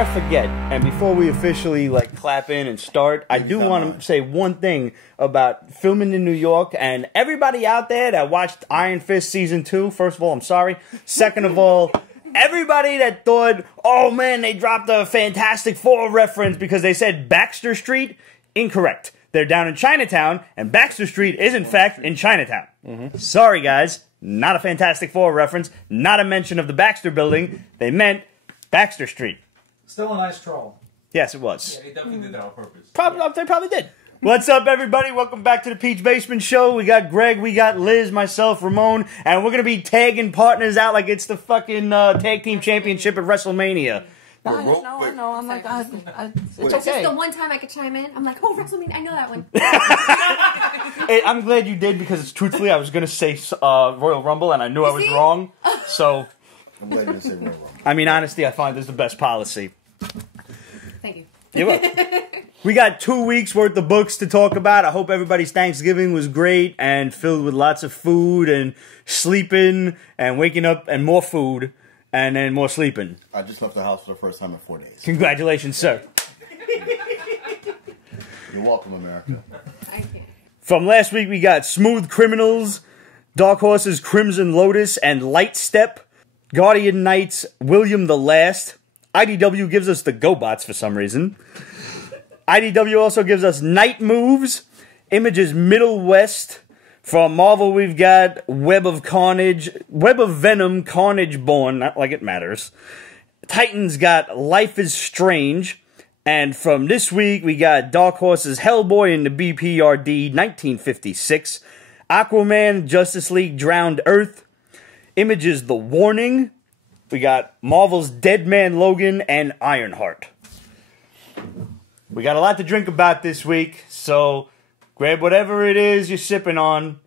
I forget, and before we officially like clap in and start, I do want to say one thing about filming in New York and everybody out there that watched Iron Fist Season 2. First of all, I'm sorry. Second of all, everybody that thought, oh man, they dropped a Fantastic Four reference because they said Baxter Street. Incorrect. They're down in Chinatown, and Baxter Street is in fact in Chinatown. Sorry guys, not a Fantastic Four reference, not a mention of the Baxter Building. They meant Baxter Street. Still a nice troll. Yes, it was. Yeah, they definitely did that on purpose. They probably did. What's up, everybody? Welcome back to the Peach Basement Show. We got Greg, we got Liz, myself, Ramon, and we're going to be tagging partners out like it's the fucking tag team championship at WrestleMania. I know. I'm like, it's It's okay. just the one time I could chime in. I'm like, oh, WrestleMania, I know that one. Hey, I'm glad you did because, truthfully, I was going to say Royal Rumble, and I knew I was wrong. So, I'm glad you didn't say Royal Rumble. I mean, honestly, I find this the best policy. Thank you. You're welcome. We got 2 weeks worth of books to talk about. I hope everybody's Thanksgiving was great and filled with lots of food and sleeping and waking up and more food and then more sleeping. I just left the house for the first time in 4 days. Congratulations, sir. You're welcome, America. I can't. From last week, we got Smooth Criminals, Dark Horse's Crimson Lotus, and Lightstep. Guardian Knights, William the Last. IDW gives us the GoBots for some reason. IDW also gives us Night Moves. Image's Middlewest. From Marvel, we've got Web of Venom, Carnage Born, not like it matters. Titans got Life is Strange. And from this week, we got Dark Horse's Hellboy and the BPRD, 1956. Aquaman, Justice League, Drowned Earth. Image's The Warning. We got Marvel's Dead Man Logan and Ironheart. We got a lot to drink about this week, so grab whatever it is you're sipping on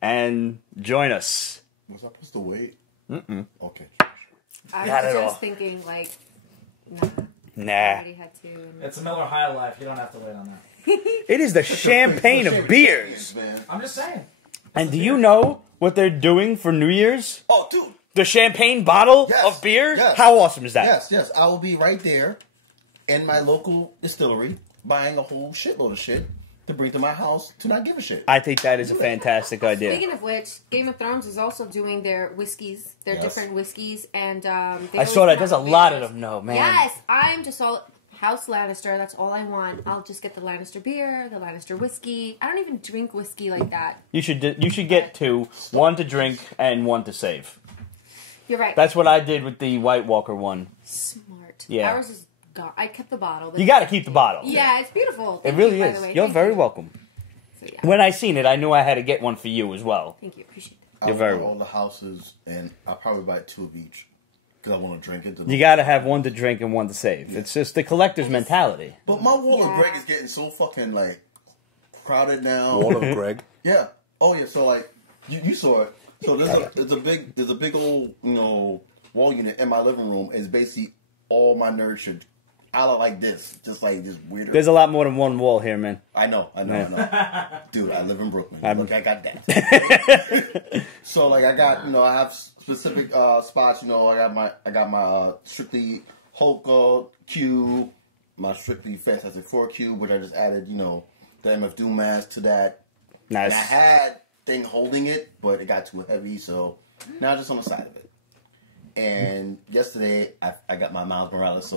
and join us. Was I supposed to wait? Mm-mm. Okay. I Got was it all. just thinking, like, I Nah. already had to. It's a Miller High Life. You don't have to wait on that. It is the champagne of beers. Man. I'm just saying. And do you know what they're doing for New Year's? Oh, dude. The champagne bottle Yes, of beer? yes. How awesome is that? Yes. I will be right there in my local distillery buying a whole shitload of shit to bring to my house to not give a shit. I think that is a fantastic idea. Speaking of which, Game of Thrones is also doing their whiskeys, their different whiskeys, and I saw that. There's a lot of them, no, man. Yes, I'm just all House Lannister. That's all I want. I'll just get the Lannister beer, the Lannister whiskey. I don't even drink whiskey like that. You should get two, one to drink and one to save. You're right. That's what I did with the White Walker one. Smart. Yeah. Ours is gone. I kept the bottle. You got to keep the bottle. Yeah, it's beautiful. It Thank really you, by is. the way. You're Thank very you. welcome. So, yeah. When I seen it, I knew I had to get one for you as well. Thank you. Appreciate it. You're I'll very buy all welcome. the houses, and I'll probably buy 2 of each because I want to drink it. You got to have one to drink and one to save. It's just the collector's mentality. But my wall Yeah. of Greg is getting so fucking like crowded now. Wall of Greg. Yeah. Oh yeah. So like you saw it. So there's a big old wall unit in my living room. It's basically all my nerds should. I look like this, just like this weird. There's a lot more than one wall here, man. I know. Dude, I live in Brooklyn. Look, I got that. So like I got I have specific spots. I got my strictly Hulk cube, my strictly Fantastic Four cube, which I just added the MF Doom mask to that. Nice. And I had thing holding it, but it got too heavy, so now it's just on the side of it. And yesterday, I got my Miles Morales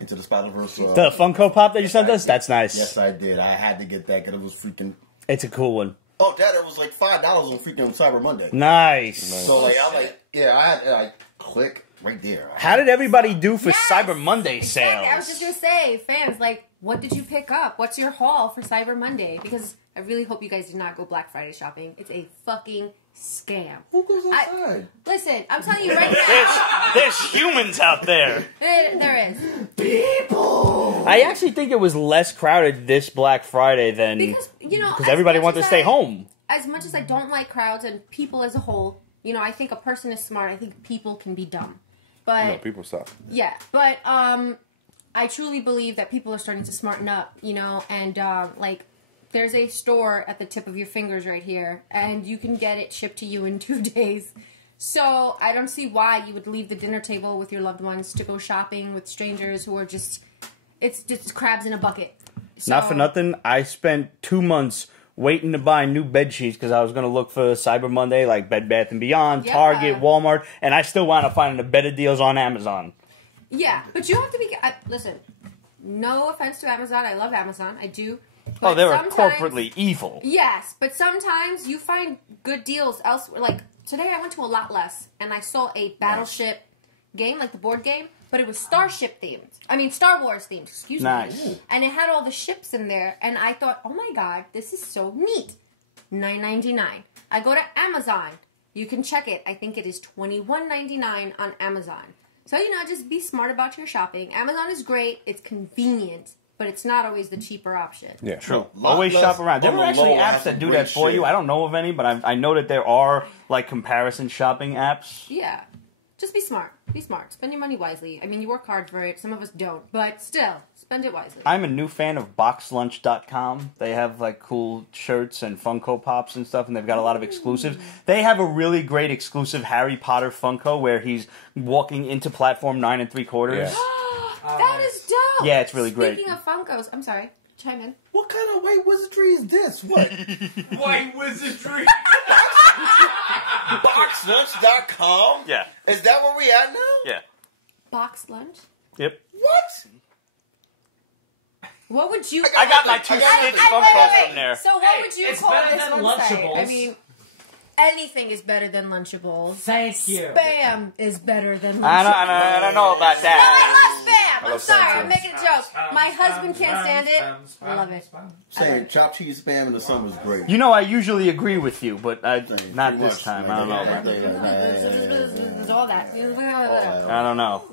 Into the Spider-Verse. The Funko Pop that you sent us? That's nice. Yes, I did. I had to get that because it was freaking... It's a cool one. Oh, Dad, it was like $5 on freaking Cyber Monday. Nice. So, like, I was like, yeah, I had to, like, click right there. How did everybody do for Yes! Cyber Monday sales? Exactly. I was just going to say, fans, like, what did you pick up? What's your haul for Cyber Monday? Because I really hope you guys did not go Black Friday shopping. It's a fucking scam. Who goes outside? Listen, I'm telling you right now. There's humans out there. There is. People! I actually think it was less crowded this Black Friday than... Because, Because everybody wanted to stay home. As much as I don't like crowds and people as a whole, I think a person is smart. I think people can be dumb. But... No, people suck. Yeah, but I truly believe that people are starting to smarten up, and like there's a store at the tip of your fingers right here, and you can get it shipped to you in 2 days. So I don't see why you would leave the dinner table with your loved ones to go shopping with strangers who are it's just crabs in a bucket. So, Not for nothing, I spent 2 months waiting to buy new bed sheets because I was going to look for Cyber Monday, like Bed Bath & Beyond, Yeah. Target, Walmart, and I still wound up finding the better deals on Amazon. Yeah, but you have to be... listen, no offense to Amazon. I love Amazon. I do. Oh, But they're sometimes- corporately evil. Yes, but sometimes you find good deals elsewhere. Like, today I went to a Lot Less, and I saw a Battleship game, like the board game, but it was Starship themed. I mean, Star Wars themed, excuse Nice. me. And it had all the ships in there, and I thought, oh my god, this is so neat. $9.99. I go to Amazon. You can check it. I think it is $21.99 on Amazon. So, just be smart about your shopping. Amazon is great. It's convenient. But it's not always the cheaper option. Yeah, True. Always shop around. There are actually apps that do that for you. I don't know of any, but I know that there are, like, comparison shopping apps. Yeah. Just be smart. Be smart. Spend your money wisely. I mean, you work hard for it. Some of us don't. But still, spend it wisely. I'm a new fan of boxlunch.com. They have, like, cool shirts and Funko Pops and stuff, and they've got a lot of exclusives. They have a really great exclusive Harry Potter Funko where he's walking into platform 9 3/4. Yeah. That is dope. Yeah, it's really great. Speaking of Funkos, I'm sorry. Chime in. What kind of white wizardry is this? What? White wizardry. Boxlunch.com? Yeah. Is that where we at now? Yeah. Box lunch? Yep. What? What would you... I got my 2 stitch Funkos from there. So what would you it's call better this than one site? Lunchables. I mean, anything is better than Lunchables. Thank you. Spam is better than Lunchables. I don't know about No, that. I love spam. I'm love sorry. spam, I'm too. making a joke. My husband can't stand it. I love it. Saying chopped cheese spam in the summer is great. You know, I usually agree with you, but not Pretty this much, time. man. I don't know. There's all that. I don't know.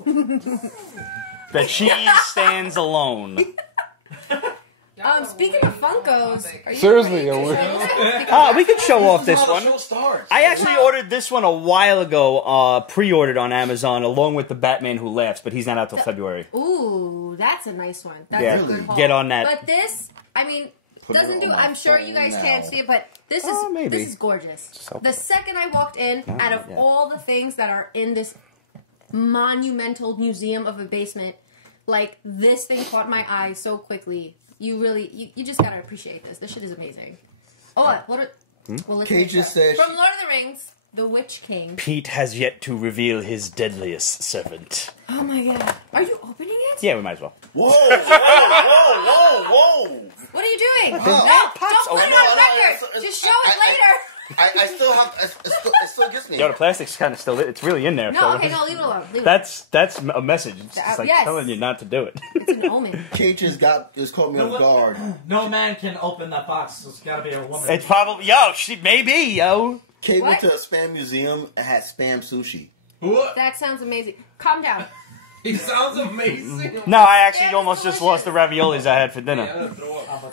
The cheese stands alone. Speaking of Funkos, are you Seriously, ready to yo, show this? We could show off this one. Show starts. I actually ordered this one a while ago, pre-ordered on Amazon, along with the Batman Who Laughs, but he's not out till February. Ooh, that's a nice one. That's Yeah, a good haul. get on that. But this, I mean, Put it doesn't on do. my I'm sure you guys phone can't now. see it, but this is Oh, maybe. this is gorgeous. help The it. second I walked in, out of yeah. all the things that are in this monumental museum of a basement, like this thing caught my eye so quickly. You really, you just gotta appreciate this. This shit is amazing. Oh, what? Well, let's Kate make just sure. said From she- Lord of the Rings, the Witch King. Pete has yet to reveal his deadliest servant. Oh my god, are you opening it? Yeah, we might as well. Whoa, whoa, whoa, whoa, whoa. What are you doing? His No, name don't pops put it open. on No, record. it's- Just show it later. I still have, it still gets me. Yo, the plastic's kind of still, it's really in there. No, so okay, no, leave it alone. Leave it That's a message. It's just like Yes. telling you not to do it. alone. It's an omen. Kate just caught me No, off what- guard. No man can open that box. So it's got to be a woman. It's probably, maybe, yo. Kate went What? to a spam museum and had spam sushi. What? That sounds amazing. Calm down. He sounds amazing. No, I actually Spam almost is just delicious. lost the raviolis I had for I'm dinner. gonna throw up.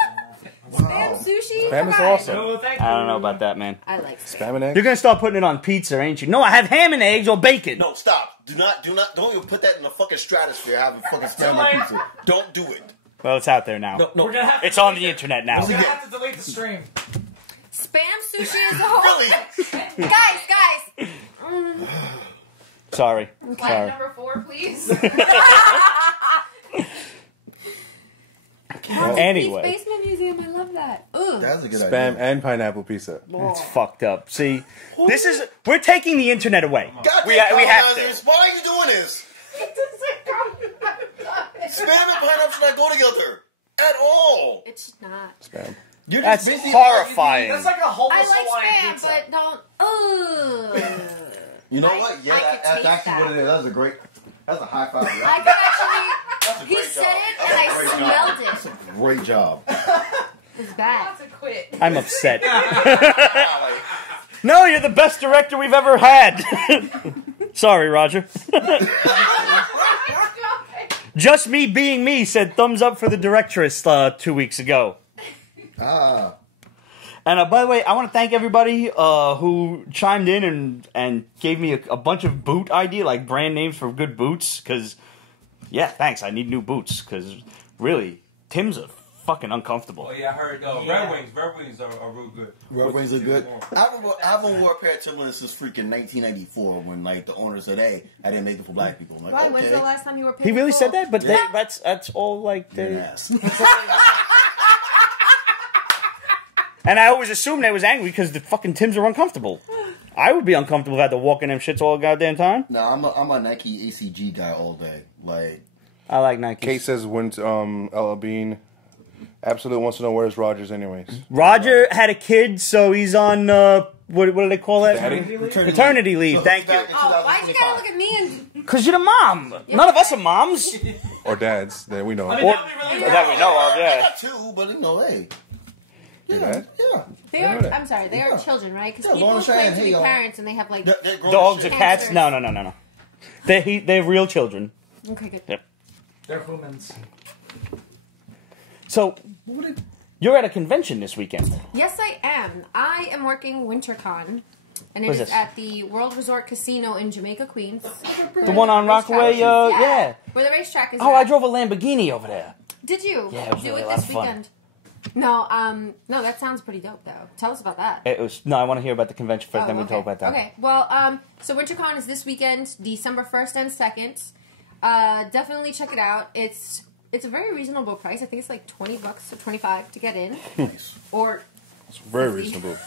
Spam sushi? Spam is Come on. awesome. No, thank you. I don't know about that, man. I like spam. Spam and eggs. You're gonna start putting it on pizza, ain't you? No, I have ham and eggs or bacon. No, stop. Don't even put that in the fucking stratosphere. Having fucking spam on late. pizza. Don't do it. Well, it's out there now. No. We're gonna have to It's on delete the it. internet now. We're gonna have to delete the stream. Spam sushi is a whole... Really? Guys. Sorry. Flag Sorry. number 4, please. Anyway, Basement Museum, I love that. Ooh. That's a good Spam idea. and pineapple pizza. it's fucked up. See, we're taking the internet away. God We damn, have colonizers, to. why are you doing this? Spam and pineapple should not go together. At all. It should not. Spam. You're That's just busy- horrifying. That's like a I homeless like Hawaiian spam, pizza. but don't... Ooh. You know I- what? Yeah, I could that's taste actually that. what it is. That's a high five. I could actually... That's a He great said job. it, That's and a I great smelled job. it. That's a great job. It's bad. I'm upset. No, you're the best director we've ever had. Sorry, Roger. Just me being me said thumbs up for the directress 2 weeks ago. Ah. And by the way, I want to thank everybody who chimed in and gave me a bunch of boot idea, like brand names for good boots. Because, yeah, thanks. I need new boots. Because, really, Tim's a fucking uncomfortable. Oh yeah, I heard Red Wings are real good. Red Wings are good. I haven't wore a pair of Timberlands since freaking 1994 when like the owner said, "Hey, I didn't make them for black people." I'm like, Why? okay. When's the last time you were? He really said that, but Yeah. that's all like they. Ass. And I always assumed they was angry because the fucking Tims are uncomfortable. I would be uncomfortable if I had to walk in them shits all the goddamn time. No, I'm a Nike ACG guy all day. Like, I like Nike. Kate says when Ella Bean. Absolute wants to know where's Rogers anyways. Roger had a kid, so he's on what do they call that? Daddy? Paternity leave. Thank you. Oh, why'd you gotta look at me and? Because you're the mom. None of us are moms. Or dads that we know. I mean, Or, that'd be really that we know of, I yeah. got two, but you know, hey, Dad? yeah. They are. I'm sorry. They are children, right? Because Yeah, people Lawrence claim Ryan, to hey, be y'all. parents and they have like. They're grown Dogs or as shit. cats? Cancers. No. They're real children. Okay, good. Yep. They're humans. So, you're at a convention this weekend. Yes, I am. I am working WinterCon, and it What's is this? at the World Resort Casino in Jamaica, Queens. The one on Rockaway, yeah. Where the racetrack is. Oh, at. I drove a Lamborghini over there. Did you? Yeah, it was do really it a lot this of fun. weekend. No, that sounds pretty dope though. Tell us about that. It was I want to hear about the convention first, then we okay. talk about that. Okay, well, so WinterCon is this weekend, December 1st and 2nd. Definitely check it out. It's a very reasonable price. I think it's like $20 or $25 to get in. Nice. Or It's very reasonable.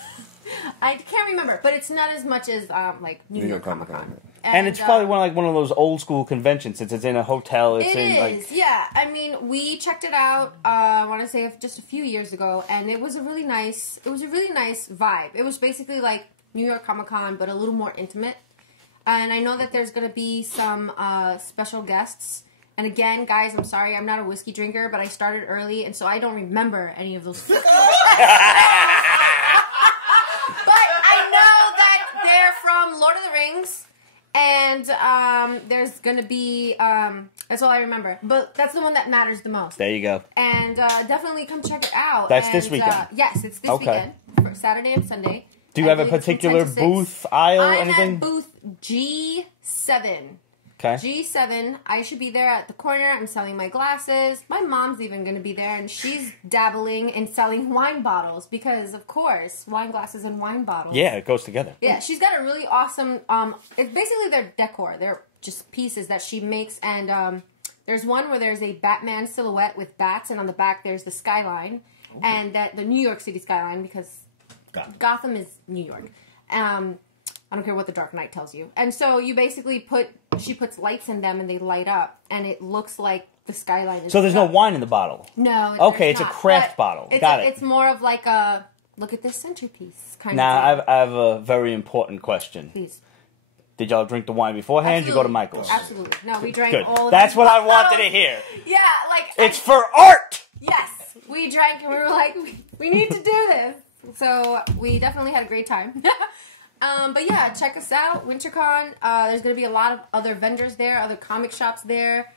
I can't remember, but it's not as much as like New York Comic Con. And it's probably one of those old school conventions since it's in a hotel. It's It in is, like yeah. I mean, we checked it out. I want to say just a few years ago, and it was a really nice. It was a really nice vibe. It was basically like New York Comic Con, but a little more intimate. And I know that there's gonna be some special guests. And again, guys, I'm sorry, I'm not a whiskey drinker, but I started early, and so I don't remember any of those. But I know that they're from Lord of the Rings. And there's going to be, that's all I remember. But that's the one that matters the most. there you go. And definitely come check it out. That's and, this weekend? Yes, it's this weekend. For Saturday and Sunday. Do you I have a believe it's from 10 particular to 6. booth, aisle, I'm anything? at booth G7. Okay. G7. I should be there at the corner. I'm selling my glasses. My mom's even going to be there, and she's dabbling in selling wine bottles because, of course, wine glasses and wine bottles. Yeah, it goes together. Yeah, she's got a really awesome. It's basically their decor. They're just pieces that she makes, and there's one where there's a Batman silhouette with bats, and on the back there's the skyline, and that the New York City skyline because Gotham is New York. I don't care what the Dark Knight tells you. And so you basically she puts lights in them and they light up and it looks like the skyline is So there's no up. wine in the bottle? No. Okay, there's it's a not. craft But bottle. It's Got it. It's more of like a, look at this centerpiece kind Now, of thing. I have a very important question. Please. Did y'all drink the wine beforehand? Did you go to Absolutely. Michael's? Absolutely. No, we drank Good. all of That's them. what I wanted to hear. Yeah, like... It's for art! Yes. We drank and we were like, we need to do this. So we definitely had a great time. But yeah, check us out, WinterCon. There's going to be a lot of other vendors there, other comic shops there.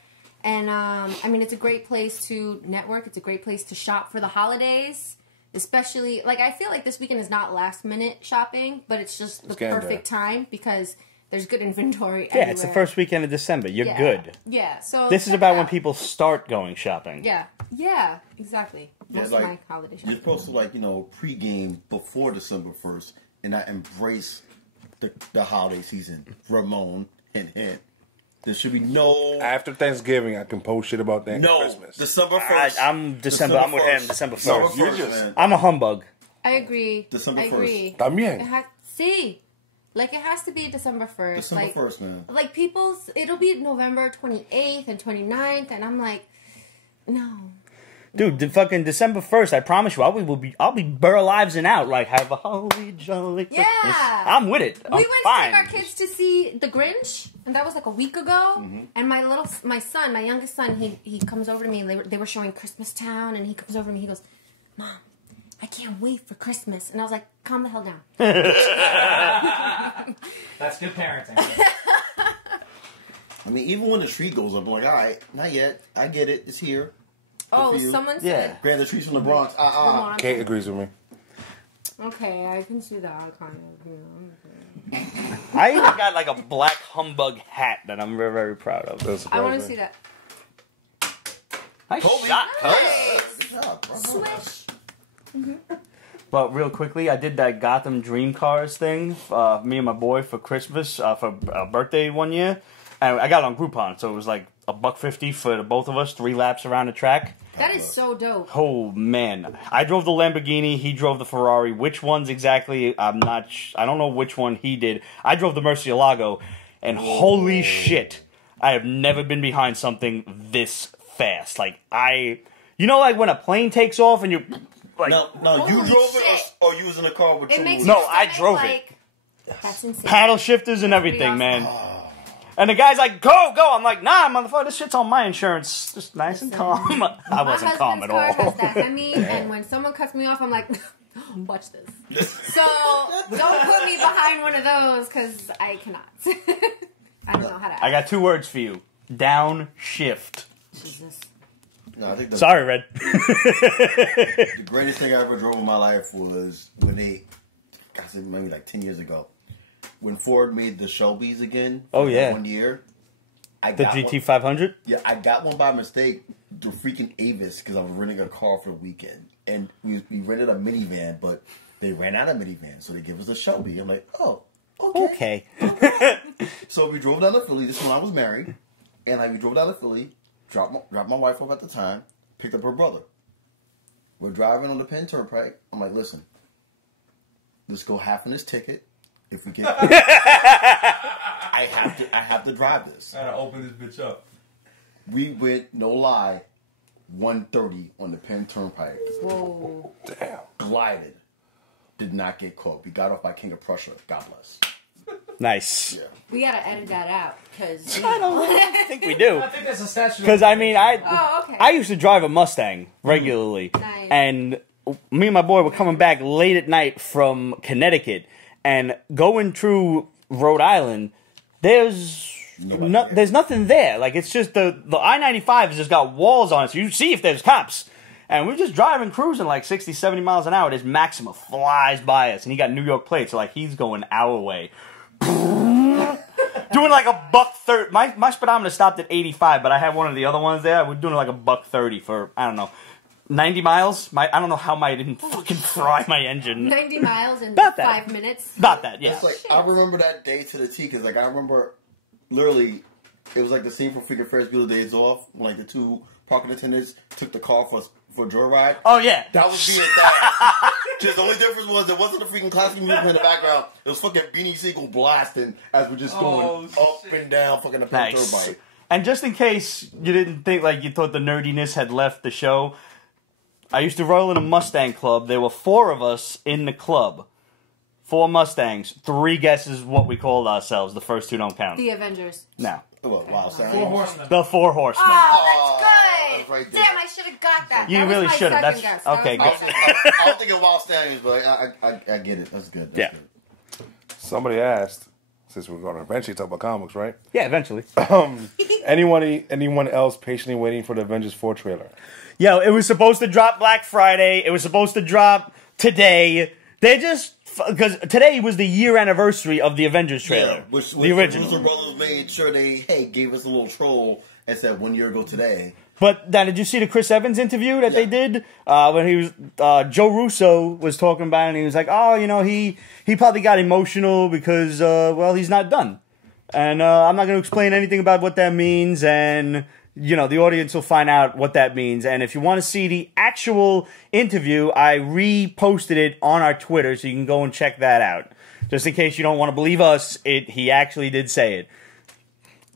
And, I mean, it's a great place to network. It's a great place to shop for the holidays. Especially, like, I feel like this weekend is not last-minute shopping, but it's just the perfect time because there's good inventory everywhere. Yeah, it's the first weekend of December. You're good. Yeah, so... This is check about it when out. people start going shopping. Yeah, exactly. Yeah, Most like, of my holiday shopping. You're supposed to, like, pre-game before December 1st and not embrace the holiday season. Ramon, hint, hint. There should be no... After Thanksgiving, I can post shit about that. No, Christmas. December 1st. I'm December. I'm with him. December 1st. you're 1st, just- man. I'm a humbug. I agree. December I agree. 1st. También. Like it has to be December 1st. December like, 1st, man. Like people's, it'll be November 28th and 29th, and I'm like, no. Dude, the fucking December 1st, I promise you, I'll be burr-livesing out, like, have a holly jolly Christmas. Yeah. I'm with it. We I'm went fine. to take our kids to see The Grinch, and that was like a week ago. And my youngest son, he comes over to me, and they were showing Christmas Town, and he comes over to me, he goes, Mom, I can't wait for Christmas. And I was like, calm the hell down. That's good parenting. I mean, even when the tree goes up, I'm like, all right, not yet. I get it. It's here. Oh, for you. someone Yeah. said... Grab the trees from the Bronx. Kate agrees with me. Okay, I can see that kind of. I even got, like, a black humbug hat that I'm very, very proud of. That's I want to surprising. see that. Nice shot, cuz. job, bro. Swish. But real quickly, I did that Gotham Dream Cars thing, me and my boy for Christmas, for birthday one year. And I got it on Groupon, so it was like $1.50 for the both of us, 3 laps around the track. That is so dope. Oh man, I drove the Lamborghini, he drove the Ferrari. Which ones exactly? I don't know which one he did. I drove the Murcielago, and holy shit, I have never been behind something this fast. Like like when a plane takes off and you. Like, no, you Holy drove shit. it or you was in the car with It you? makes No, your I stomach, drove like, That's insane. paddle shifters and everything, Awesome. man. And the guy's like, go, go. I'm like, nah, motherfucker, this shit's on my insurance. Just nice and calm. I wasn't calm at My husband's car all. has that Hemi, and when someone cuts me off, I'm like, watch this. So don't put me behind one of those, because I cannot. I don't know how to. I got 2 words for you. Downshift. Jesus. No, I think Sorry, Red. the greatest thing I ever drove in my life was when maybe like 10 years ago, when Ford made the Shelbys again. Oh, for yeah. 1 year. The got GT500? Yeah, I got one by mistake, the freaking Avis, because I was renting a car for the weekend. And we rented a minivan, but they ran out of minivan, so they gave us a Shelby. I'm like, oh, okay. So we drove down to Philly. This is when I was married. And we drove down to Philly, dropped my wife off at the time, picked up her brother. We're driving on the Penn Turnpike. I'm like, listen, let's go half in this ticket. If we get, I have to drive this. I gotta open this bitch up. We went, no lie, 130 on the Penn Turnpike. Whoa. Damn. Glided. Did not get caught. We got off by King of Prussia. God bless. Nice. Yeah. We gotta edit that out, because I think we do. I think there's a statue. Because, I mean, Oh, okay. I used to drive a Mustang regularly. Nice. And me and my boy were coming back late at night from Connecticut. And going through Rhode Island, there's nothing there. Like, it's just the I-95 has just got walls on it, so you see if there's cops. And we're just driving, cruising like 60, 70 miles an hour. This Maxima flies by us, and he got New York plates, so like he's going our way. Doing like $130. My speedometer stopped at 85, but I had one of the other ones there. We're doing like $130 for, I don't know, 90 miles. I don't know how I didn't fucking fry my engine. 90 miles in About that. 5 minutes. About that, yeah. It's like, I remember that day to the T, because like, I remember literally, it was like the scene from freaking Ferris Bueller Days Off, when like the 2 parking attendants took the car for a joyride. Oh, yeah. That was being that. Just the only difference was it wasn't a freaking classic music in the background. It was fucking Beanie Siegel blasting as we're just going up and down fucking the Nice. Turnpike. And just in case you didn't think, like, you thought the nerdiness had left the show, I used to roll in a Mustang club. There were 4 of us in the club. 4 Mustangs. 3 guesses what we called ourselves. The first 2 don't count. The Avengers. No. What, wow, Sam? 4 horsemen. The 4 Horsemen. Oh, that's good. That's right there. Damn, I should have got that. You That was really my should have. second That's guess. That okay. was my Good. second. I don't think of Wild Stallions, but I get it. That's good. That's good. Somebody asked, since we're going to eventually talk about comics, right? Yeah, eventually. Anyone else patiently waiting for the Avengers 4 trailer? Yo, it was supposed to drop Black Friday. It was supposed to drop today. They just... Because today was the year anniversary of the Avengers trailer. Which the original. The Brothers made sure they, gave us a little troll and said 1 year ago today. But now, did you see the Chris Evans interview that they did? When he was... Joe Russo was talking about it, and he was like, oh, you know, he probably got emotional because, well, he's not done. And I'm not going to explain anything about what that means, and... You know, the audience will find out what that means. And if you want to see the actual interview, I reposted it on our Twitter, so you can go and check that out. Just in case you don't want to believe us, he actually did say it.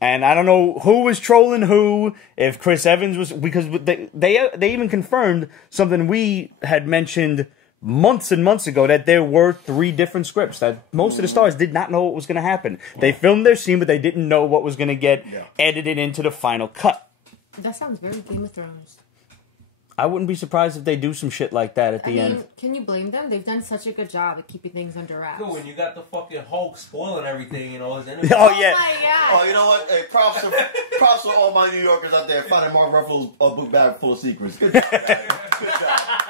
And I don't know who was trolling who, if Chris Evans was... Because they even confirmed something we had mentioned months and months ago, that there were 3 different scripts, that most of the stars did not know what was going to happen. They filmed their scene, but they didn't know what was going to get edited into the final cut. That sounds very Game of Thrones. I wouldn't be surprised if they do some shit like that at the end. Can you blame them? They've done such a good job at keeping things under wraps. Yo, when you got the fucking Hulk spoiling everything and all his enemies. Oh, yeah. my God. Oh, you know what? Hey, props to all my New Yorkers out there finding Mark Ruffalo's book bag full of secrets. Good job, man.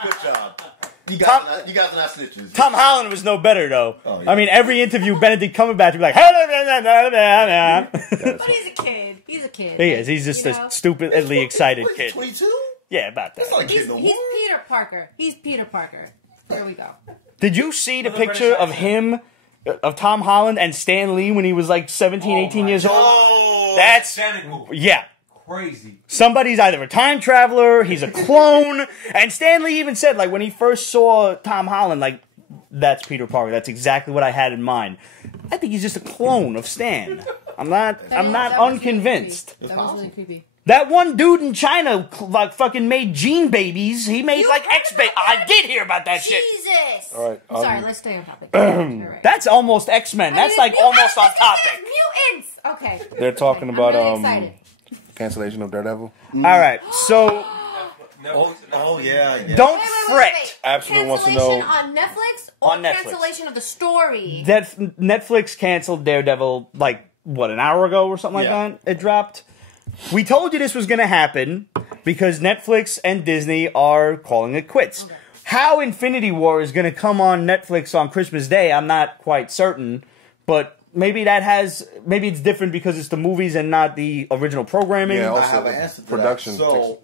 Good job. You guys are not snitches. Tom Holland was no better, though. Oh, yeah. I mean, every interview, Benedict Cumberbatch would be like... But he's a kid. He's a kid. He is. He's just a stupidly excited What, kid. 22? Yeah, about that. That's not a kid no He's more. Peter Parker. He's Peter Parker. There we go. Did you see the With a picture British of accent. him, of Tom Holland and Stan Lee when he was like 17, 18 years old? Oh, That's, Identical. yeah. Crazy. Somebody's either a time traveler, he's a clone, and Stan Lee even said, like, when he first saw Tom Holland, like, that's Peter Parker. That's exactly what I had in mind. I think he's just a clone of Stan. I'm not That was unconvinced. Really that was really creepy. That one dude in China, like, fucking made gene babies. He made, You like, heard X-babies. about I that? did hear about that shit. Jesus. All right. Sorry, let's stay on topic. You're right. That's almost X-Men. That's, like, almost on topic. Mutants. Okay. They're talking I'm about really excited. cancellation of Daredevil. All right, so Oh yeah. don't Wait. fret. Absolute wants to Cancellation know. on Netflix or On Netflix. cancellation of the story? That Netflix canceled Daredevil, like, what, an hour ago or something Yeah. like that? It dropped. We told you this was going to happen because Netflix and Disney are calling it quits. Okay. How Infinity War is going to come on Netflix on Christmas Day, I'm not quite certain, but maybe maybe it's different because it's the movies and not the original programming. Yeah, I also have an the answer to production that. So,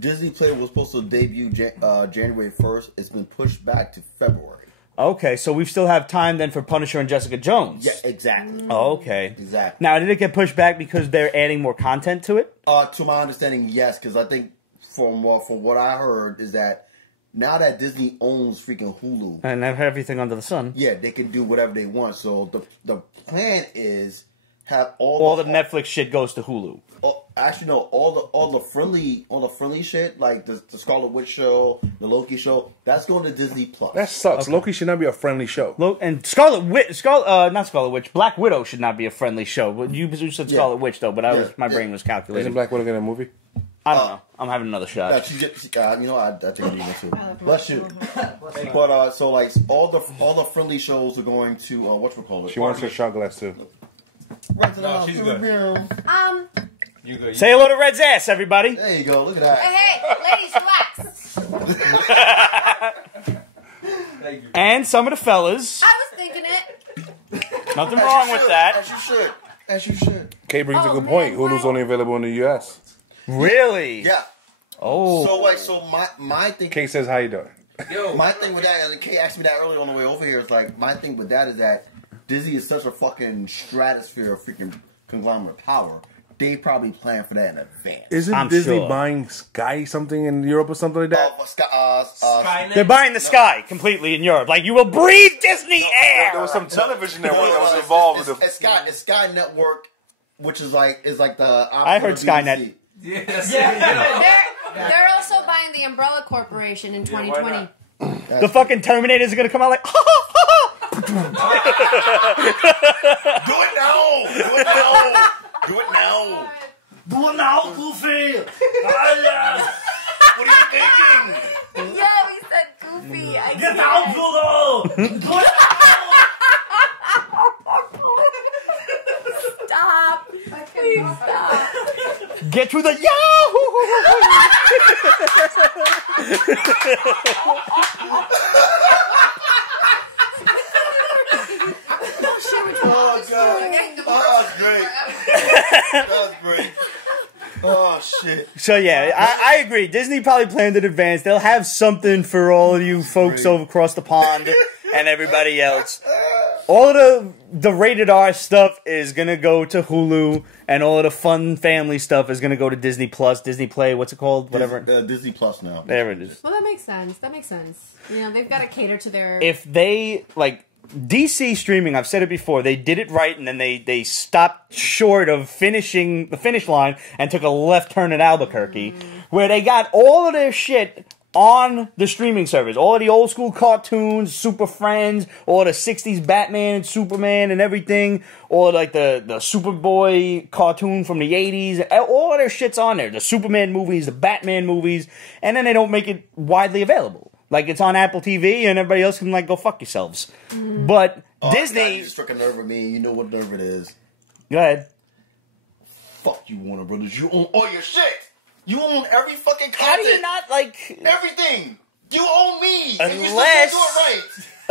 Disney Play was supposed to debut January 1st. It's been pushed back to February. Okay, so we still have time then for Punisher and Jessica Jones. Yeah, exactly. Oh, okay. Exactly. Now, did it get pushed back because they're adding more content to it? To my understanding, yes, because I think from what I heard is that now that Disney owns freaking Hulu, And have everything under the sun. yeah, they can do whatever they want. So the plan is have All the Netflix shit goes to Hulu. Actually, no, all the friendly shit like the Scarlet Witch show, the Loki show, that's going to Disney Plus. That sucks. Loki should not be a friendly show. And not Scarlet Witch, Black Widow should not be a friendly show. But you said Scarlet Witch though, but my brain was calculating. Isn't Black Widow getting a movie? I don't know. I'm having another shot. I take it even too. Bless you. But so like all the friendly shows are going to whatchamacallit? She wants her shot glass too. Right to the No, house. she's good. You good? Say hello to Red's ass, everybody. There you go. Look at that. Hey, ladies, relax. Thank you. And some of the fellas. I was thinking it. Nothing wrong with that. As you should. As you should. Kay brings a Oh, good man, point. why- Hulu's only available in the U.S. Really? Yeah. Oh. So my thing. Kay says, how you doing? Yo. My thing with that, and Kay asked me that earlier on the way over here, is like, my thing with that is that Disney is such a fucking stratosphere of freaking conglomerate power. They probably plan for that in advance. Isn't I'm Disney sure. buying Sky something in Europe or something like that? Skynet? They're buying the sky completely in Europe. Like, you will breathe Disney air. There was some television network that was involved with it's Sky Network, which is like the. I heard Skynet. Yes. They're also buying the Umbrella Corporation in 2020. The fucking Terminators are gonna come out like, Do it now! Do it now! Do it now! do it now, Goofy. What are you thinking? Yeah, we said goofy. I Get down, Pluto. Stop. Please stop. Get to the Yahoo. Oh, God. Oh, that's great. That's great. Oh, shit. So yeah, I agree. Disney probably planned in advance. They'll have something for all of you folks over across the pond and everybody else. All of the rated R stuff is gonna go to Hulu, and all of the fun family stuff is gonna go to Disney Plus, Disney Play. What's it called? Whatever. Disney Plus now. There it is. Well, that makes sense. That makes sense. You know, they've got to cater to their. If they like DC streaming, I've said it before, they did it right, and then they stopped short of finishing the finish line and took a left turn at Albuquerque, where they got all of their shit on the streaming service. All of the old school cartoons, Super Friends, all the 60s Batman and Superman and everything, or like the Superboy cartoon from the 80s, all of their shit's on there. The Superman movies, the Batman movies, and then they don't make it widely available. Like, it's on Apple TV, and everybody else can, like, go fuck yourselves. But Disney... God, you struck a nerve with me. You know what nerve it is. Go ahead. Fuck you, Warner Brothers. You own all your shit. You own every fucking content. How do you not, like... Everything. You own me. And you still Unless- can't do it right.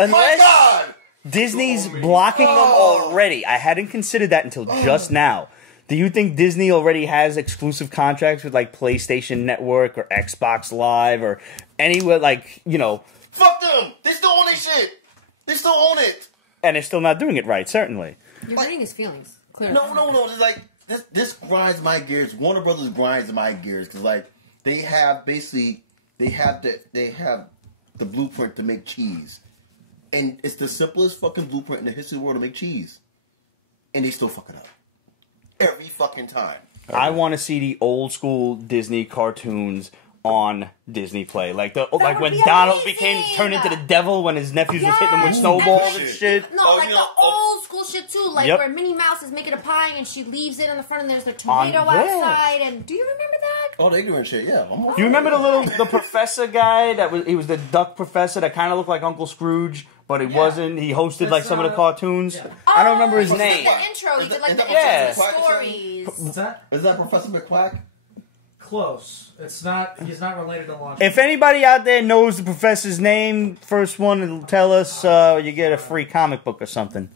unless- My God. Disney's blocking them already. I hadn't considered that until just now. Do you think Disney already has exclusive contracts with like PlayStation Network or Xbox Live or anywhere like, you know? Fuck them! They still own their shit! They still own it! And they're still not doing it right, certainly. You're hurting his feelings. Clearly. No. It's like, this grinds my gears. Warner Brothers grinds my gears. Because, like, they have basically, they have the blueprint to make cheese. And it's the simplest fucking blueprint in the history of the world to make cheese. And they still fuck it up. Every fucking time. I want to see the old school Disney cartoons on Disney Play, like when Donald turned into the devil when his nephews was hitting him with snowballs and shit. No, like the old school shit too, like where Minnie Mouse is making a pie and she leaves it on the front and there's the tomato outside. And do you remember that? Oh, they doing shit, yeah. Do you remember the professor guy he was the duck professor that kind of looked like Uncle Scrooge, but he wasn't. He hosted like some of the cartoons. Yeah. I don't remember his name. The intro, he did like the intro stories. What's that? Is that Professor McQuack? Close. It's not. He's not related to Launch. If anybody out there knows the professor's name, first one to tell us, you get a free comic book or something.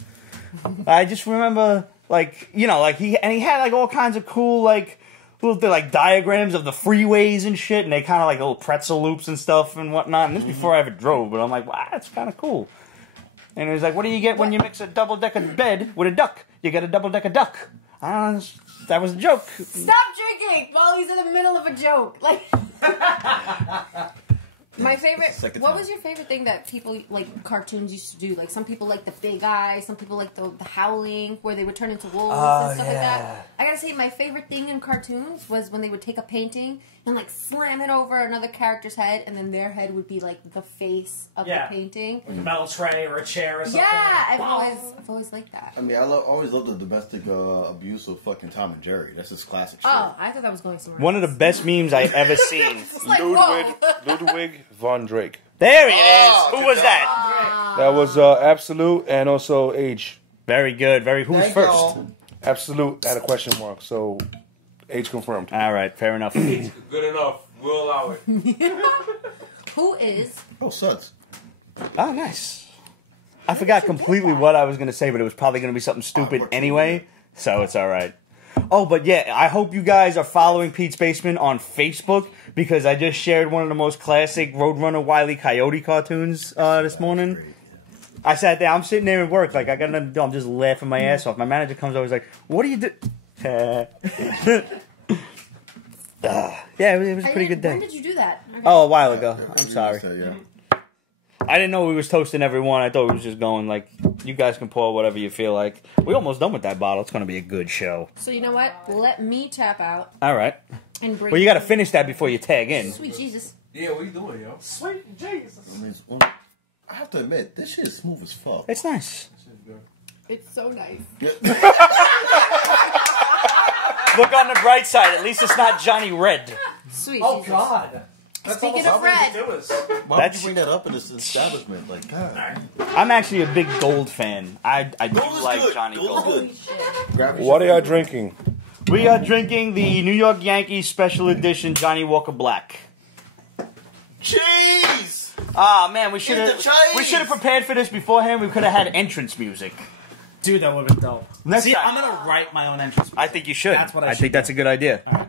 I just remember, like, you know, like he had like all kinds of cool like little like diagrams of the freeways and shit, and they kind of like little pretzel loops and stuff and whatnot. And this before I ever drove, but I'm like, wow, that's kind of cool. And it was like, what do you get when you mix a double-decker bed with a duck? You get a double-decker duck. That was a joke. Stop drinking while he's in the middle of a joke. Like, my favorite. What was your favorite thing that people like cartoons used to do? Like some people like the Big Eye, some people like the Howling, where they would turn into wolves and stuff like that. I gotta say, my favorite thing in cartoons was when they would take a painting and like slam it over another character's head, and then their head would be like the face of the painting, like a metal tray or a chair or something. Yeah, I've always liked that. I mean, I always loved the domestic abuse of fucking Tom and Jerry. That's just classic shit. Oh, I thought that was going somewhere. One of the best memes I ever seen. Like, Ludwig von Drake. There he is. Who was that? That was Absolute and also Age. Very good. Who's first? Absolute had a question mark, so Age confirmed. All right, fair enough. Good enough. We'll allow it. Who is? Oh, Suds. Oh, nice. I forgot completely what I was going to say, but it was probably going to be something stupid anyway, so it's all right. Oh, but yeah, I hope you guys are following Pete's Basement on Facebook, because I just shared one of the most classic Roadrunner Wile E. Coyote cartoons this morning. I sat there, I'm sitting there at work, like, I got nothing to do, I'm just laughing my ass off. My manager comes over, he's like, what do you do? Yeah, it was a pretty good day. When did you do that? Okay. Oh, a while ago. I'm sorry. I didn't know we was toasting everyone. I thought we was just going, like, you guys can pour whatever you feel like. We're almost done with that bottle. It's going to be a good show. So you know what? Let me tap out. All right. And bring well, you got to finish that before you tag in. Sweet Jesus. Yeah, what are you doing, yo? Sweet Jesus. I have to admit, this shit is smooth as fuck. It's nice. It's so nice. Look on the bright side. At least it's not Johnny Red. Sweet Oh, Jesus. God. Speaking of red. Why would you bring that up in this establishment? Like, God. I'm actually a big Gold fan. I do Gold is like good. Johnny Gold. Gold is good. What are y'all drinking? We are drinking the New York Yankees Special Edition Johnny Walker Black. Cheese! Ah, man, we should have prepared for this beforehand. We could have had entrance music. Dude, that would have been dope. Next See, time. I'm going to write my own entrance. I think you should. That's what I should think that's a good idea. All right.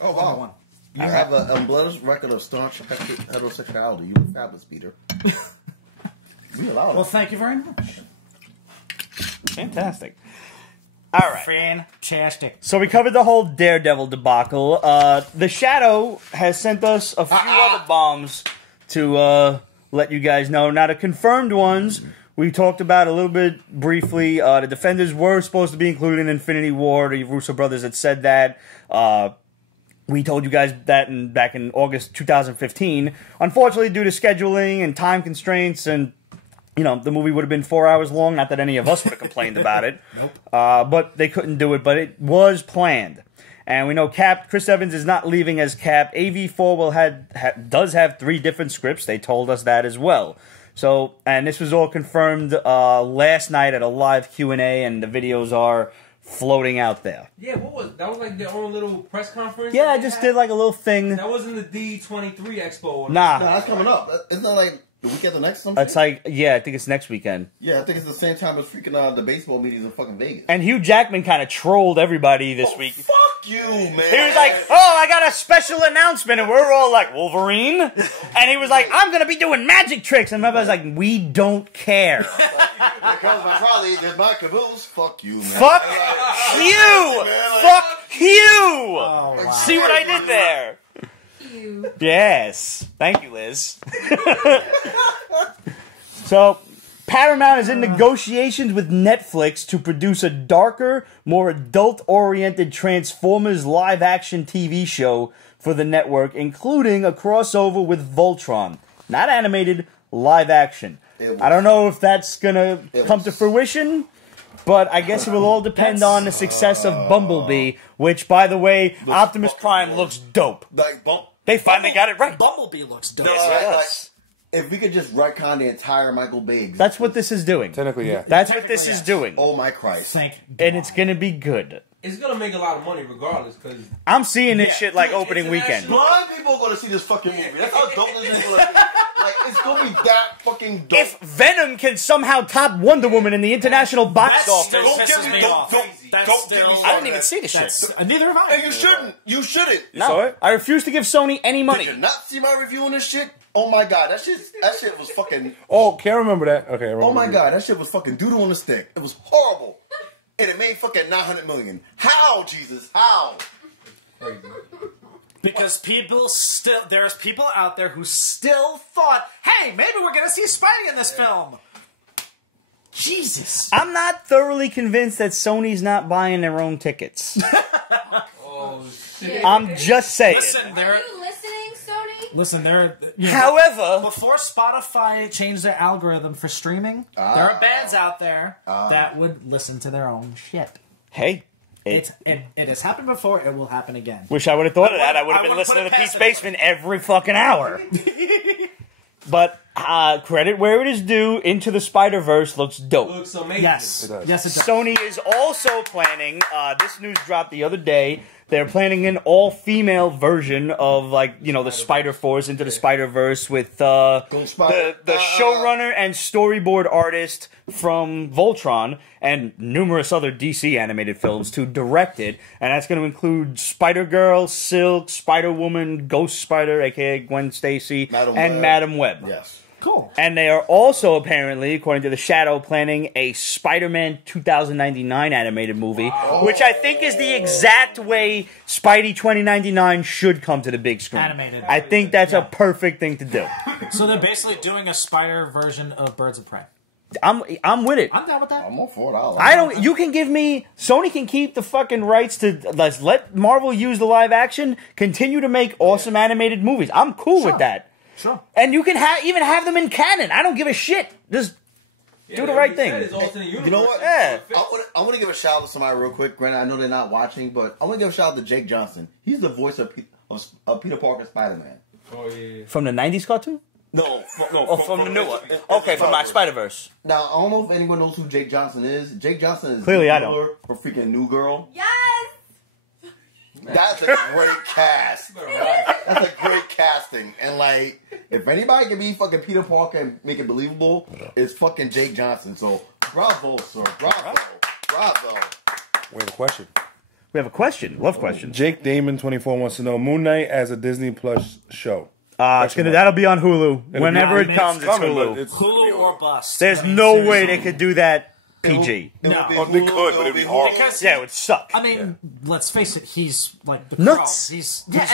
Oh, wow. You have an unblemished record of staunch heterosexuality. You a fabulous, Peter. We allow it. Well, thank you very much. Fantastic. All right. Fantastic. So we covered the whole Daredevil debacle. The Shadow has sent us a few other bombs to let you guys know. Now, the confirmed ones we talked about a little bit briefly. The Defenders were supposed to be included in Infinity War. The Russo brothers had said that. We told you guys that back in August 2015. Unfortunately, due to scheduling and time constraints, and you know, the movie would have been 4 hours long. Not that any of us would have complained about it. Nope. But they couldn't do it. But it was planned, and we know Chris Evans is not leaving as Cap. AV4 does have 3 different scripts. They told us that as well. So, and this was all confirmed last night at a live Q&A, and the videos are floating out there. Yeah, that was like their own little press conference? Yeah, I just did like a little thing. That wasn't the D23 Expo. Nah. No, that's coming up. It's not like The weekend the next? It's like, yeah, I think it's next weekend. Yeah, I think it's the same time as freaking the baseball meetings in fucking Vegas. And Hugh Jackman kind of trolled everybody this week. Fuck you, man. He was like, oh, I got a special announcement. And we're all like, Wolverine? And he was like, I'm going to be doing magic tricks. And everybody's like, we don't care. Because my probably did my caboose. Fuck you, man. Fuck you. Fuck you. Oh, wow. See what I did there? You. Yes. Thank you, Liz. So, Paramount is in negotiations with Netflix to produce a darker, more adult-oriented Transformers live-action TV show for the network, including a crossover with Voltron. Not animated, live-action. I don't know if that's going to come to fruition, but I guess it will all depend on the success of Bumblebee, which, by the way, Optimus Prime looks dope. They finally got it right. Bumblebee looks dope. Yes. If we could just retcon the entire Michael Bay existence. That's what this is doing. Technically, yeah. That's what this is doing. Oh my Christ. Thank And it's going to be good. It's gonna make a lot of money regardless, because I'm seeing this shit like opening weekend. Blind people are going to see this fucking movie. That's how dope this is going to be. Like, it's going to be that fucking dope. If Venom can somehow top Wonder Woman in the international box office, still pisses me off. I didn't even see the shit. Neither have I. And you shouldn't. You shouldn't. No, I refuse to give Sony any money. Did you not see my review on this shit? Oh my god, that shit was fucking. Oh, can't remember that. Okay. I remember Oh my god, that shit was fucking doodle on the stick. It was horrible, and it made fucking 900 million. How, Jesus? How? Because there's people out there who still thought, hey, maybe we're gonna see Spidey in this film. Jesus. I'm not thoroughly convinced that Sony's not buying their own tickets. oh shit. I'm just saying. Listen, Are you listening, Sony? Listen, However, before Spotify changed their algorithm for streaming, there are bands out there that would listen to their own shit. hey, It has happened before. It will happen again. wish I would have thought of that. I would have been listening to Pete's Basement every fucking hour. But credit where it is due. Into the Spider-Verse looks dope. Looks amazing. Yes, It does. yes, it does. Sony is also planning, this news dropped the other day, they're planning an all-female version of, like, you know, the Spider-Force Into the Spider-Verse with the showrunner and storyboard artist from Voltron and numerous other DC animated films to direct it. And that's going to include Spider-Girl, Silk, Spider-Woman, Ghost Spider, a.k.a. Gwen Stacy, and Madam Web. Yes. Cool. And they are also, apparently, according to The Shadow, planning a Spider-Man 2099 animated movie, which I think is the exact way Spidey 2099 should come to the big screen. Animated. I think that's a perfect thing to do. So they're basically doing a spider version of Birds of Prey. I'm with it. I'm down with that. I'm all for it. I don't. You can give me. Sony can keep the fucking rights to let Marvel use the live action. Continue to make awesome animated movies. I'm cool with that. Sure. And you can even have them in canon. I don't give a shit. Just do the right thing. You know what? Yeah. I want to give a shout out to somebody real quick. Granted, I know they're not watching, but I want to give a shout out to Jake Johnson. He's the voice of Peter Parker Spider-Man. Oh yeah. From the 90s cartoon? No, From the new one. Okay, from my Spider-Verse. Now, I don't know if anyone knows who Jake Johnson is. Jake Johnson is Clearly, the I don't. killer for freaking New Girl. Yes! That's a great cast. That's a great casting. And, like, if anybody can be fucking Peter Parker and make it believable, it's fucking Jake Johnson. So, bravo, sir. Bravo. We have a question. We have a question. Love questions. Jake Damon 24 wants to know Moon Knight as a Disney Plus show. That'll be on Hulu. Whenever it comes, it's coming, Hulu. but it's Hulu or bust. There's no way they could do that PG. No. Oh, they could, but it'd be horrible. Because Yeah, it would suck. I mean, let's face it. He's like the Nuts. Crow. He's nuts.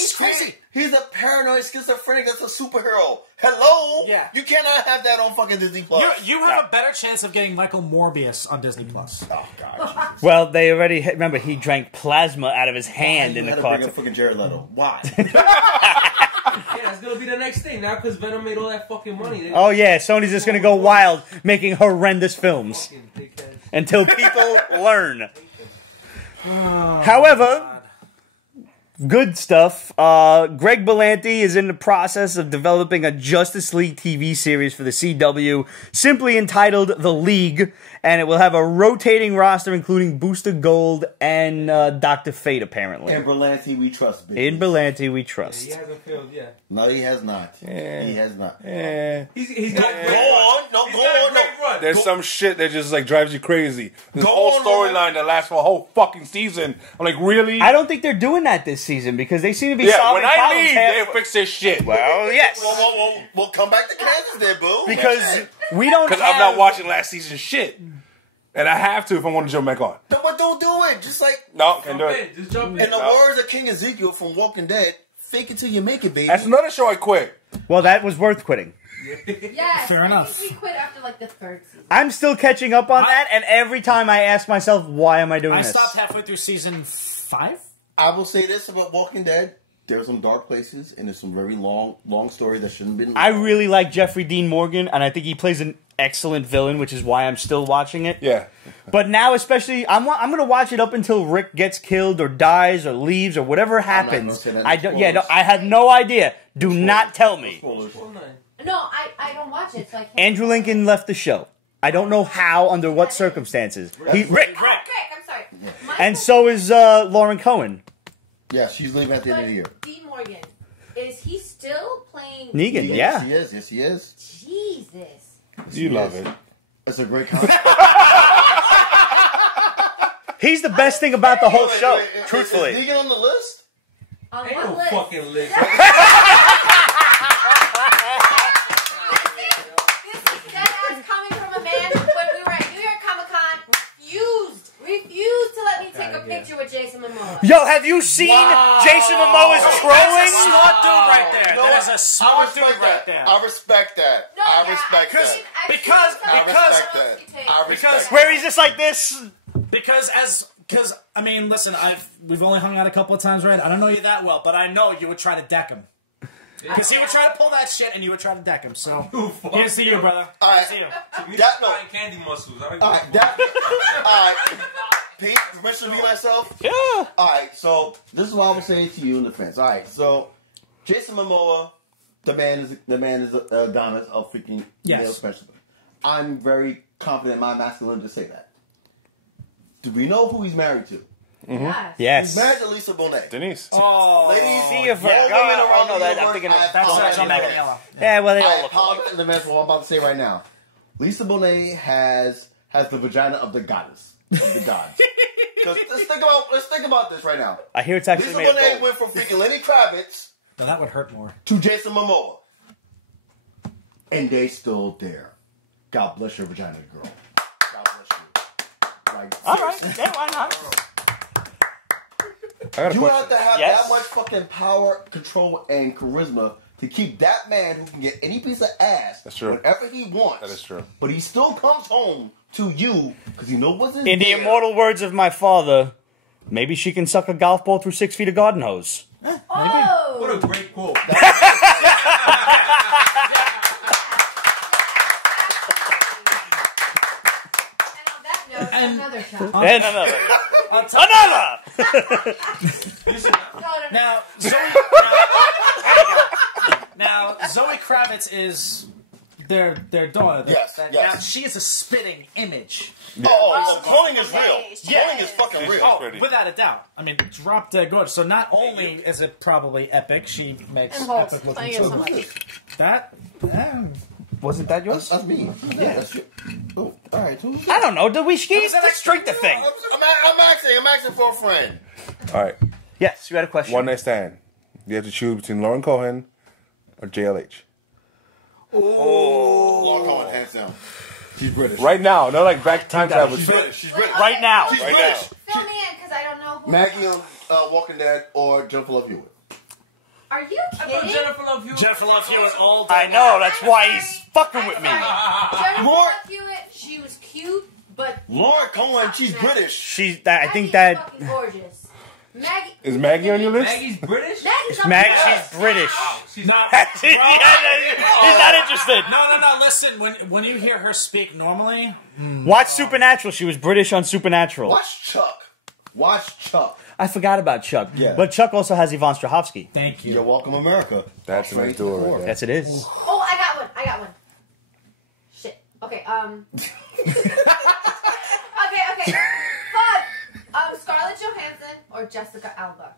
He's crazy. He's a paranoid schizophrenic that's a superhero. Hello? Yeah. You cannot have that on fucking Disney Plus. You have a better chance of getting Michael Morbius on Disney Plus. Oh, God. Well, they already remember he drank plasma out of his hand in You the had to bring cartoon. up fucking Jared Leto. Why? Yeah, that's gonna be the next thing now because Venom made all that fucking money. Oh yeah, Sony's just gonna go wild making horrendous films until people learn. However, good stuff. Greg Berlanti is in the process of developing a Justice League TV series for the CW, simply entitled The League, and it will have a rotating roster including Booster Gold and Dr. Fate, apparently. In Berlanti, we trust, bitches. In Berlanti, we trust. He hasn't failed yet. No, he has not. He has not. He's got Go on. No, go on. No. Run. There's some shit that just like drives you crazy. This Go whole on, storyline that lasts for a whole fucking season. I'm like, really? I don't think they're doing that this season because they seem to be Yeah, solving when I problems leave, half- they'll fix this shit. Well, yes. We'll come back to Kansas there, boo. Because we don't Because have... I'm not watching last season's shit. And I have to if I want to jump back on. No, but don't do it. Just like No, can't do Jump it. in. Just jump in. in the words of King Ezekiel from Walking Dead, fake it till you make it, baby. That's another show I quit. Well, that was worth quitting. Yes, Fair I enough. think we quit after like the 3rd season. I'm still catching up on that, and every time I ask myself, why am I doing I this? stopped halfway through season 5. I will say this about Walking Dead. There's some dark places, and there's some very long stories that shouldn't have been. I really like Jeffrey Dean Morgan, and I think he plays an excellent villain, which is why I'm still watching it. Yeah. But now, especially, I'm going to watch it up until Rick gets killed or dies or leaves or whatever happens. say that. I don't. Yeah, no, I have no idea. Do not tell me. No, I don't watch it, so I can't. Andrew Lincoln left the show. I don't know how, under what circumstances. Rick. Rick, I'm sorry. And so is Lauren Cohen. Yeah, she's leaving at the end of the year. Dean Morgan, is he still playing Negan, Yes, yeah. he is. Yes, he is. Jesus. You love it. It's a great concept. He's the best thing about the whole show, truthfully. Is Negan on the list? On Ain't what no list? fucking list. This is dead ass coming from a man when we were at New York Comic Con refused to let me take a picture with Jason Momoa. Yo, have you seen Jason Momoa's That's a trolling? smart dude right there. You know There's what? a smart I dude respect right that. there. I respect that. No, I yeah, respect I've that. seen- I've Because- seen some I because- respect that. I because- respect Where he's just like this. Because I mean, listen, we've only hung out a couple of times, right? I don't know you that well, but I know you would try to deck him. Because he would try to pull that shit, and you would try to deck him. So here's to you, brother. All right. Here's to you. You That- no. fine candy muscles. I don't All right, all right. Pete, permission to be myself? Yeah. All right, so this is what I would say to you in defense. All right, so Jason Momoa, the man is Adonis of freaking Yes. male specimen. I'm very confident in my masculinity to say that. Do we know who he's married to? Yes. Yes. He's married to Lisa Bonet. Denise. Oh, Ladies, See if all women around no, the I'm universe, thinking of- I that's apologize John in advance. Yellow. Yeah, well, they I all look alike. apologize in advance for what I'm about to say right now. Lisa Bonet has the vagina of the goddess, of the gods. 'Cause let's think about this right now. I hear it's actually Lisa made of Bonet gold. went from freaking Lenny Kravitz now that would hurt more. to Jason Momoa, and they still there. God bless your vagina, girl. God bless you. Like, All right. Yeah, why not? I got a you question. have to have Yes. that much fucking power, control, and charisma to keep that man who can get any piece of ass That's true. whenever he wants. That is true. But he still comes home to you because he knows what's In the there. immortal words of my father, maybe she can suck a golf ball through 6 feet of garden hose. Oh! What a great quote. And on that note, another shot. And another. Another! Now, Zoe Kravitz is their daughter. Yes, Now, yes. she is a spitting image. Oh, cloning is real. Yeah. Cloning is fucking real. Oh, pretty. without a doubt. I mean, drop dead gorgeous. So not only is it probably epic, she makes And Hulk. epic Thank looking you so children. much. That, Wasn't that yours? That's me. Yeah, that's you. Oh, all right. Who's I don't know. Did we skate straight the thing? I'm asking for a friend. All right. Yes, you had a question. One night stand. You have to choose between Lauren Cohen or JLH. Lauren Cohen, hands down. She's British. Right now. Not like back time travel. She's British. She's British. Right now. She's Right British. Fill me in, because I don't know who. Maggie on Walking Dead or Jennifer Love Hewitt. Are you I thought kidding? Jennifer Love Hewitt. Jennifer Love Hewitt all I know. That's why he's fucking with me. Jennifer Lauren- Love Hewitt, she was cute, but Lauren Cohen, she's British. I think Maggie's that fucking gorgeous. Maggie Is Maggie on your list? Maggie's British? Maggie's up Maggie, there. she's British. She's No, He's not interested. no. Listen, when you hear her speak normally, Watch Supernatural. She was British on Supernatural. Watch Chuck. Watch Chuck. I forgot about Chuck. Yeah. But Chuck also has Yvonne Strahovski. Thank you. You're welcome, America. That's a nice door right there. Yes, it is. Oh, I got one. Shit. Okay, Okay. Fuck. Scarlett Johansson or Jessica Alba?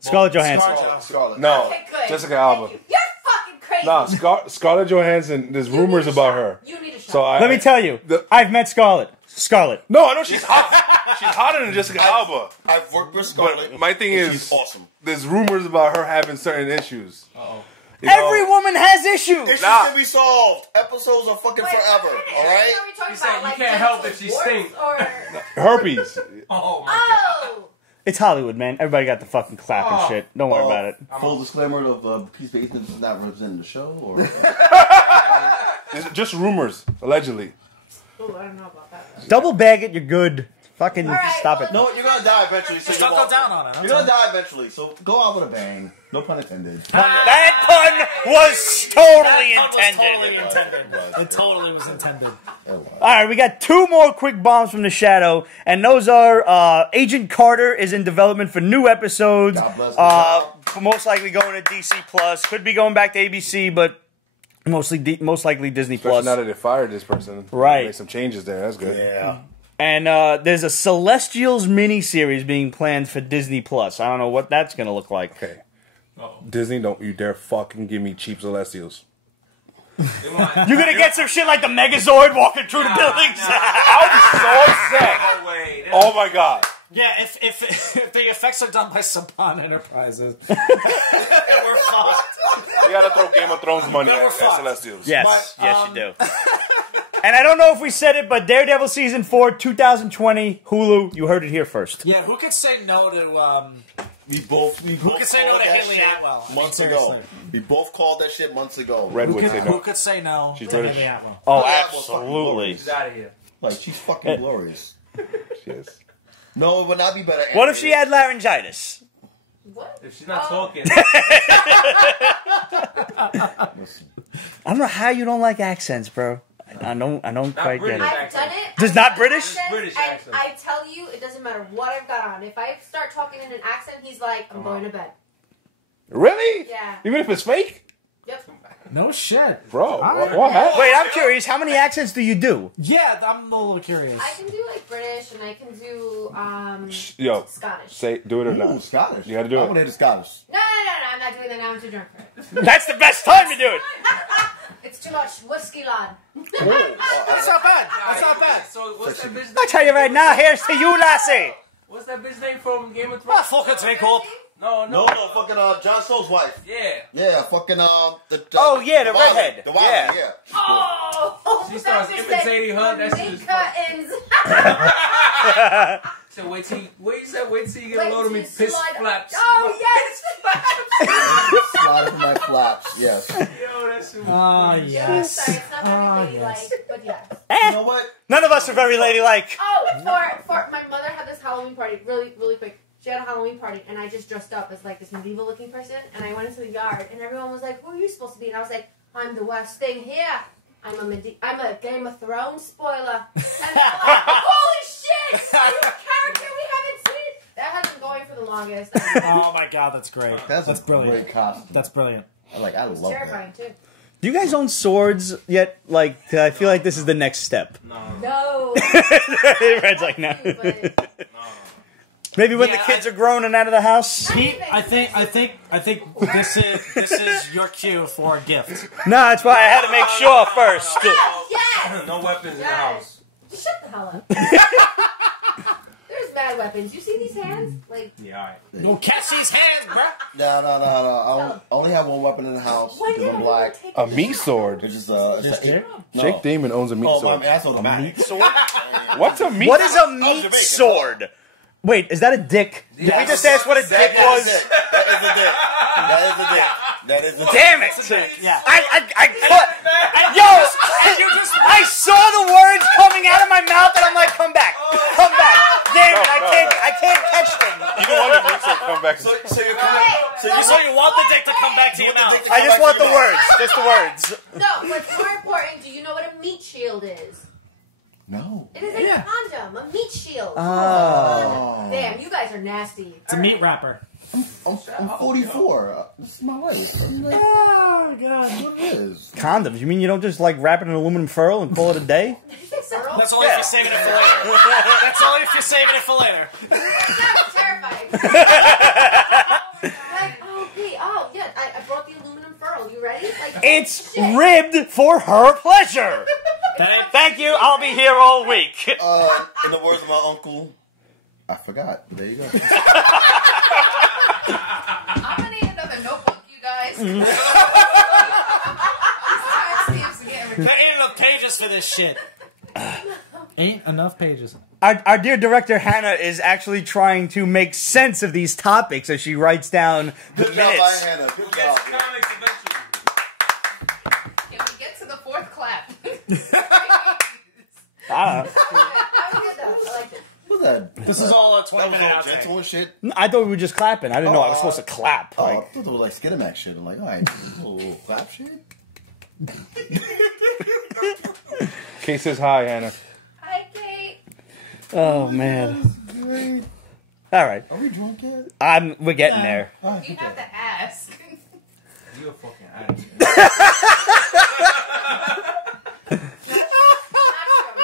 Scarlett Johansson. Scarlett. No, Okay, good. Jessica Alba. Thank you. You're fucking crazy. No, Scarlett Johansson. There's rumors about her. You need a shot. So Let me tell you, I've met Scarlett. No, I know she's hot. She's hotter than Jessica Alba. I've worked with Scarlett. But my thing is, she's awesome. There's rumors about her having certain issues. Every woman has issues. Issues can be solved. Episodes are fucking forever. All right. He said you can't help if she stinks. Herpes. Oh my Oh. It's Hollywood, man. Everybody got the fucking clap and shit. Don't worry about it. Full disclaimer of Peace Basement is not representing the show, or It's just rumors, allegedly. Oh, I don't know about that. Double bag it, you're good. Fucking right, stop well, it. no, you're gonna die eventually. So Just you're don't go welcome. down on it. You're gonna die eventually, so go out with a bang. No pun intended. That pun was totally That pun was totally intended. intended. It totally was intended. Alright, we got 2 more quick bombs from the shadow, and those are Agent Carter is in development for new episodes. God bless Most likely going to DC Plus. Could be going back to ABC, but most likely Disney Especially Plus. now that they fired this person. Right. Make some changes there. That's good. Yeah. And there's a Celestials miniseries being planned for Disney Plus. I don't know what that's going to look like. Okay. Disney, don't you dare fucking give me cheap Celestials. You're going to get some shit like the Megazord walking through the buildings. I'll be so upset. No way. Oh my god. Yeah, if the effects are done by Saban Enterprises, we're fucked. You gotta throw Game of Thrones money Then we're at fucked. Celestials. Yes, But, yes, you do. And I don't know if we said it, but Daredevil Season 4, 2020, Hulu, you heard it here first. Yeah, who could say no to We both could say no called to that Haley shit Atwell? I mean, months seriously. ago. We both called that shit months ago. Redwood say who no. could say no She's to British. Haley Atwell? Oh, Yeah, absolutely. She's out of here. Like she's fucking glorious. Yes. No, it would not be better. What if she had laryngitis? What? If she's not talking. I don't know how you don't like accents, bro. I don't quite get British. it. I've done it. Does I've not done British? accents, British and accent. I tell you, it doesn't matter what I've got on. If I start talking in an accent, he's like, I'm going to bed. Really? Yeah. Even if it's fake? Yep. No shit. Bro, right. what happened? Wait, I'm curious. How many accents do you do? Yeah, I'm a little curious. I can do like British and I can do Yo, Scottish. do it or Ooh, not. Scottish. You gotta do I it. want to hear the Scottish. No, I'm not doing that now. I'm too drunk for it. That's the best time to do it. It's too much whiskey, lad. That's not bad. That's not bad. So what's that bitch I name? tell you right now, here's to you, lassie. What's that bitch name from Game of Ah, Thrones? fuck it, take up. No. No, fucking John Snow's wife. Yeah. Yeah, fucking Oh, yeah, the Wiley. redhead. The Wiley, Yeah. yeah. Oh! She starts that bitch imitating her, said, that's "Make just curtains." So wait till you get Wait a load of me till you piss slide- flaps. Oh, yes! Slide from my flaps. Yes. Yo, that's Oh, Yeah, yes. sorry, it's not very Oh, ladylike, yes. but yes. You know what? None of us are very ladylike. Oh, for my mother had this Halloween party, really, really quick. She had a Halloween party, and I just dressed up as like this medieval-looking person, and I went into the yard, and everyone was like, "Who are you supposed to be?" And I was like, "I'm the worst thing here. I'm a Game of Thrones spoiler." And they're like, "Holy shit! You're a character we haven't seen." That has been going for the longest. Oh my god, that's great. That's a brilliant. great costume. That's brilliant. I love that. Terrifying too. Do you guys own swords yet? Like, I feel like this is the next step. No. Red's like, no. But Maybe when Yeah, the kids are grown and out of the house. Pete, I think this is your cue for a gift. No, that's why I had to make sure first. yes. No weapons in the Yes. house. Shut the hell up. There's mad weapons. You see these hands? Like. Yeah, alright. No, catch these hands, bruh. No. I only have one weapon in the house When because did I'm I black. take A meat sword. It's just here? no. Jake Damon owns a meat Oh, sword. my ass on the back. What's a meat What is a Jamaican. meat sword? Wait, is that a dick? Did we just ask what a dick That was? is the dick. That is the dick. That is the dick. Damn it! Yeah. I saw the words coming out of my mouth and I'm like, come back. Damn it, I can't catch them. You don't want the meat sword to come back. So you're coming. So you want the dick to come back to your mouth? I just want the words, just the words. No, what's more important, do you know what a meat shield is? No. It is a Yeah. condom, a meat shield. Oh. Damn, you guys are nasty. It's a meat wrapper. I'm 44. This is my life. I'm like, Oh, God. what is? Condoms? You mean you don't just like wrap it in aluminum foil and call it a day? That's only if you're saving it for later. That's only if you're saving it for later. That's terrifying. Like, oh, Pete, oh, yeah, I brought the aluminum furl. You ready? Like, It's shit. ribbed for her pleasure. Thank you. I'll be here all week. In the words of my uncle, I forgot. There you go. I'm gonna need another notebook, you guys. These timestamps are getting There ain't enough pages for this shit. Ain't enough pages. Our dear director Hannah is actually trying to make sense of these topics as she writes down the Good job, minutes. Hannah. Good Get job. some comics eventually. Can we get to the fourth clap? I That was good though. I liked it. What's that? This is all a That 20 was minute all outtake. gentle and shit. I thought we were just clapping. I didn't know I was supposed to clap. Oh, I Like, thought it was like Skidamax shit. I'm like, all right, this is a little clap shit. Kate says hi, Hannah. Hi, Kate. oh man. Great. All right, Are we drunk yet? we're getting there. All right, You have to ask. You a fucking addict. I'm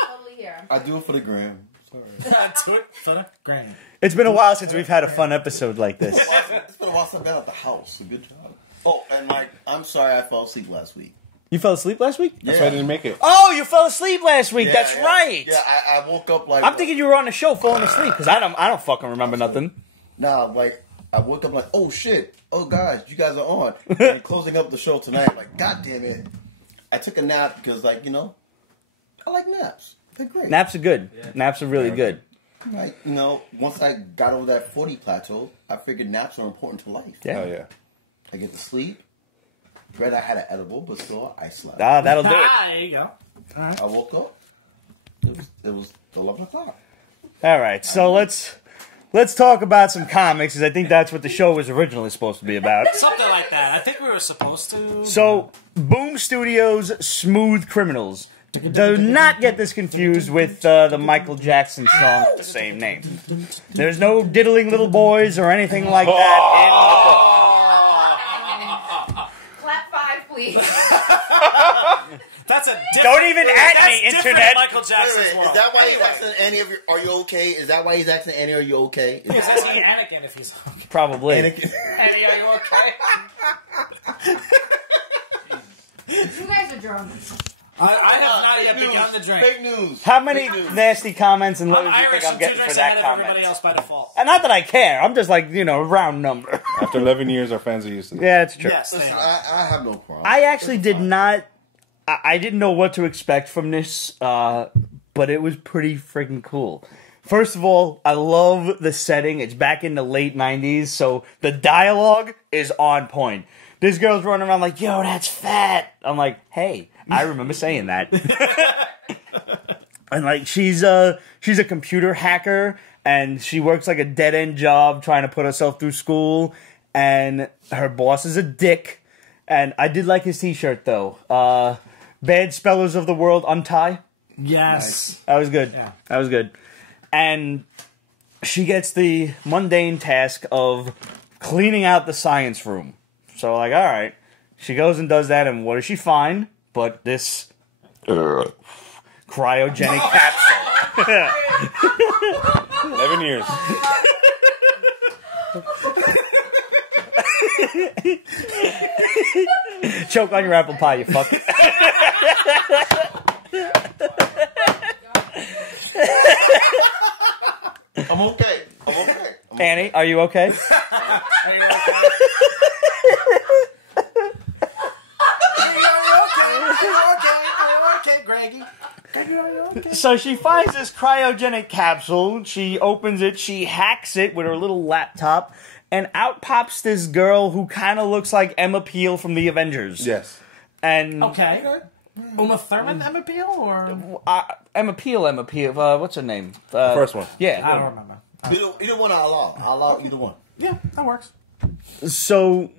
totally here. I do it for the gram. Sorry. Do it for the grand. It's been a while since we've had a fun episode like this. It's been a while since I've been at the house. Good job. Oh, and like, I'm sorry I fell asleep last week. You fell asleep last week? That's why I didn't make it. Oh, you fell asleep last week. Yeah, That's yeah. right. Yeah, I woke up like... I'm thinking you were on the show falling asleep because I don't fucking remember nothing. Nah, like, I woke up like, oh shit. Oh guys, you guys are on. And closing up the show tonight. Like, god damn it. I took a nap because, like, you know, I like naps. They're great. Naps are good. Naps are really good. Like, you know, once I got over that 40 plateau, I figured naps are important to life. Yeah. Oh, yeah. I get to sleep. Bread, I had an edible, but still, I slept. Ah, that'll do it. Ah, there you go. I woke up. It was 11 o'clock. All right, so let's talk about some comics because I think that's what the show was originally supposed to be about. Something like that. I think we were supposed to. So, Boom Studios' Smooth Criminals. Do not get this confused with the Michael Jackson song with the same name. There's no diddling little boys or anything like that Clap 5, please. That's a different. Don't even at that's me, different internet. than Michael Jackson's Wait, world. is that why he's asking Annie, are you okay? Is that why he's asking Annie, are you okay? He's asking Anakin if he's okay. in the book. Probably. Annie, are you okay? You guys are drunk. I have not yet begun to drink. Fake news. How many nasty comments and I'm letters do you Irish. think I'm I'm 2 getting for drinks that ahead of everybody comment? else by default. And not that I care. I'm just like, round number. After 11 years, our fans are used to it. Yeah, it's true. Yes, they Listen, are. I have no problem. I actually did not. I didn't know what to expect from this, but it was pretty freaking cool. First of all, I love the setting. It's back in the late 90s, so the dialogue is on point. This girl's running around like, yo, that's fat. I'm like, hey, I remember saying that. And like, she's a computer hacker, and she works like a dead-end job trying to put herself through school, and her boss is a dick. And I did like his t-shirt, though. Bad Spellers of the World, Untie. Yes. That was good. Yeah. That was good. And she gets the mundane task of cleaning out the science room. So, like, all right. She goes and does that, and what does she find? But this cryogenic capsule. 11 years. Choke on your apple pie, you fuck. I'm okay. I'm okay. Annie, are you okay? Okay, Greggy. So she finds this cryogenic capsule, she opens it, she hacks it with her little laptop, and out pops this girl who kind of looks like Emma Peel from the Avengers. Yes. And Okay. Uma Thurman, Emma Peel, or Emma Peel, what's her name? First one. Yeah. I don't remember. Either one I allow. I allow either one. Yeah, that works. So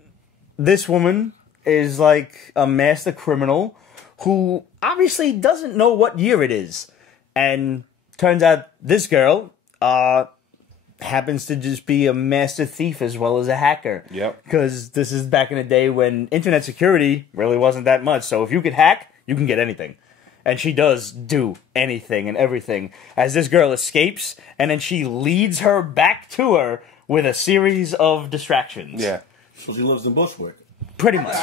this woman is like a master criminal who obviously doesn't know what year it is. And turns out this girl happens to just be a master thief as well as a hacker. Yep. Because this is back in the day when internet security really wasn't that much. So if you could hack, you can get anything. And she does do anything and everything. As this girl escapes, and then she leads her back to her with a series of distractions. Yeah. So she lives in Bushwick. Pretty much.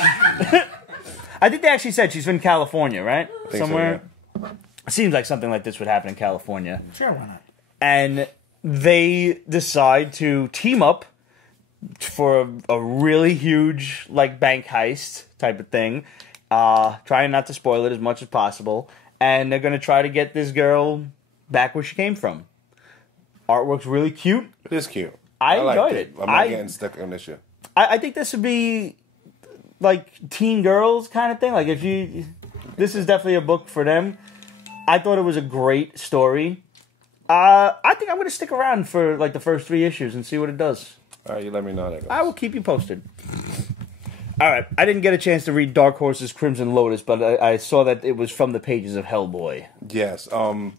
I think they actually said she's in California, right? I think Somewhere. So, yeah. Seems like something like this would happen in California. Sure, why not? And they decide to team up for a really huge, like, bank heist type of thing. Trying not to spoil it as much as possible. And they're going to try to get this girl back where she came from. Artwork's really cute. It is cute. I liked enjoyed it. I'm not getting stuck on this shit. I think this would be like teen girls kind of thing. Like if you, this is definitely a book for them. I thought it was a great story. I think I'm going to stick around for like the first 3 issues and see what it does. All right, you let me know how that goes. I will keep you posted. All right, I didn't get a chance to read Dark Horse's Crimson Lotus, but I saw that it was from the pages of Hellboy. Yes. You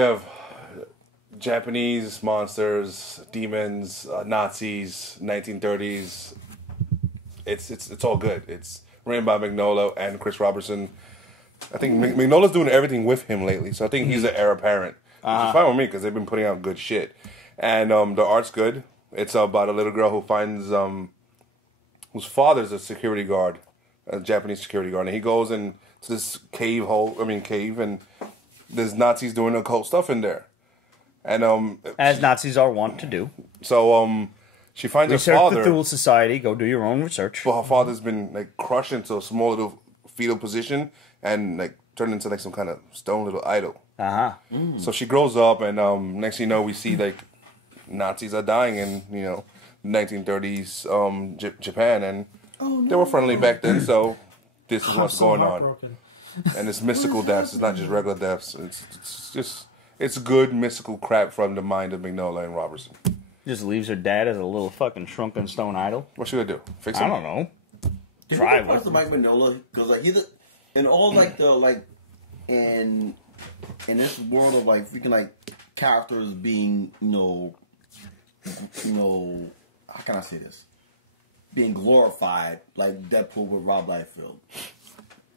have Japanese monsters, demons, Nazis, 1930s. It's all good. It's written by Mignola and Chris Robertson. I think Mignola's doing everything with him lately, so I think he's an heir apparent. Which is fine with me because they've been putting out good shit. And the art's good. It's about a little girl who finds whose father's a security guard, a Japanese security guard, and he goes into this cave, and there's Nazis doing occult stuff in there. And As Nazis are wont to do. so she finds her Research father. the Thule Society. Go do your own research. Well, her father's been like crushed into a small little fetal position and like turned into like some kind of stone little idol. So she grows up, and next thing you know, we see like Nazis are dying in 1930s Japan, and they were friendly back then. So this is what's going on, and it's mystical deaths. It's not just regular deaths. It's good mystical crap from the mind of Mignola and Robertson. Just leaves her dad as a little fucking shrunken stone idol. What should I do? Fix him? I don't know. Did Try you know the Mike Mignola? Because like in all like the like in this world of like freaking like characters being how can I say this? Being glorified like Deadpool with Rob Liefeld.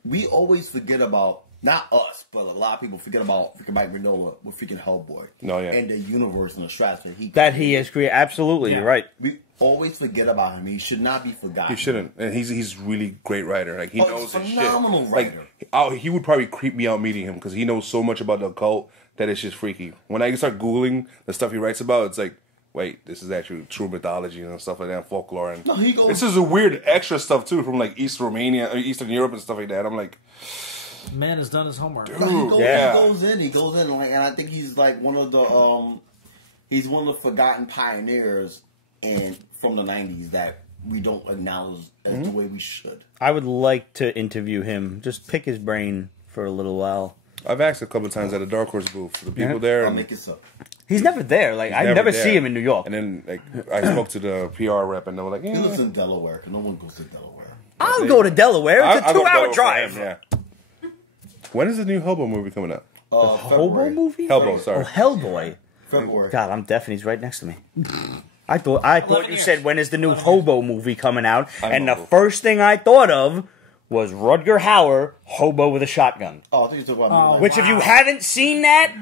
We always forget about, not us, but a lot of people forget about freaking Mike Mignola with freaking Hellboy. No, yeah. And the universe and the stratosphere He has created. Absolutely, you're right. We always forget about him. He should not be forgotten. He shouldn't, and he's really great writer. Like he knows his shit. Phenomenal writer. Like he would probably creep me out meeting him because he knows so much about the occult that it's just freaky. When I start googling the stuff he writes about, it's like, wait, this is actually true mythology and stuff like that, folklore, and this is a weird extra stuff too from like Eastern Europe and stuff like that. I'm like, man has done his homework. Dude, He goes in, like, and I think he's like one of the he's one of the forgotten pioneers from the 90s that we don't acknowledge as the way we should. I would like to interview him. Just pick his brain for a little while. I've asked a couple of times at a Dark Horse booth for the people there. I'll And make it so. He's never there. Like I never see him in New York. And then like I spoke to the PR rep, and they were like, He lives in Delaware, because no one goes to Delaware. I'll go to Delaware. It's a 2-hour drive. Yeah. When is the new Hobo movie coming out? Hobo movie? Hellboy, sorry. Oh, Hellboy. February. God, I'm deaf and he's right next to me. I thought you said, when is the new Hobo movie coming out? And the first thing I thought of was Rutger Hauer, Hobo with a Shotgun. Oh, I think you're talking about Which, if you haven't seen that,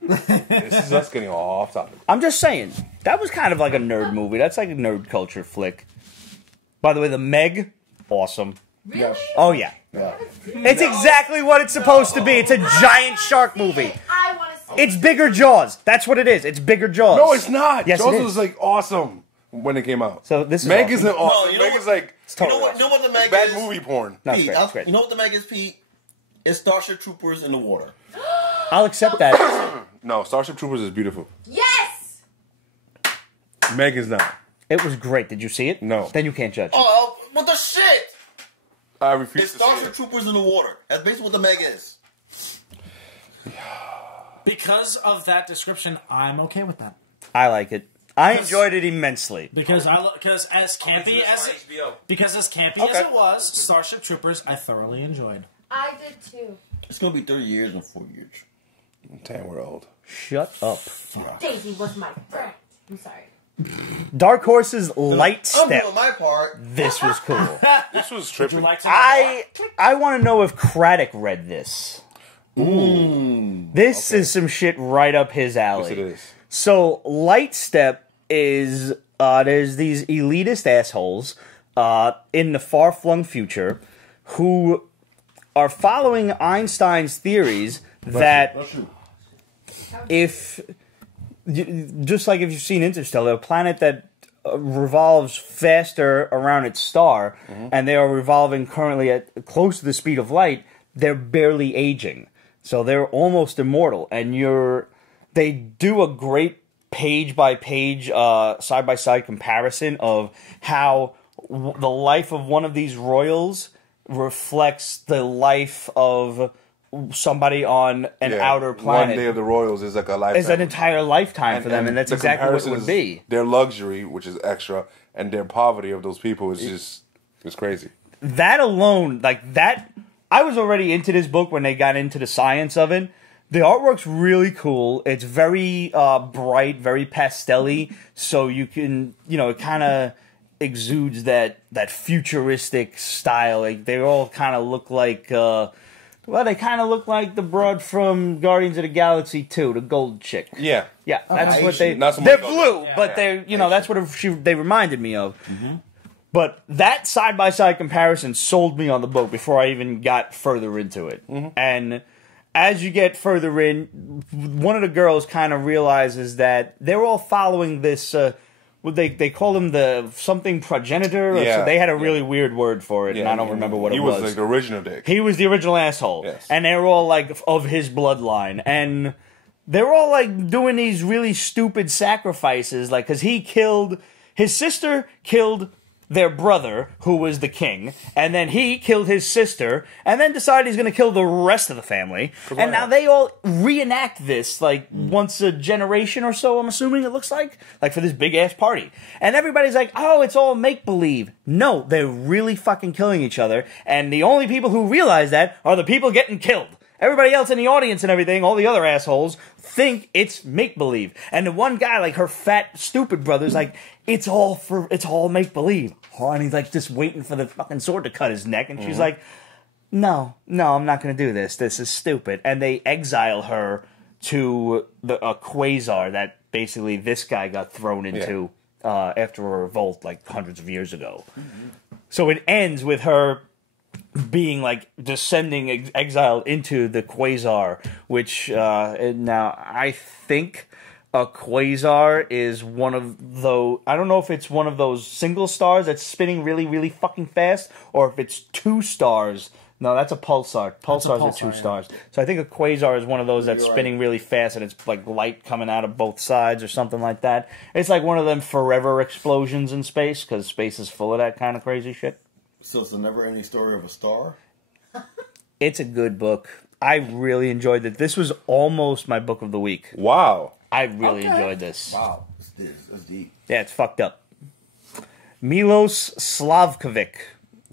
This is us getting off topic. I'm just saying, that was kind of like a nerd movie. That's like a nerd culture flick. By the way, the Meg, awesome. Really? Oh, yeah. It's exactly what it's supposed to be. It's a giant shark movie. I want to see It's bigger Jaws. That's what it is. It's bigger Jaws. No, it's not. Yes, Jaws it is. was like awesome when it came out. So this is Meg awesome. isn't awesome. No, you know Meg is what- like totally you know what the Meg bad is? movie porn. No, it's Pete, great, it's great. you know what the Meg is, Pete? It's Starship Troopers in the water. I'll accept that. No, Starship Troopers is beautiful. Yes! Meg is not. It was great. Did you see it? No. Then you can't judge. Oh, what the shit? I refuse It's to see Starship it. Troopers in the water. That's basically what the Meg is. Because of that description, I'm okay with that. I like it. I enjoyed it immensely. Because as campy as Okay. it was, Starship Troopers I thoroughly enjoyed. I did too. It's going to be 30 years in 4 years. Damn, we're old. Shut up. Daisy was my friend. I'm sorry. Dark Horse's I'm Lightstep. doing my part. This was cool. This was Would trippy. you like to? I want to know if Craddock read this. This is some shit right up his alley. Yes, it is. So Lightstep is there's these elitist assholes in the far-flung future who are following Einstein's theories that if just like if you've seen Interstellar, a planet that revolves faster around its star, and they are revolving currently at close to the speed of light, they're barely aging. So they're almost immortal, and they do a great page-by-page, side-by-side comparison of how the life of one of these royals reflects the life of somebody on an outer planet. One day of the Royals is like a lifetime. It's an entire lifetime for them, and that's the exactly what it comparison would be. Their luxury, which is extra, and their poverty of those people is just it's crazy. That alone, like that, I was already into this book when they got into the science of it. The artwork's really cool. It's very bright, very pastel-y, so you can, it kind of exudes that futuristic style. Like they all kind of look like, they kind of look like the broad from Guardians of the Galaxy 2, the gold chick. Yeah, Yeah, that's what they. Not so much They're gold. blue, but they're that's what they reminded me of. But that side by side comparison sold me on the book before I even got further into it. And as you get further in, one of the girls kind of realizes that they're all following this. They call him the something progenitor. Or so they had a really weird word for it, and I don't remember what it was. He was like the original dick. He was the original asshole. Yes. And they were all like of his bloodline. And they were all like doing these really stupid sacrifices, like because his sister killed their brother, who was the king, and then he killed his sister, and then decided he's going to kill the rest of the family. And now they all reenact this, like, once a generation or so, I'm assuming it looks like for this big-ass party. And everybody's like, oh, it's all make-believe. No, they're really fucking killing each other, and the only people who realize that are the people getting killed. Everybody else in the audience and everything, all the other assholes, think it's make-believe. And the one guy, like her fat, stupid brother's like, it's all make-believe. Oh, and he's like just waiting for the fucking sword to cut his neck. And she's like, no, I'm not going to do this. This is stupid. And they exile her to a quasar that basically this guy got thrown into after a revolt like hundreds of years ago. So it ends with her being like descending, exiled into the quasar, which now I think a quasar is one of those. I don't know if it's one of those single stars that's spinning really, really fucking fast, or if it's two stars. No, that's a pulsar. Pulsars are two stars. So I think a quasar is one of those that's spinning really fast, and it's like light coming out of both sides or something like that. It's like one of them forever explosions in space, because space is full of that kind of crazy shit. So it's a never-ending story of a star? It's a good book. I really enjoyed it. This was almost my book of the week. Wow. I really enjoyed this. Wow. That's deep. Yeah, it's fucked up. Milos Slavkovic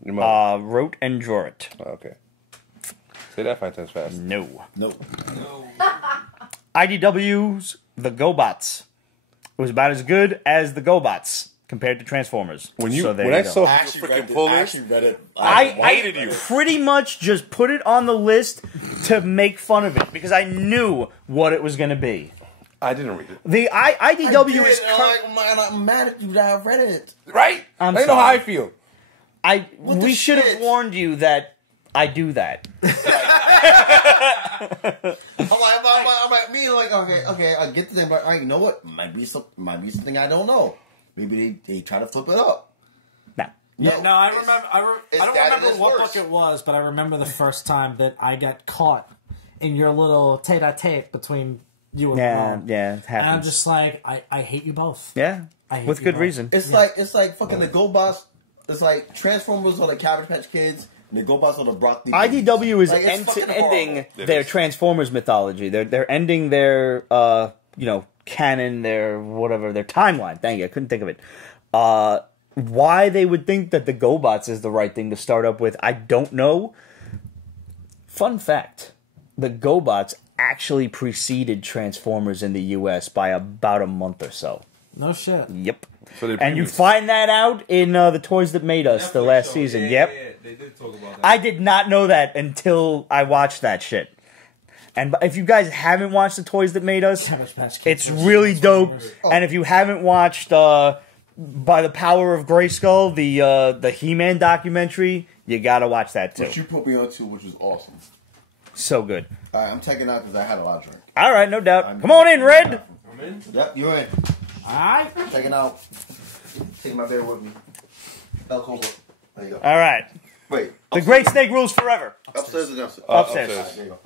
wrote and drew it. Okay. Say that 5 times fast. No. Nope. IDW's The GoBots. It was about as good as The GoBots compared to Transformers. When I saw I you actually freaking read it. pull I this, actually read it. I hated you. pretty much just put it on the list to make fun of it because I knew what it was going to be. I didn't read it. The IDW is I'm mad at you that I read it. Right? I'm I know how sorry. I feel. We should have shit? warned you that I do that. I'm like me, like okay, I get the thing, but you know what? Might be something I don't know. Maybe they try to flip it up. No. Yeah, no, I remember. I don't remember what worse. book it was, but I remember the first time that I got caught in your little tete-a-tete between you and Ramon. Yeah, it happens. And I'm just like, I hate you both. Yeah, I hate with you good both. reason. It's like fucking the GoBots. It's like Transformers or the Cabbage Patch Kids, and the GoBots or the Brock. IDW is Like, it's fucking ending horrible. their Transformers mythology. They're ending their canon, their whatever, their timeline. Thank you, I couldn't think of it. Why they would think that the GoBots is the right thing to start up with, I don't know. Fun fact: the GoBots actually preceded Transformers in the U.S. by about a month or so. No shit. Yep. So And you find that out in The Toys That Made Us, the last season. Yep. Yeah, they did talk about that. I did not know that until I watched that shit. And if you guys haven't watched The Toys That Made Us, it's really dope. And if you haven't watched By the Power of Grayskull, the He-Man documentary, you gotta watch that too. Which you put me on to, which was awesome. So good. Alright, I'm taking out because I had a lot of drink. Alright, no doubt. Come on in, Red! I'm in. Yep, you're in. Alright. Taking out. Take my beer with me. Cobra. There you go. Alright. Wait. The Great Snake rules forever. Upstairs or downstairs? Upstairs. Alright, there you go.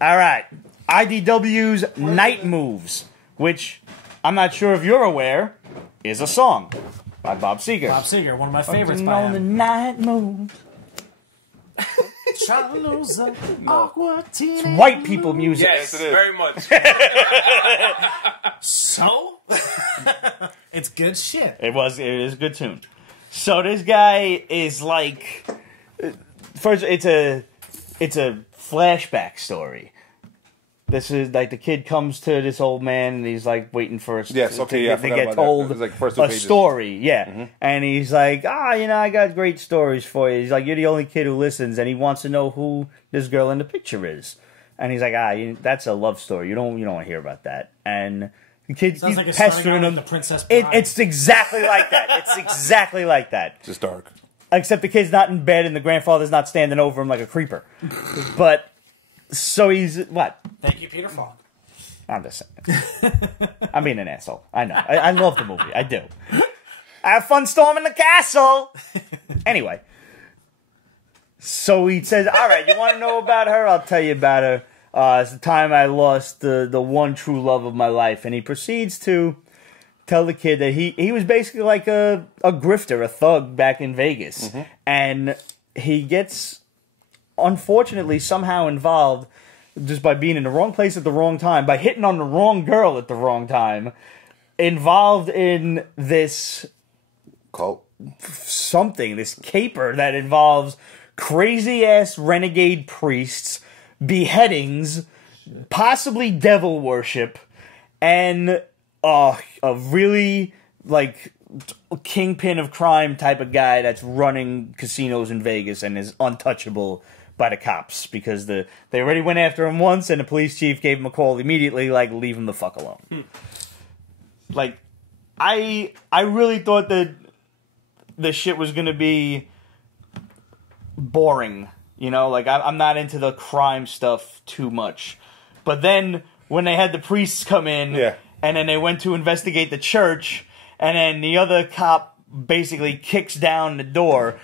Alright. IDW's Night Moves, which I'm not sure if you're aware, is a song by Bob Seger. Bob Seger, one of my favorites Fucking by on the him. night moves. Trying to lose an awkward teenage White people music. Yes, it is. very much. So? It's good shit. It is a good tune. So this guy is like, first it's a flashback story. This is like the kid comes to this old man and he's like waiting for us to I forgot get about told that. It was like first two a pages. story. Yeah. And he's like, I got great stories for you. He's like, you're the only kid who listens, and he wants to know who this girl in the picture is. And he's like, that's a love story. You don't want to hear about that. And the kid Sounds keeps like it's starting pestering out him. with the Princess Bride. It's exactly like that. It's exactly like that. Just dark. Except the kid's not in bed and the grandfather's not standing over him like a creeper. But, so he's, what? Thank you, Peter Falk. I'm just saying. I'm being an asshole. I know. I love the movie. I do. Have fun storming the castle! Anyway. So he says, alright, you want to know about her? I'll tell you about her. It's the time I lost the one true love of my life. And he proceeds to tell the kid that he was basically like a grifter, a thug back in Vegas. And he gets, unfortunately, somehow involved just by being in the wrong place at the wrong time, by hitting on the wrong girl at the wrong time, involved in this Cult. this caper that involves crazy-ass renegade priests, beheadings, possibly devil worship, and a really, like, kingpin of crime type of guy that's running casinos in Vegas and is untouchable by the cops because they already went after him once and the police chief gave him a call immediately, like, leave him the fuck alone. Like, I really thought that the shit was gonna be boring, you know? Like, I'm not into the crime stuff too much. But then, when they had the priests come in, and then they went to investigate the church, and then the other cop basically kicks down the door.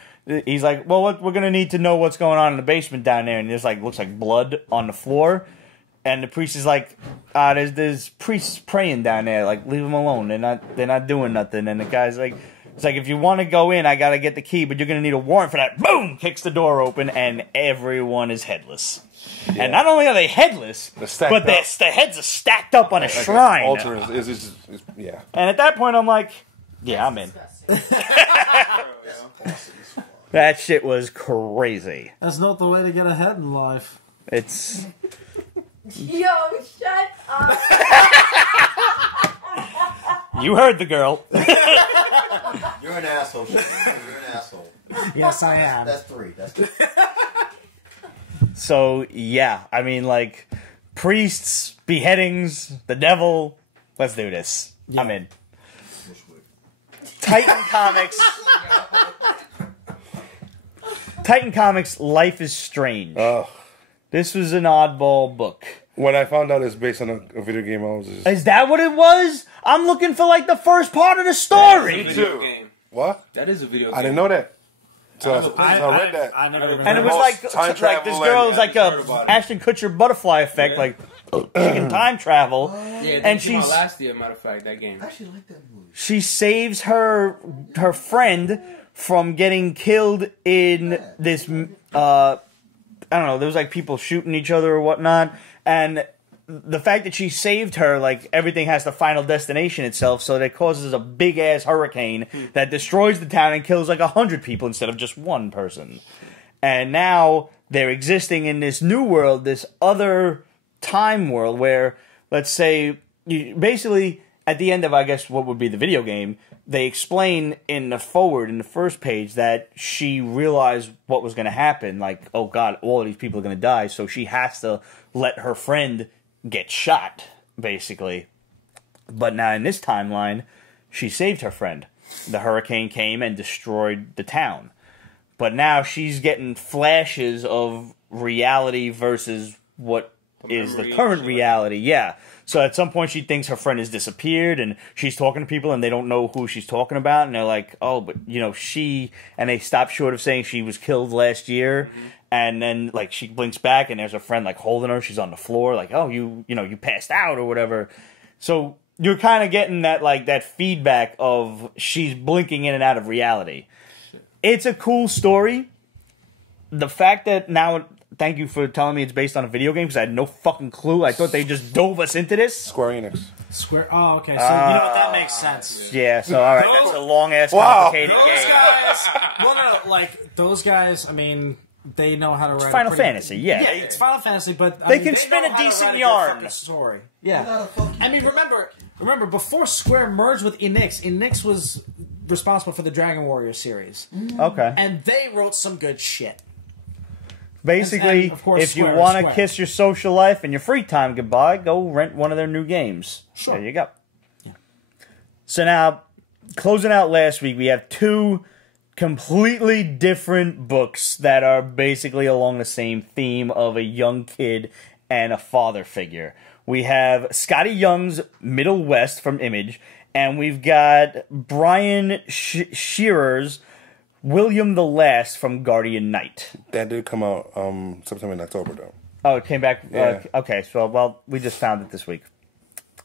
He's like, well, we're going to need to know what's going on in the basement down there. And there's like, looks like blood on the floor. And the priest is like, there's priests praying down there. Like, leave them alone. They're not doing nothing. And the guy's like, it's like, if you want to go in, I got to get the key, but you're going to need a warrant for that. Boom! Kicks the door open and everyone is headless. Yeah. And not only are they headless, but the heads are stacked up on a shrine. Altar is yeah. And at that point, I'm like, yeah, I'm in. That shit was crazy. That's not the way to get ahead in life. It's... Yo, shut up. You heard the girl. You're an asshole. You're an asshole. Yes, I am. That's three. So, yeah. I mean, like, priests, beheadings, the devil. Let's do this. Yeah. I'm in. Titan Comics. Titan Comics, Life is Strange. Oh. This was an oddball book. When I found out it's based on a video game, I was just... Is that what it was? I'm looking for, like, the first part of the story. Me too. What? That is a video game. I didn't know that. So I read that. I never And it was like this girl was like a Ashton Kutcher butterfly effect, like she can time travel. Yeah, and came out she's last year, matter of fact, that game. I actually like that movie. She saves her friend from getting killed in this. I don't know. There was like people shooting each other or whatnot, and the fact that she saved her, like, everything has the final destination itself, so that causes a big-ass hurricane that destroys the town and kills, like, 100 people instead of just one person. And now they're existing in this new world, this other time world where, let's say, basically at the end of, I guess, what would be the video game, they explain in the first page, that she realized what was going to happen. Like, oh God, all of these people are going to die, so she has to let her friend get shot, basically. But now in this timeline, she saved her friend. The hurricane came and destroyed the town. But now she's getting flashes of reality versus what is the current reality. Yeah. So at some point she thinks her friend has disappeared, and she's talking to people and they don't know who she's talking about, and they're like, oh, but and they stop short of saying she was killed last year. Mm-hmm. And then like she blinks back and there's her friend like holding her, she's on the floor, like, oh, you passed out or whatever. So you're kind of getting that feedback of she's blinking in and out of reality. It's a cool story. The fact that now, thank you for telling me it's based on a video game, because I had no fucking clue. I thought they just dove us into this. Square Enix. Oh, okay. So you know what, that makes sense. Yeah. So all right, that's a long ass complicated those game. Guys, well, no, like those guys. I mean, they know how to write. Final Fantasy, yeah. Yeah, it's Final Fantasy, but they can spin a decent yarn. Story. Yeah. I mean, remember before Square merged with Enix was responsible for the Dragon Warrior series. Okay. And they wrote some good shit. Basically, and of course, if you want to kiss your social life and your free time goodbye, go rent one of their new games. Sure. There you go. Yeah. So now, closing out last week, we have two completely different books that are basically along the same theme of a young kid and a father figure. We have Skottie Young's Middlewest from Image, and we've got Brian Shearer's William the Last from Guardian Knight. That did come out sometime in October, though. Oh, it came back? Yeah. Okay, so, well, we just found it this week.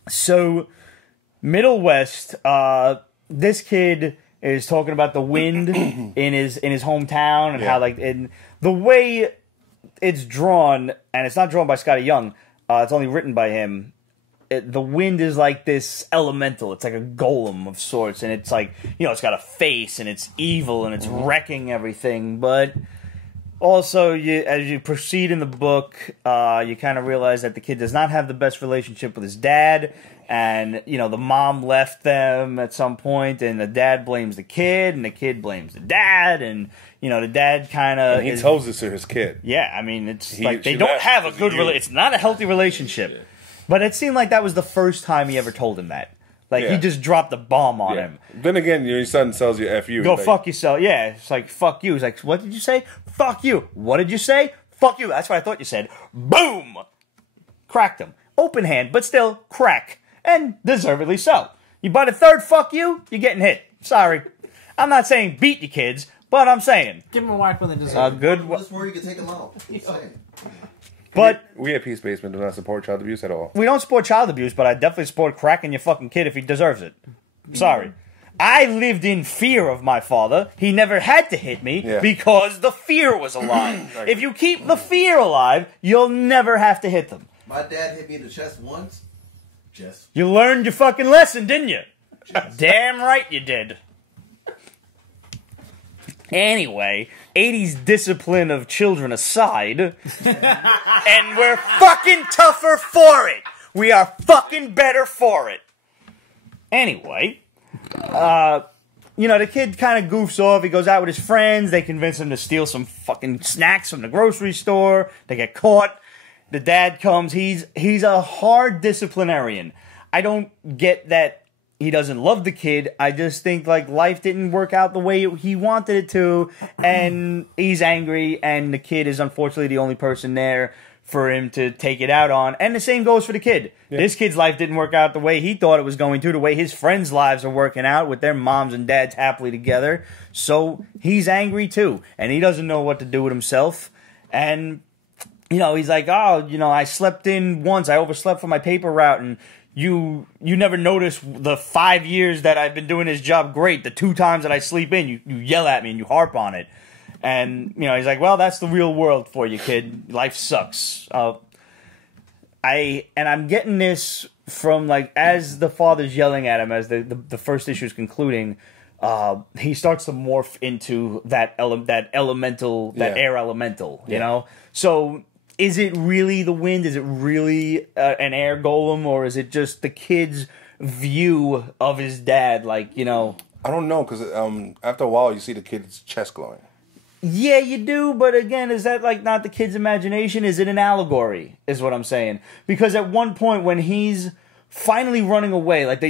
So, Middlewest, this kid is talking about the wind in his hometown, and how, like, in the way it's drawn, and it's not drawn by Skottie Young, it's only written by him. The wind is like this elemental. It's like a golem of sorts, and it's like, it's got a face, and it's evil, and it's wrecking everything. But also, as you proceed in the book, you kind of realize that the kid does not have the best relationship with his dad, and the mom left them at some point, and the dad blames the kid, and the kid blames the dad, and the dad kind of he tells this to his kid. Yeah, I mean, it's like they don't have a good relationship. It's not a healthy relationship. Yeah. But it seemed like that was the first time he ever told him that. Like, he just dropped a bomb on him. Then again, your son tells you F you. Go fuck yourself. Yeah, it's like, fuck you. He's like, what did you say? Fuck you. What did you say? Fuck you. That's what I thought you said. Boom! Cracked him. Open hand, but still, crack. And deservedly so. You buy the third fuck you, you're getting hit. Sorry. I'm not saying beat your kids, but I'm saying. Give them a whack when they deserve it. Good. That's where you can take them out. But we at Peace Basement do not support child abuse at all. We don't support child abuse, but I definitely support cracking your fucking kid if he deserves it. Sorry. I lived in fear of my father. He never had to hit me because the fear was alive. If you keep the fear alive, you'll never have to hit them. My dad hit me in the chest once. You learned your fucking lesson, didn't you? Damn right you did. Anyway, 80s discipline of children aside, and we're fucking tougher for it. We are fucking better for it. Anyway, the kid kind of goofs off. He goes out with his friends. They convince him to steal some fucking snacks from the grocery store. They get caught. The dad comes. He's a hard disciplinarian. I don't get that he doesn't love the kid. I just think, like, life didn't work out the way he wanted it to, and he's angry, and the kid is unfortunately the only person there for him to take it out on. And the same goes for the kid. Yeah. This kid's life didn't work out the way he thought it was going to, the way his friends' lives are working out with their moms and dads happily together. So he's angry too, and he doesn't know what to do with himself. And, he's like, I slept in once. I overslept for my paper route, and you never notice the 5 years that I've been doing this job great. The 2 times that I sleep in, you yell at me and you harp on it. And, he's like, well, that's the real world for you, kid. Life sucks. I'm getting this from, like, as the father's yelling at him, as the first issue is concluding, he starts to morph into that elemental, that air elemental, you know? So is it really the wind? Is it really an air golem? Or is it just the kid's view of his dad? Like, you know... I don't know, because after a while you see the kid's chest glowing. Yeah, you do, but again, is that like not the kid's imagination? Is it an allegory, is what I'm saying? Because at one point when he's finally running away, like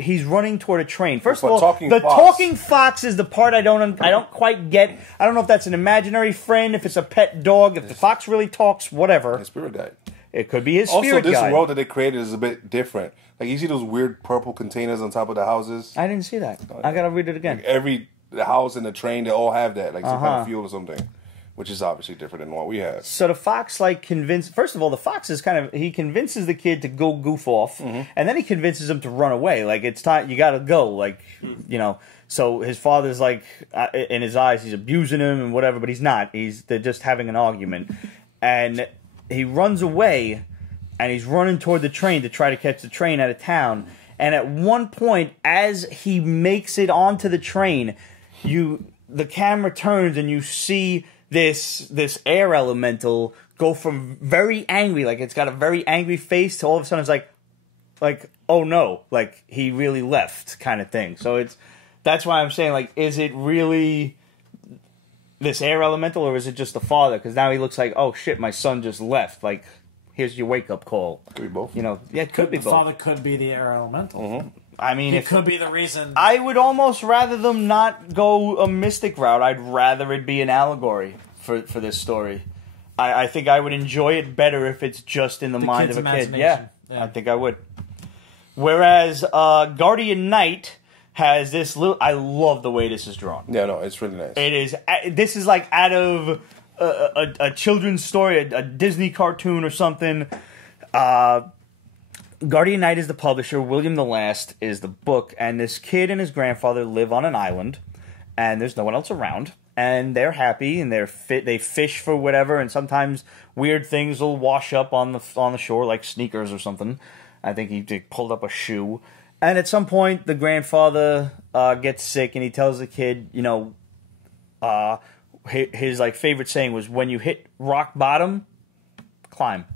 he's running toward a train. First of all, talking fox is the part I don't quite get. I don't know if that's an imaginary friend, if it's a pet dog, if the fox really talks, whatever. His spirit guide. It could be his spirit guide. Also, this world that they created is a bit different. Like, you see those weird purple containers on top of the houses? I didn't see that. I gotta read it again. Like every house and the train, they all have that, like some kind of fuel or something, which is obviously different than what we have. So the fox, like, first of all, the fox is he convinces the kid to go goof off, and then he convinces him to run away. Like, it's time, you gotta go, like, you know. So his father's like, in his eyes, he's abusing him and whatever, but he's not. They're just having an argument. And he runs away, and he's running toward the train to try to catch the train out of town. And at one point, as he makes it onto the train, the camera turns and you see this air elemental go from very angry, like it's got a very angry face, to all of a sudden it's like oh no, like he really left kind of thing. So that's why I'm saying, like, is it really this air elemental, or is it just the father? Because now he looks like, oh shit, my son just left. Like, here's your wake up call. Could be both. You know, yeah, it could be both. The father could be the air elemental. I mean, it could be the reason. I would almost rather them not go a mystic route. I'd rather it be an allegory for this story. I think I would enjoy it better if it's just in the mind of a kid. Yeah, I think I would. Whereas Guardian Knight has this little... I love the way this is drawn. Yeah, no, it's really nice. It is. This is like out of a children's story, a Disney cartoon or something. Guardian Knight is the publisher. William the Last is the book. And this kid and his grandfather live on an island. And there's no one else around. And they're happy. And they fish for whatever. And sometimes weird things will wash up on the shore, like sneakers or something. I think he pulled up a shoe. And at some point, the grandfather gets sick. And he tells the kid, you know, his like favorite saying was, when you hit rock bottom, climb.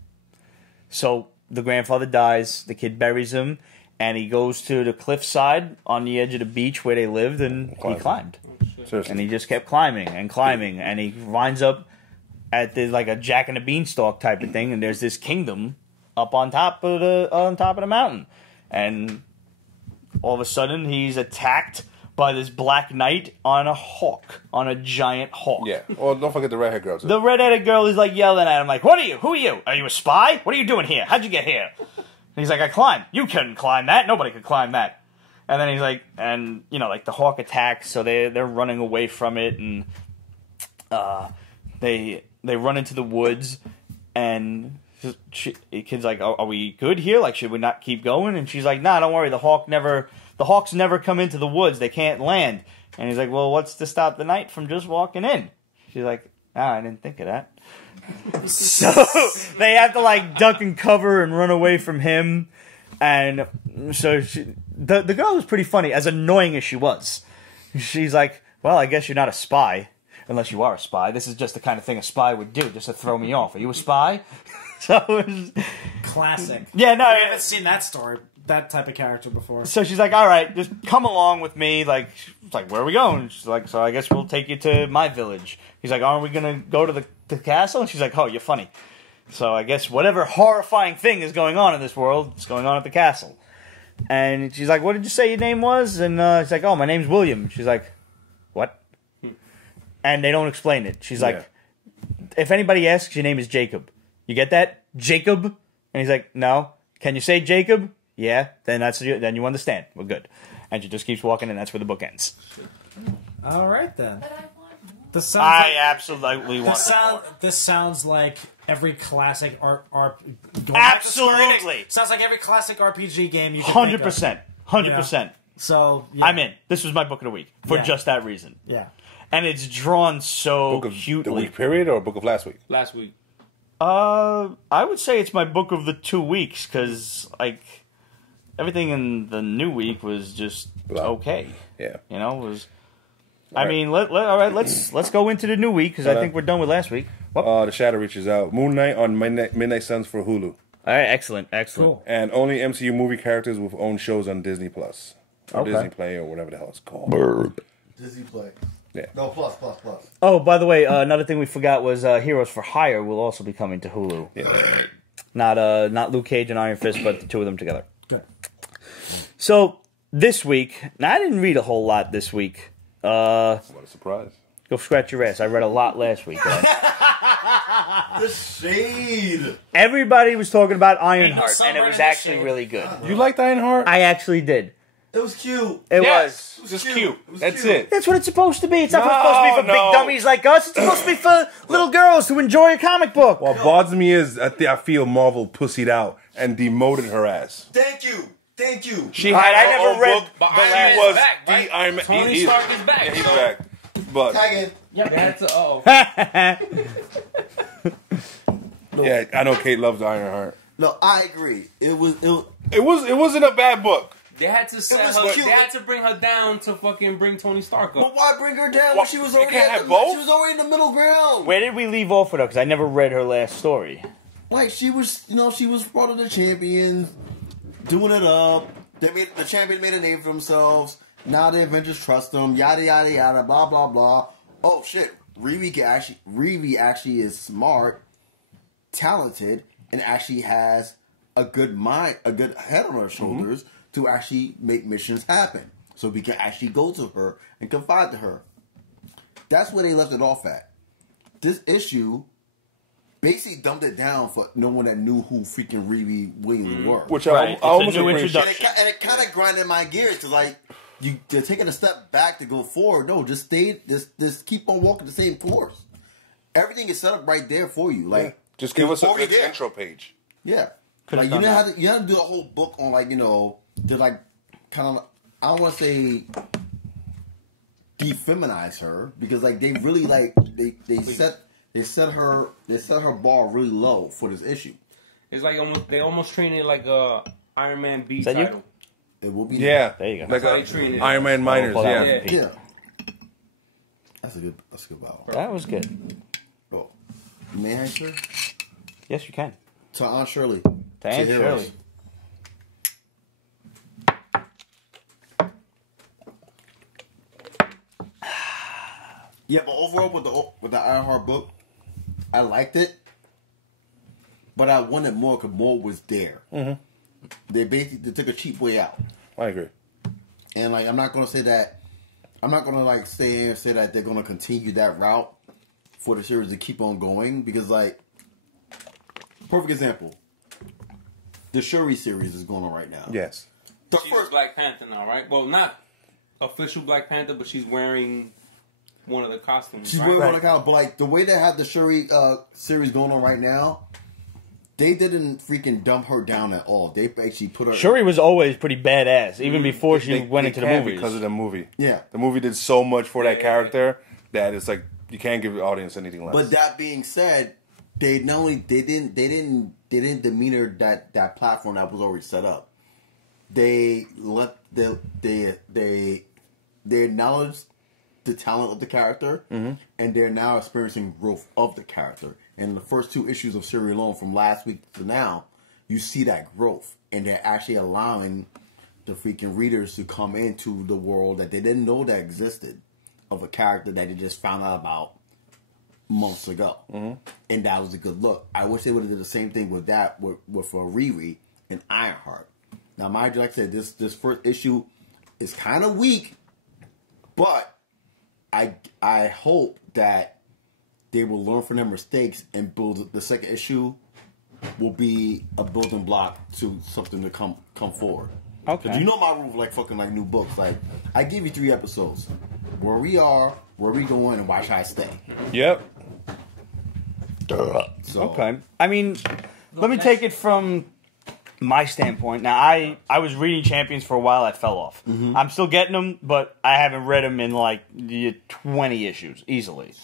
So... the grandfather dies, the kid buries him, and he goes to the cliffside on the edge of the beach where they lived, and he climbed. Seriously. And he just kept climbing and climbing, and he winds up at like a Jack and the Beanstalk type of thing, and there's this kingdom up on top of the mountain. And all of a sudden, he's attacked by this black knight on a hawk, on a giant hawk. Yeah. Well, don't forget the redhead girl, too. The redheaded girl is like yelling at him, like, what are you? Who are you? Are you a spy? What are you doing here? How'd you get here? And he's like, I climbed. You couldn't climb that. Nobody could climb that. And then he's like, and, you know, like the hawk attacks, so they're running away from it, and they run into the woods, and the kid's like, are we good here? Like, should we not keep going? And she's like, nah, don't worry, the hawks never come into the woods. They can't land. And he's like, well, what's to stop the knight from just walking in? She's like, I didn't think of that. So they have to, like, duck and cover and run away from him. And so the girl was pretty funny, as annoying as she was. She's like, well, I guess you're not a spy. Unless you are a spy. This is just the kind of thing a spy would do, just to throw me off. Are you a spy? So it was... classic. Yeah, no. I haven't seen that story. That type of character before. So she's like, all right, just come along with me. Like, where are we going? She's like, so I guess we'll take you to my village. He's like, aren't we going to go to the castle? And she's like, oh, you're funny. So I guess whatever horrifying thing is going on in this world is going on at the castle. And she's like, what did you say your name was? And he's like, oh, my name's William. She's like, what? And they don't explain it. She's like, if anybody asks, your name is Jacob. You get that? Jacob? And he's like, no. Can you say Jacob? Yeah, then then you understand. We're good. And she just keeps walking, and that's where the book ends. All right, then. I absolutely want more. This sounds like every classic Absolutely. Sounds like every classic RPG game you can 100%. 100%. Yeah. So, yeah. I'm in. This was my book of the week for just that reason. Yeah. And it's drawn so book of cutely. The week period or book of last week? Last week. I would say it's my book of the 2 weeks, because, like... everything in the new week was just okay. Yeah. You know, it was. I mean, all right. Let's go into the new week because I think we're done with last week. The Shadow reaches out. Moon Knight on Midnight Suns for Hulu. All right, excellent. Cool. And only MCU movie characters with own shows on Disney Plus or Disney Play or whatever the hell it's called. Disney Play. Yeah. No, plus. Oh, by the way, another thing we forgot was Heroes for Hire will also be coming to Hulu. Yeah. Not Luke Cage and Iron Fist, but the two of them together. Good. So this week, now I didn't read a whole lot this week. What a surprise. Go scratch your ass. I read a lot last week. The shade. Everybody was talking about Ironheart, Some and it was random actually shade. really good. You liked Ironheart? I actually did. It was cute. It was. Yes. Just cute. It was That's cute. it. That's what it's supposed to be. It's not No, supposed to be for no. big dummies like us. It's supposed to be for little girls who enjoy a comic book. What bothers me is I feel Marvel pussied out and demoted her ass. Thank you. She All right, had I her never own read book. the She last- was back, right? the Iron Man. Tony Stark is back, Yeah, he's so- back. But Tag in. They had to. yeah, I know Kate loves Ironheart. No, I agree. It It wasn't a bad book. They had to set was her. cute. They had to bring her down to fucking bring Tony Stark up. But why bring her down What? when she was You already can't at have the, both? she was already in the middle ground? Where did we leave off with her? Because I never read her last story. Like she was, she was part of the champions, doing it up. The champion made a name for themselves. Now the Avengers trust them. Yada yada yada. Blah blah blah. Oh shit! Riri actually is smart, talented, and actually has a good mind, a good head on her shoulders to actually make missions happen. So we can actually go to her and confide to her. That's where they left it off at. This issue basically dumped it down for no one that knew who freaking Riri Williams were. Which Right. I almost It's a new appreciate. introduction. And it kind of grinded my gears because, like, they're taking a step back to go forward. No, just keep on walking the same course. Everything is set up right there for you. Like, Just give us a already good there. intro page. Yeah, Could've like done you have to do a whole book on to like kind of, I don't want to say defeminize her because like they really like they set her bar really low for this issue. It's like they almost treated it like a Iron Man B Is that you? title. It will be Yeah, There you go. like That's how they treat it. Iron Man minors. pull that Yeah. one. yeah. That's a good battle. That was good. Oh, may I answer Yes, you can. to Aunt Shirley? To Aunt Heroes. Shirley. Yeah, but overall with the Ironheart book, I liked it, but I wanted more because more was there. Mm-hmm. They took a cheap way out, I agree. and like I'm not gonna say that. I'm not gonna like stay here and say that they're gonna continue that route for the series to keep on going because like, perfect example, the Shuri series is going on right now. Yes. The She's first Black Panther now, right? Well, not official Black Panther, but she's wearing one of the costumes. She's right? really on the count, but like the way they have the Shuri series going on right now, they didn't freaking dump her down at all. They actually put her. Shuri was always pretty badass, even before she went into the can't movies. because of the movie. Yeah. The movie did so much for that character that it's like you can't give the audience anything less. But that being said, they not only they didn't demeanor that platform that was already set up. They acknowledged the talent of the character, and they're now experiencing growth of the character. And in the first two issues of Shuri alone, from last week to now, you see that growth, and they're actually allowing the freaking readers to come into the world that they didn't know that existed of a character that they just found out about months ago, and that was a good look. I wish they would have did the same thing with that with Riri and Ironheart. Now, mind you, like I said, this first issue is kind of weak, but I hope that they will learn from their mistakes and build the second issue will be a building block to something to come forward. Okay. 'Cause you know my rule for like fucking like new books. Like I give you 3 episodes, where we are, where we going, and why should I stay? Yep. So, Okay. I mean, let me take it from my standpoint. Now, I was reading Champions for a while. I fell off. I'm still getting them, but I haven't read them in like 20 issues easily.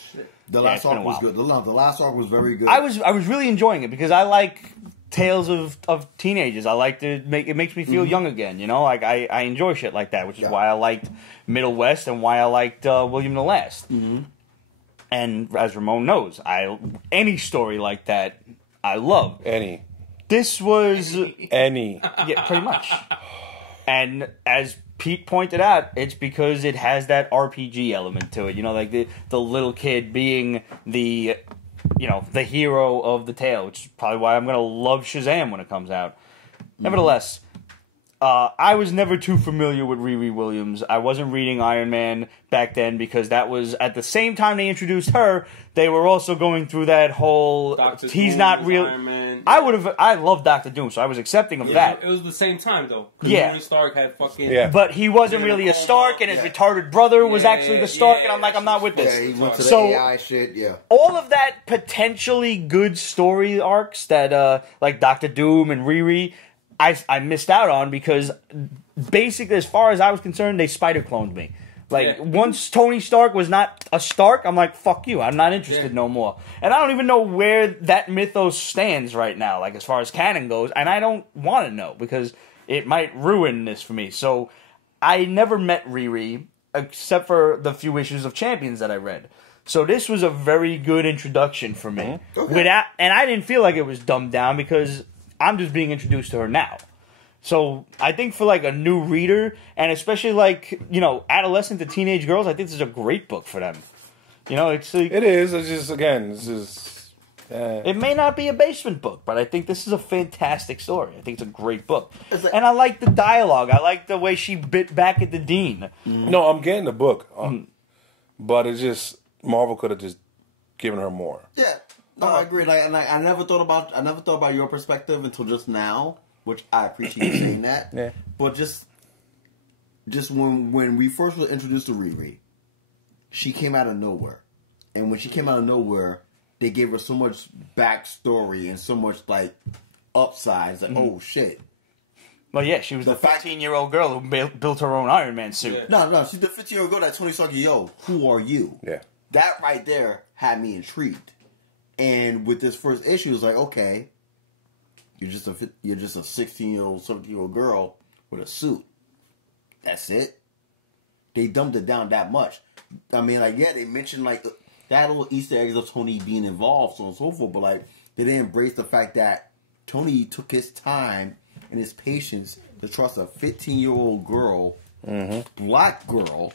The Yeah, last it's been arc a was while. good. The last arc was very good. I was really enjoying it because I like tales of teenagers. I like to it makes me feel young again, you know? Like I enjoy shit like that, which is why I liked Middlewest and why I liked William the Last. And as Ramon knows, any story like that I love. Any. This was Any. yeah, pretty much. And as Pete pointed out, it's because it has that RPG element to it. You know, like the little kid being the hero of the tale, which is probably why I'm going to love Shazam when it comes out. Nevertheless, I was never too familiar with Riri Williams. I wasn't reading Iron Man back then because that was at the same time they introduced her. They were also going through that whole he's not real. Iron Man. I love Dr. Doom, so I was accepting of that. It was the same time though. Yeah, Tony Stark had fucking. But he wasn't really a Stark, and his retarded brother was actually the Stark, and I'm like, I'm not with this. Yeah, he went to the AI shit. Yeah, all of that potentially good story arcs that like Dr. Doom and Riri, I missed out on because basically, as far as I was concerned, they spider cloned me. Like, once Tony Stark was not a Stark, I'm like, fuck you, I'm not interested no more. And I don't even know where that mythos stands right now, like, as far as canon goes, and I don't want to know, because it might ruin this for me. So, I never met Riri, except for the few issues of Champions that I read. So this was a very good introduction for me. And I didn't feel like it was dumbed down, because I'm just being introduced to her now. So I think for like a new reader, and especially like, you know, adolescent to teenage girls, I think this is a great book for them. You know, it's like, it is. It's just, again, it's just... It may not be a basement book, but I think this is a fantastic story. I think it's a great book. And I like the dialogue. I like the way she bit back at the Dean. No, I'm getting the book. But it's just, Marvel could have just given her more. Yeah. No, I agree. I never thought about your perspective until just now. Which I appreciate you saying that. Yeah. But just when we first were introduced to Riri, she came out of nowhere. And when she came out of nowhere, they gave her so much backstory and so much like upsides. Like, oh shit. Well, yeah, she was the 15-year-old girl who built her own Iron Man suit. Yeah. No, she's the 15-year-old girl that Tony Stark, yo, who are you? Yeah. That right there had me intrigued. And with this first issue, it was like, okay, you're just a 16-year-old, 17-year-old girl with a suit. That's it. They dumbed it down that much. I mean, like, yeah, they mentioned like that little Easter eggs of Tony being involved, so on and so forth. But like, they didn't embrace the fact that Tony took his time and his patience to trust a 15-year-old girl, black girl,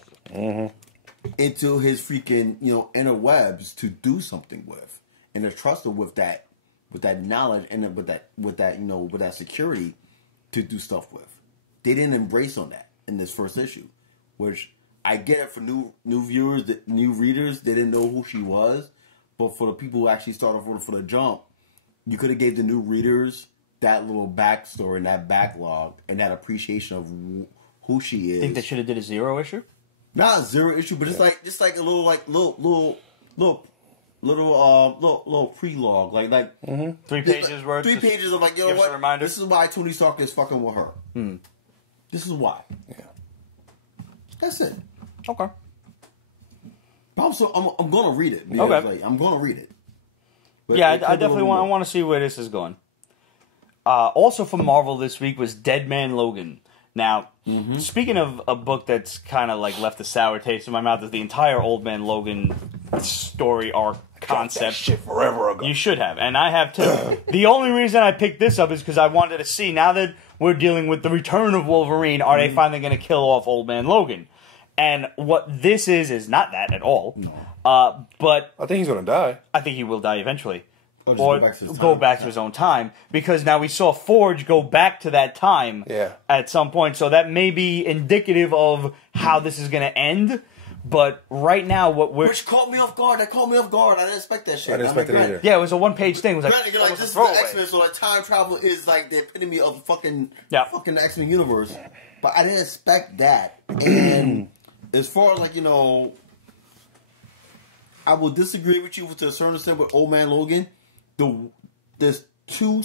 into his freaking inner webs to do something with, and to trust her with that knowledge and with that security to do stuff with. They didn't embrace on that in this first issue, which I get it for new viewers, new readers. They didn't know who she was, but for the people who actually started for the jump, you could have gave the new readers that little backstory and that backlog and that appreciation of who she is. Think they should have did a 0 issue? Not a 0 issue, but just like a little prelogue, like 3 pages worth. 3 pages of like, what? This is why Tony Stark is fucking with her. This is why. Yeah, that's it. Okay. But I'm gonna read it. Okay. Like, I'm gonna read it. But yeah, I definitely want to see where this is going. Also from Marvel this week was Dead Man Logan. Now, speaking of a book that's kind of like left a sour taste in my mouth, is the entire Old Man Logan story arc concept. That shit forever ago. You should have, and I have too. The only reason I picked this up is because I wanted to see, now that we're dealing with the return of Wolverine, are they finally going to kill off Old Man Logan? And what this is not that at all. No. But I think he's going to die. I think he will die eventually. Or go back to his own time. Because now we saw Forge go back to that time at some point. So that may be indicative of how this is going to end. But right now, which caught me off guard. That caught me off guard. I didn't expect that shit. I didn't expect it either. Yeah, it was a 1-page thing. It was like, this is the X-Men, so like time travel is like the epitome of fucking X-Men universe. But I didn't expect that. And as far as like, I will disagree with you to a certain extent with Old Man Logan. There's 3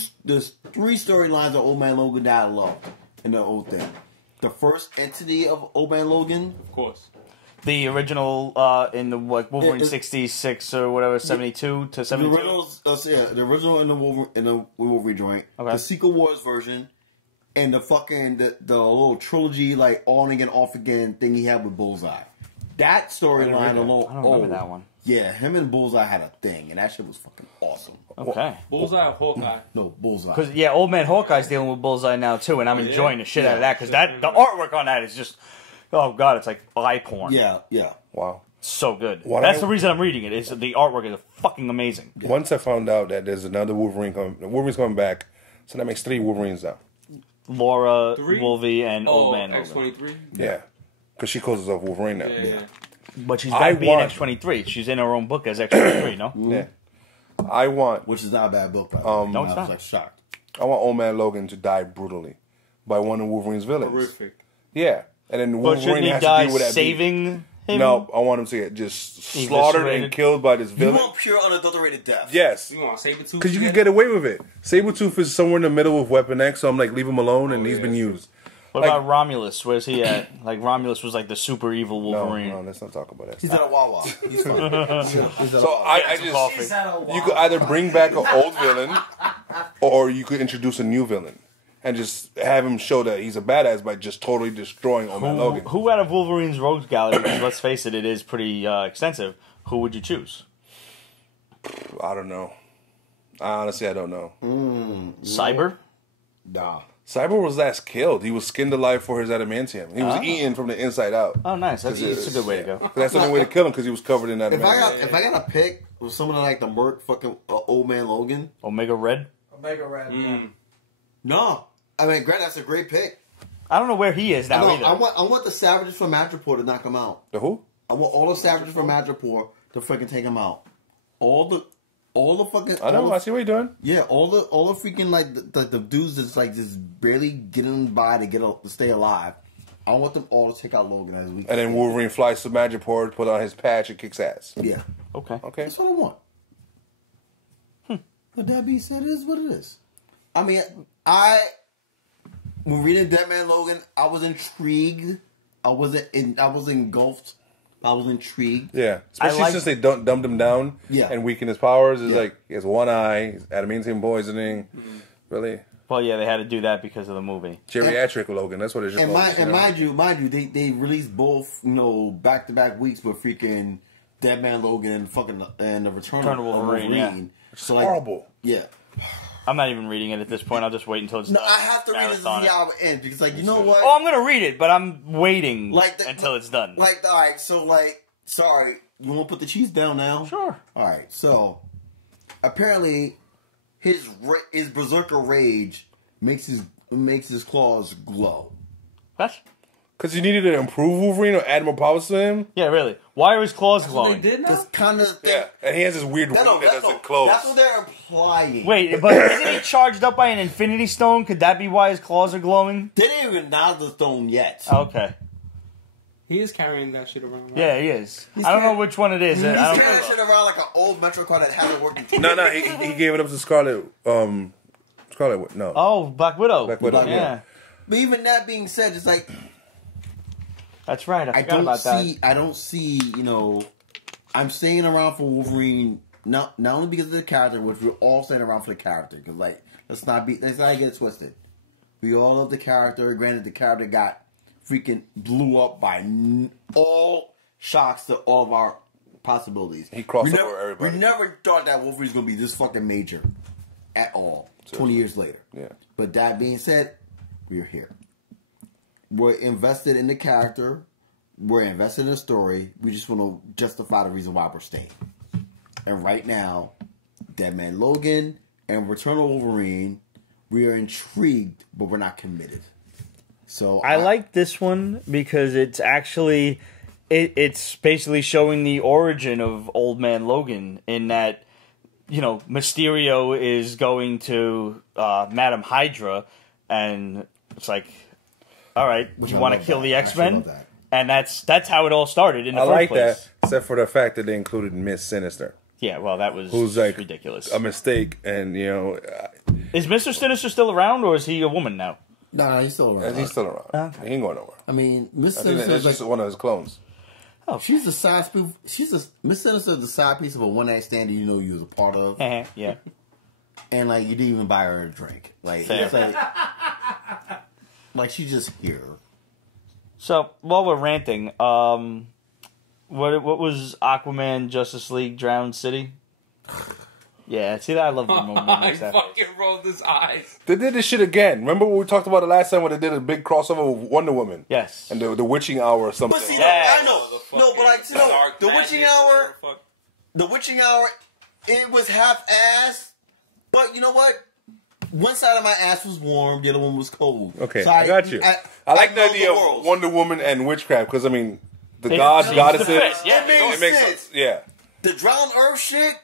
storylines of Old Man Logan that I love in the whole thing. The first entity of Old Man Logan, of course. The original in the Wolverine 66 or whatever, 72 to 72. The original in the Wolverine joint. Okay. The Secret Wars version, and the fucking the little trilogy like on again, off again thing he had with Bullseye. That storyline alone. I don't remember that one. Yeah, him and Bullseye had a thing, and that shit was fucking awesome. Okay. Bullseye or Hawkeye? No, Bullseye. Because Old Man Hawkeye's dealing with Bullseye now too, and I'm enjoying the shit out of that because the artwork on that is just, oh god, it's like eye porn. Yeah. Wow. So good. That's the reason I'm reading it. Is the artwork is fucking amazing. Yeah. Once I found out that there's another Wolverine's coming back, so that makes 3 Wolverines now. Laura, Wolvie, and Old Man Logan. X-23? Yeah. Because she calls herself Wolverine now. Yeah. But she's back being X-23. She's in her own book as X-23, no? Yeah. Which is not a bad book, by the way. No, it's not. I was like shocked. I want Old Man Logan to die brutally by one of Wolverine's villains. Horrific. Yeah. And then Wolverine has die to deal with that. Saving him? No, I want him to get just slaughtered and killed by this villain. You want pure unadulterated death. Yes. You want Sabretooth? Because you can get away with it. Sabretooth is somewhere in the middle of Weapon X, so I'm like, leave him alone, and he's been used. What about Romulus? Where's he at? Like, Romulus was like the super evil Wolverine. No, let's not talk about that. He's at a Wawa. He's fine. So I just... You could either bring back an old villain, or you could introduce a new villain. And just have him show that he's a badass by just totally destroying Old Man Logan. Who out of Wolverine's rogues gallery, because let's face it, it is pretty extensive, who would you choose? I don't know. Honestly, I don't know. Cyber? Nah. Cyber was last killed. He was skinned alive for his adamantium. He was eaten from the inside out. Oh, nice. That's a good way to go. That's the only way to kill him, because he was covered in adamantium. If I got to pick with someone like the Merc fucking Old Man Logan. Omega Red? Omega Red, yeah. No. I mean, Grant, that's a great pick. I don't know where he is now either. I want the Savages from Madripoor to knock him out. The who? I want all the Savages from Madripoor to freaking take him out. All the fucking. I know. I see what you're doing. Yeah, all the freaking like the dudes that's like just barely getting by to stay alive. I want them all to take out Logan as we. And then Wolverine flies to Madripoor, put on his patch, and kicks ass. Yeah. Okay. That's what I want. But that being said, it is what it is. I mean, when reading Dead Man Logan, I was intrigued. I was engulfed. I was intrigued. Yeah, especially since they dumbed him down and weakened his powers. It's like he has one eye, he's adamantium poisoning. Really? Well, yeah, they had to do that because of the movie. Geriatric Logan, that's what it is. And mind you, they released both, back-to-back weeks with freaking Dead Man Logan and the Return of Wolverine. Yeah. So, horrible. Yeah. I'm not even reading it at this point. I'll just wait until it's done. I have to read it to see how it ends because, you know what? Oh, I'm gonna read it, but I'm waiting until it's done. Sorry, you want to put the cheese down now? Sure. All right. So, apparently, his berserker rage makes his claws glow. What? Because you needed to improve Wolverine or add more powers to him? Yeah, really. Why are his claws glowing? They did now? That's kind of yeah, and he has this weird ring that doesn't close. That's what they're implying. Wait, but isn't he charged up by an Infinity Stone? Could that be why his claws are glowing? They didn't even nod the stone yet. Okay. He is carrying that shit around. Right? Yeah, he is. I don't know which one it is. He's carrying that shit around like an old Metro card that hasn't worked. No, he gave it up to Scarlet. No. Oh, Black Widow. Black Widow. Yeah. But even that being said, it's like. That's right. I forgot about that. I don't see. I'm staying around for Wolverine not only because of the character, which we're all staying around for the character. Because let's not get it twisted. We all love the character. Granted, the character got freaking blew up by all shocks to all of our possibilities. He crossed over everybody. We never thought that Wolverine's gonna be this fucking major at all. 20 years later. Yeah. But that being said, we're here. We're invested in the character. We're invested in the story. We just want to justify the reason why we're staying. And right now, Dead Man Logan and Return of Wolverine, we are intrigued, but we're not committed. So I like this one because it's actually it's basically showing the origin of Old Man Logan in that Mysterio is going to Madam Hydra, and it's like, all right, you want to kill the X-Men? And that's how it all started in the first place. I like that, except for the fact that they included Miss Sinister. Yeah, well, that was ridiculous. A mistake, and is Mr. Sinister still around, or is he a woman now? No, he's still around. He's still around. Okay. He ain't going nowhere. I mean, Miss Sinister is just one of his clones. She's the side piece. She's a Miss Sinister, the side piece of a one night stand you know you was a part of. Yeah. And like you didn't even buy her a drink. Like Fair. it's like she's just here. So while we're ranting, what was Aquaman Justice League Drowned City? Yeah, see that I love the moment. I fucking rolled his eyes. They did this shit again. Remember what we talked about the last time when they did a big crossover with Wonder Woman? Yes. And the Witching Hour or something. But see, Yes. I know. No, but like, the Witching Hour. The Witching Hour, it was half-assed. But you know what? One side of my ass was warm, the other one was cold. Okay, So I got you. I like the know idea of worlds. Wonder Woman and witchcraft because, I mean, the It goddesses. seems to fit, yeah. It makes sense. Yeah. The Drowned Earth shit,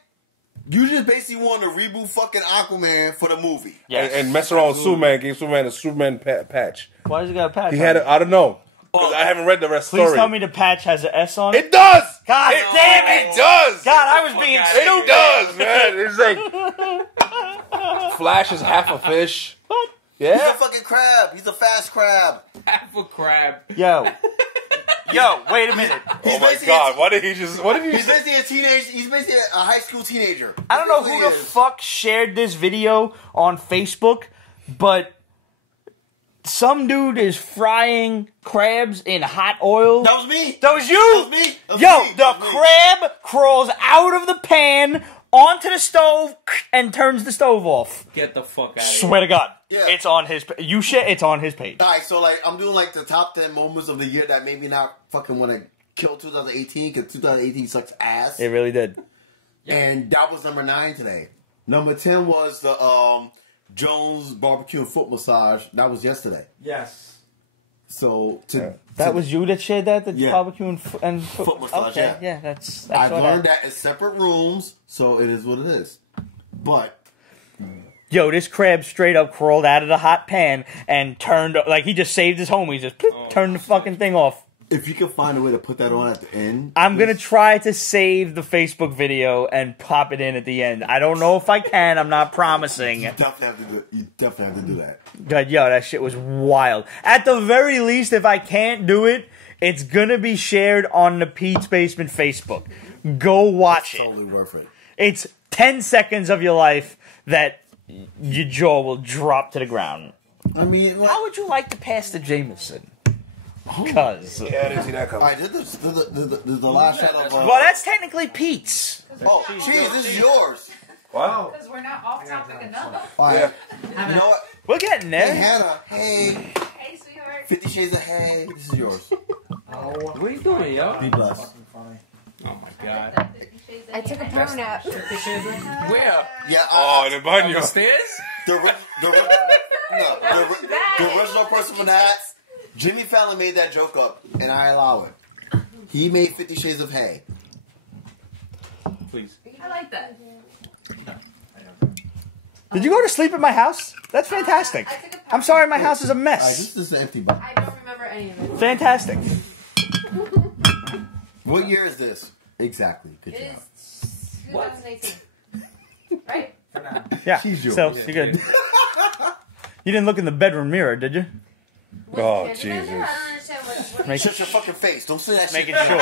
you just basically want to reboot fucking Aquaman for the movie. Yes. And mess around with Superman, gave Superman a Superman patch. Why does he got a patch? He on had it? I don't know. 'Cause I haven't read the rest of the Please story. tell me the patch has an S on it. It does! God damn it! It does! God, I was being stupid. It does, man. It's like Flash is half a fish. What? He's a Yeah. fucking crab. He's a fast crab. Half a crab. Yo, wait a minute. Oh my god! What did he He's just? basically a teenager. He's basically a high school teenager. I don't know That's who what the he is. fuck shared this video on Facebook, but some dude is frying crabs in hot oil. That was me. That was you! That was me. That was Yo, me. the That was me. crab crawls out of the pan onto the stove and turns the stove off. Get the fuck out of here. Swear to God. Yeah. It's on his it's on his page. Alright, so like I'm doing like the top 10 moments of the year that made me not fucking want to kill 2018 because 2018 sucks ass. It really did. And that was number 9 today. Number 10 was the Jones barbecue and foot massage. That was yesterday. Yes. So That was you that shared that? The Yeah. barbecue and Foot massage, okay, yeah. that's I've learned that in separate rooms, so it is what it is. But Yo, this crab straight up crawled out of the hot pan and turned, like, he just saved his homies. Just turned the fucking thing off. if you can find a way to put that on at the end, I'm going to try to save the Facebook video and pop it in at the end. I don't know if I can. I'm not promising. you definitely have to do that. God, yo, that shit was wild. At the very least, if I can't do it, it's going to be shared on the Pete's Basement Facebook. Go watch it. Totally worth it. It's 10 seconds of your life that your jaw will drop to the ground. I mean, like, How would you like to pass the Jameson? Because... Yeah, I didn't see that coming. all right, this is the last shot of. Well, that's technically Pete's. Oh, Cheeze, this is yours. What? Because we're not off topic enough. All right. Yeah. You know what? We're getting Hey, there. Hannah. Hey, Hey, sweetheart. 50 Shades of Hey. This is yours. What are you doing, yo? Be blessed. Oh my god. I took a power nap. Where? Yeah. Oh, in the banyo. Upstairs? The original person from that, Jimmy Fallon made that joke up, and I allow it. He made 50 Shades of Hay. Please. I like that. Did you go to sleep at my house? That's fantastic. I took a power I'm sorry my house is a All right, mess. this is an empty box. I don't remember any of it. Fantastic. What year is this? Exactly. Good It job. is 2018. Right? Yeah, She's yours. so you're good. You didn't look in the bedroom mirror, did you? Oh, Which Jesus. I don't understand what Make Shut your fucking face. Don't say that Making shit. sure.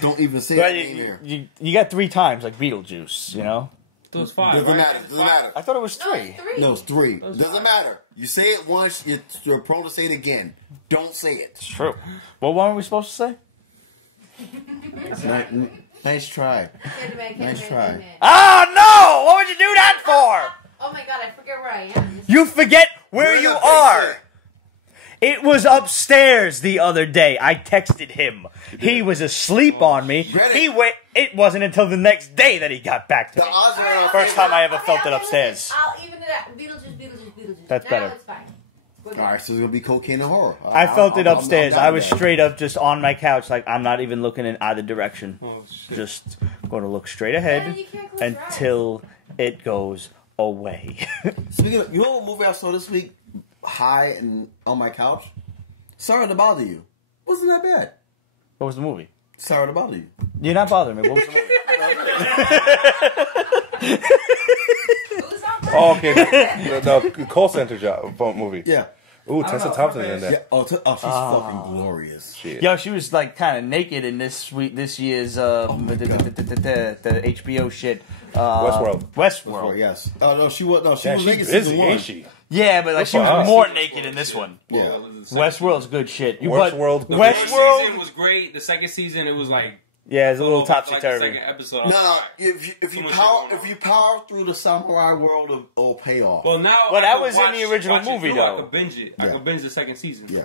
Don't even say Well, that name here. you got 3 times, like Beetlejuice, you know? Those 5. Doesn't right? matter. Doesn't matter. I thought it was No, 3. it's 3. No, it's 3. Doesn't matter. You say it once, you're prone to say it again. Don't say it. It's true. What one were we supposed to say? Nice try. Nice try. Oh, no! What would you do that for? Oh my god, I forget where I am. You forget where We're in you the are. basement. It was upstairs the other day. I texted him. He was asleep on me. Ready? It wasn't until the next day that he got back to The me. odds are in our First favor. time I ever felt it Okay, upstairs. listen, I'll even it out. Beetlejuice. That's now better. It's fine. We're good. All right, so it's gonna be cocaine and horror. I felt it I'm upstairs. down I was with that. straight up just on my couch, like I'm not even looking in either direction. Oh, shit. Just going to look straight Yeah, ahead you can't close your eyes. until it goes away. Speaking of, you know what movie I saw this week? High and on my couch. Sorry to bother you. Wasn't that bad? What was the movie? Sorry to bother you. You're not bothering me. What was the movie? Who's on Oh, okay. The call center job movie. Yeah. Ooh, I don't Tessa know, Thompson her in there. Yeah. Oh, she's fucking glorious. Shit. Yo, she was like kind of naked in this year's the HBO shit. Westworld. Oh, yes. Oh no, she was Yeah, was she's naked busy, season 1. ain't she? Yeah, but like she for was us. more naked in this one. Yeah. Westworld's good shit. Westworld- The Westworld- first season was great. The second season, it was like Yeah, it's a little like the topsy turvy. second episode. No, if Too you much power shit going on. through the samurai world, it'll pay off. Well, now Well, I that can was in the original watch it movie, through. though. I could binge it. I Yeah. could binge the second season. Yeah.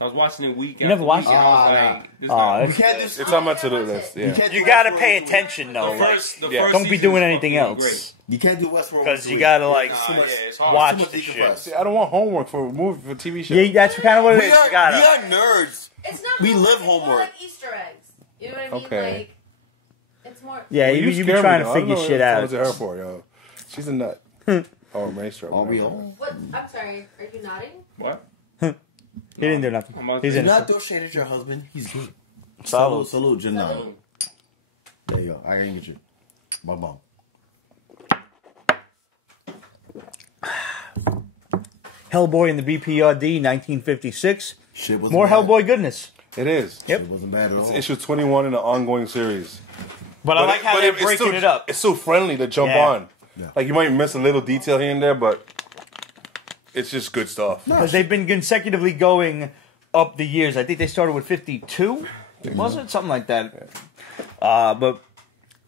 I was watching it week. You never after watched week, it? and I was Ah, like, this nah. not- You can't do. It's on my to-do list. Yeah. can't You do gotta Westworld pay too. attention though. The Like, first don't be season doing is anything fucking else You can't do Westworld because you 3. gotta like Nah, yeah, it's hard. watch Too much the shit. decompress. See, I don't want homework for a movie, for a TV show. Yeah, that's kind of what it We is. are, You gotta. we are nerds. It's not We homework, live it's more homework. like Easter eggs. You know what I mean? Okay. Like, it's more. Yeah, Well, you be scare me, trying to though. I figure don't know shit what out. I to her for, yo. She's a nut. Oh, maestro. Are we whatever. all? What? I'm sorry. Are you nodding? What? He didn't do nothing. I'm about He's to- Do not innocent. throw shade at your husband. He's good. Salud. Salute, Janana. There you go. I ain't get you. My mom. Hellboy and the BPRD, 1956. Shit was More Hellboy goodness. It is. Yep. It wasn't bad at all. It's issue 21 in an ongoing series. But I like how they're breaking still, it up. It's so friendly to jump Yeah. on. Yeah. Like, you might miss a little detail here and there, but it's just good stuff. Because they've been consecutively going up the years. I think they started with 52. Was it something like that? But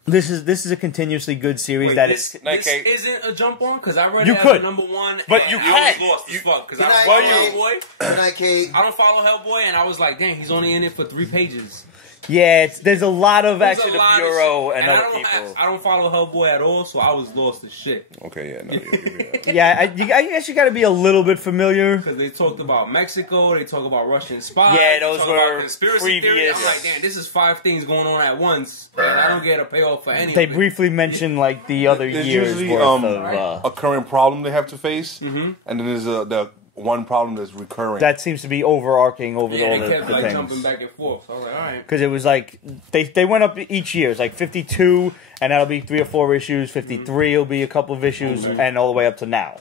this is a continuously good series. Wait, that this, is. this isn't a jump on because I read You it could. as number one, But and you I can. was lost as fuck because I Good don't night, follow Kate. Hellboy. Good night, Kate. I don't follow Hellboy, and I was like, damn, he's only in it for 3 pages. Yeah, there's a lot of There's actually a the lot of Bureau shit, and I other don't, people. I don't follow Hellboy at all, so I was lost as shit. Okay, yeah, no, you're Yeah, I guess you got to be a little bit familiar. Because they talked about Mexico, they talk about Russian spies. Yeah, they those talk were about conspiracy theories. previous. I'm like, damn, this is 5 things going on at once, and I don't get a payoff for any They of it. briefly mention like the other There's years usually worth of. a current problem they have to face, and then there's the one problem that's recurring. That seems to be overarching over Yeah, all they the, kept the like things. jumping back and forth. So I was like, all right. Because it was like they went up each year. It's like 52, and that'll be 3 or 4 issues. 53 will be a couple of issues, and all the way up to now.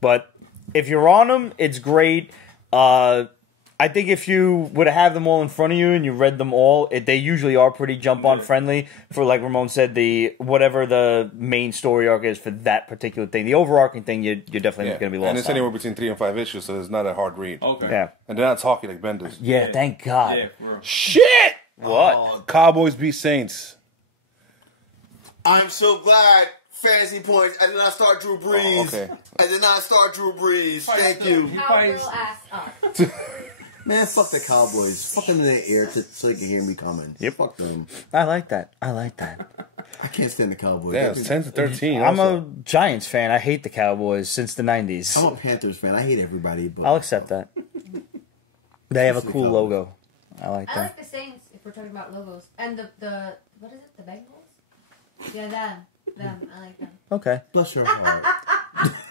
But if you're on them, it's great. I think if you would have them all in front of you and you read them all, they usually are pretty jump on friendly for, like Ramon said, the whatever the main story arc is for that particular thing. The overarching thing, you're definitely yeah. going to be lost. And it's on. anywhere between 3 and 5 issues, so it's not a hard read. Okay. Yeah. And they're not talking like Bendis. Yeah, thank God. Yeah, for real. Shit! What? Cowboys beat Saints. I'm so glad. Fantasy points. I did not start Drew Brees. Oh, okay. I did not start Drew Brees. Thank you. Cowgirl ass up. Man, fuck the Cowboys. Fuck them in the air so they can hear me coming. Yep. Fuck them. I like that. I like that. I can't stand the Cowboys. Damn, it's 10 to 13. I'm also. a Giants fan. I hate the Cowboys since the 90s. I'm a Panthers fan. I hate everybody. But I'll accept that. They have a cool logo. I like I that. like the Saints if we're talking about logos. And the what is it? The Bengals? Yeah, them. I like them. Okay. Bless your heart.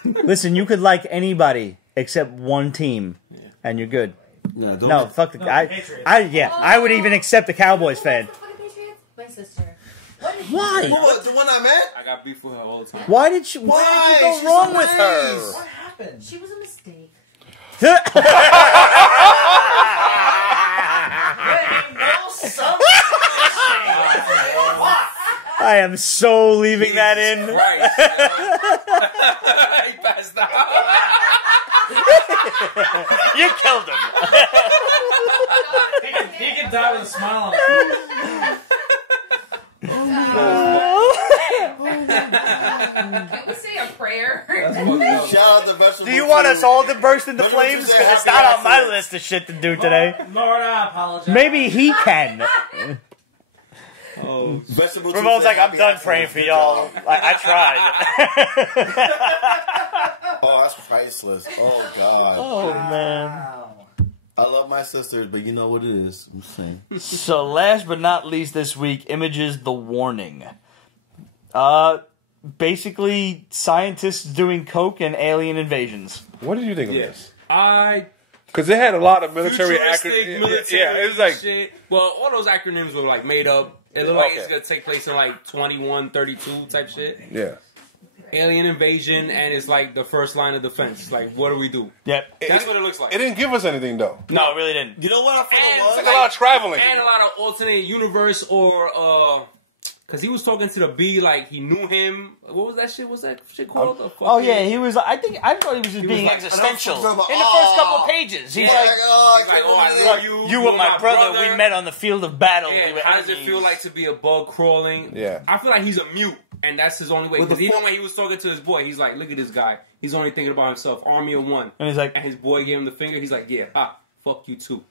Listen, you could like anybody except one team, and you're good. No, don't. No, fuck the. Patriots. I would even accept the Cowboys fan. Who's the fucking Patriots? My sister. What is Why? What, the one I met? I got beef with her all the time. Why did you? Why? Why did you She's go wrong so with nice. What happened? She was a mistake. I am so leaving that in. Right. He passed out. You killed him. He can die with a smile on his face. Can we say a prayer? Shout out to vegetable. Do you want us food. all to burst into Vegetable flames? food Because it's happy not on my accident. list of shit to do today. Lord, I apologize. Maybe he can. Vegetable Ramon's Tuesday, like, I'm happy done accident. praying for y'all. I tried. Oh, that's priceless. Oh God. Oh man. Wow. I love my sisters, but you know what it is. I'm saying. So last but not least this week, Images The Warning. Basically scientists doing coke and alien invasions. What did you think of Yes. this? Because it had a lot of military Futuristic acronyms. military Yeah, it was like, shit. Well, all those acronyms were like made up. It looked like Okay. it's gonna take place in like 2132 type shit. yeah. alien invasion, and it's like the first line of defense. Like, what do we do? Yep. That's what it looks like. It didn't give us anything though. No, it really didn't. You know what I feel it was? It's like a lot of traveling. And a lot of alternate universe or because he was talking to the bee like he knew him. What was that shit? What's that shit called? Oh yeah, he was. I thought he was just being like, existential in the about, first couple of pages. He's like, I know you were my brother. We met on the field of battle. Yeah, We were how does it enemies. feel like to be a bug crawling? Yeah. I feel like he's a mute, and that's his only way. Because even when he was talking to his boy, he's like, "Look at this guy. He's only thinking about himself. Army of one." And he's like, and his boy gave him the finger. He's like, "Yeah, fuck you too."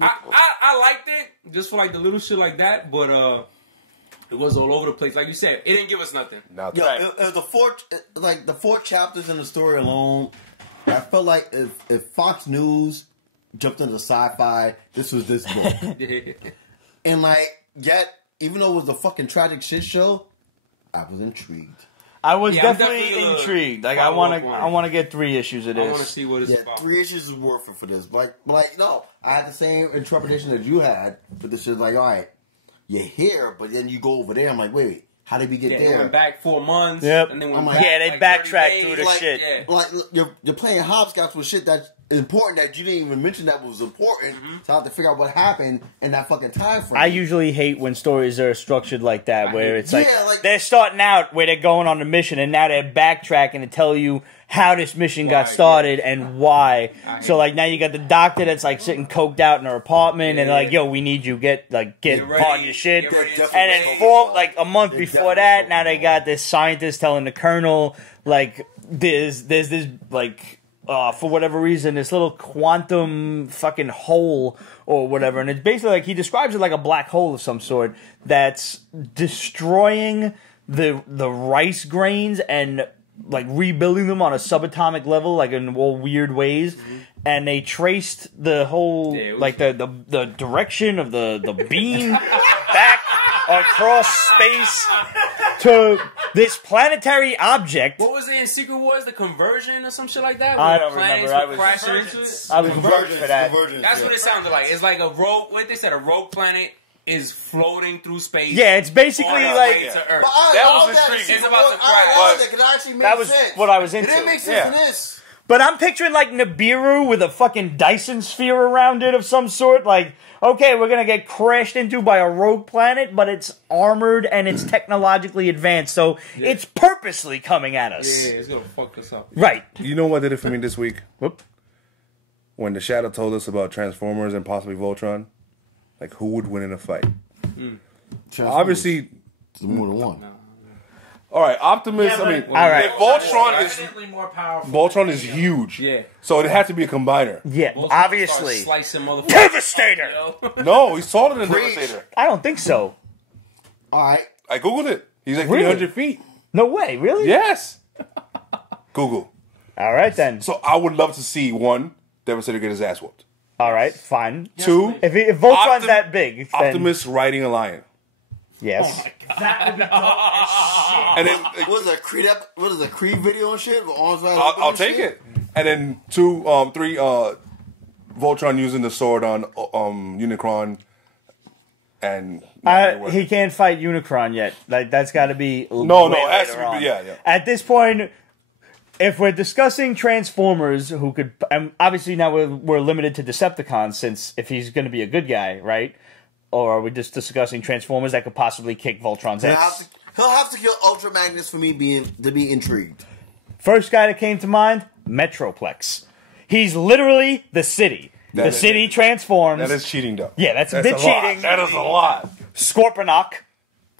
I liked it just for like the little shit like that, but it was all over the place. Like you said, it didn't give us nothing. Nothing. Yo, it was the four chapters in the story alone. I felt like if Fox News jumped into sci-fi, this was this book. And yet, even though it was a fucking tragic shit show, I was intrigued. I was Yeah, I'm definitely definitely intrigued. Like I want to get 3 issues of I want to this. see what it's Yeah, about. 3 issues is worth it for this. But no, I had the same interpretation that you had. But this is like, all right, you're here, but then you go over there. I'm like, wait, how did we get They there? went back 4 months. Yep. And then I'm went like, back, yeah, they like, backtracked 30 through the days. shit. Yeah. Like you're playing hopscotch with shit that's important that you didn't even mention that was important. So I have to figure out what happened in that fucking time frame. I usually hate when stories are structured like that, where it's like, Yeah, like- they're starting out where they're going on a mission, and now they're backtracking to tell you how this mission got started and why. So like now you got the doctor that's like sitting coked out in her apartment, and they're like, yo, we need you get ready, on your shit. get ready. And then like a month before that, now they got this scientist telling the colonel like there's this like. For whatever reason, this little quantum fucking hole or whatever. And it's basically like, he describes it like a black hole of some sort that's destroying the rice grains and like rebuilding them on a subatomic level, like in all weird ways. And they traced the whole, like the direction of the beam back across space to this planetary object. What was it in Secret Wars? The conversion or some shit like that? I Where don't planets remember. would crash into it? I was voting for that. That's what it sounded like. It's like a rogue. What they said, a rogue planet is floating through space. Yeah, it's basically on our like way to Earth. That was intriguing. It's about to crash. that was what I was It into. didn't make sense in this. But I'm picturing like Nibiru with a fucking Dyson sphere around it of some sort. Like, okay, we're gonna get crashed into by a rogue planet, but it's armored and it's technologically advanced, so it's purposely coming at us. Yeah, it's gonna fuck us up. Right. You know what did it for me this week? Whoop. When the Shadow told us about Transformers and possibly Voltron, like who would win in a fight? Obviously, There's more than one. all right, Optimus. Yeah, I mean, but- All right. if Voltron is Definitely more powerful. Voltron is huge. Yeah. So it had to be a combiner. Yeah, Most obviously. start slicing motherfuckers. Devastator! Yo. No, he's taller than Preach. Devastator. I don't think so. All right. I googled it. He's like Really? 300 feet. No way, really? Yes. Google. All right then. So I would love to see one Devastator get his ass whooped. All right, fine. Two, If Voltron's that big, then Optimus riding a lion. yes. That would be dope as shit. And then like, What is that Creed? What is a Creed video and shit? With arms wide open I'll and take shit? it. And then three, Voltron using the sword on Unicron, and He can't fight Unicron yet. Like that's got to be No, way it has to later be- on. yeah. At this point, if we're discussing Transformers, who could, and obviously now we're limited to Decepticons, since if he's going to be a good guy, right? Or are we just discussing Transformers that could possibly kick Voltron's ass? He'll have to kill Ultra Magnus for me to be intrigued. First guy that came to mind, Metroplex. He's literally the city. That the is- city transforms. that is cheating though. Yeah, that's a bit lot. cheating. That is a lot. Scorponok.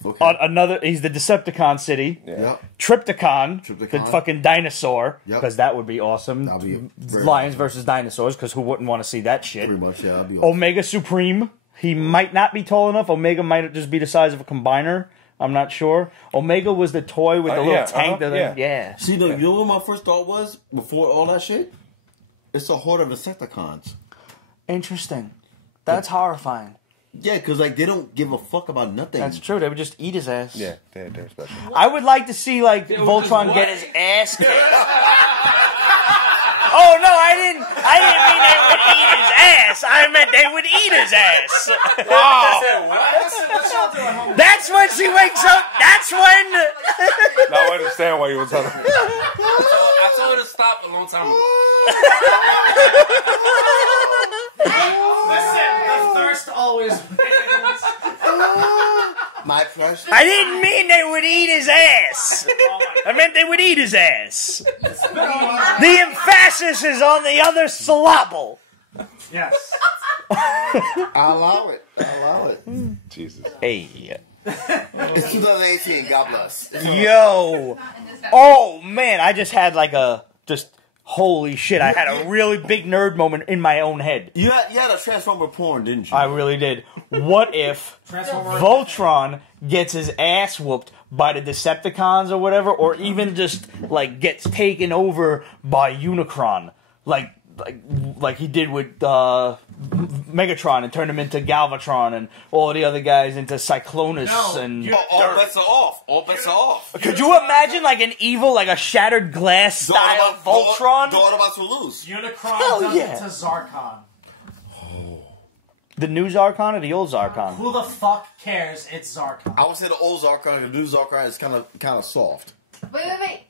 Okay. He's the Decepticon city. Yep. Triptychon, the Triptychon. fucking dinosaur, Yep. because that would be awesome. That'd be very Lions versus dinosaurs, because who wouldn't want to see that shit? Pretty much, yeah. I'll be awesome. Omega Supreme, he might not be tall enough. Omega might just be the size of a combiner. I'm not sure. Omega was the toy with the little yeah, tank. That yeah. See, you know what my first thought was before all that shit? It's a horde of Insecticons. Interesting. That's horrifying. Yeah, because like they don't give a fuck about nothing. That's true. They would just eat his ass. Yeah, they're special. I would like to see like would Voltron just get what? his ass kicked. Oh no, I didn't mean they would eat his ass. I meant they would eat his ass. Wow. That's when she wakes up. That's when. Now I understand why you were telling me. I told her to stop a long time ago. Listen, the thirst always wins. My precious. I didn't mean they would eat his ass. I meant they would eat his ass. The emphasis is on the other syllable. Yes. I'll allow it. Jesus. Hey. It's 2018. God bless. Yo. Oh man, I just had like a holy shit. I had a really big nerd moment in my own head. You had a Transformer porn, didn't you? I really did. What if Voltron gets his ass whooped by the Decepticons or whatever, or even just like gets taken over by Unicron, like he did with Megatron and turned him into Galvatron and all the other guys into Cyclonus and. All bets are off. All bets are off. Could you imagine like an evil, like a shattered glass style Voltron? Dawn about to lose. Unicron does it to Zarkon. The new Zarkon or the old Zarkon? Who the fuck cares? It's Zarkon. I would say the old Zarkon and the new Zarkon is kind of soft. Wait.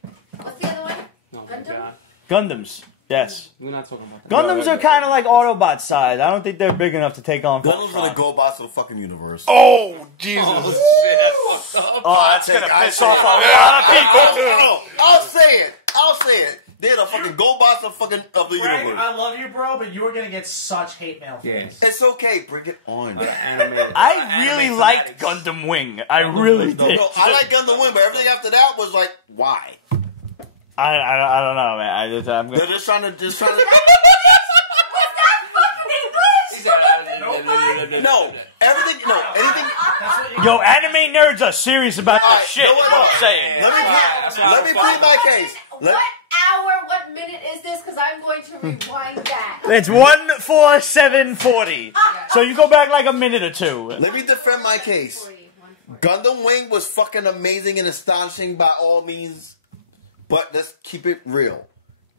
What's the other one? Oh Gundam? Gundams. Yes. We're not talking about that. Gundams are kind of like Autobot size. I don't think they're big enough to take on Gundams Voltron. are the GoBots of the fucking universe. Oh, Jesus. Oh, that's gonna piss off a lot of people. I'll say it. They're the fucking GoBots of the Greg, universe. I love you, bro, but you are gonna get such hate mail. Yes. It's okay. Bring it on. I really liked Gundam Wing. I really did. No, I like Gundam Wing, but everything after that was like, why? I don't know, man. I'm They're just trying to. No, everything. No, anything. Yo, anime nerds are serious about this shit. no, Is what I'm saying. Let me plead my case. What minute is this? Because I'm going to rewind that. It's 14740. So you go back like a minute or two. Let me defend my case. Gundam Wing was fucking amazing and astonishing by all means, but let's keep it real.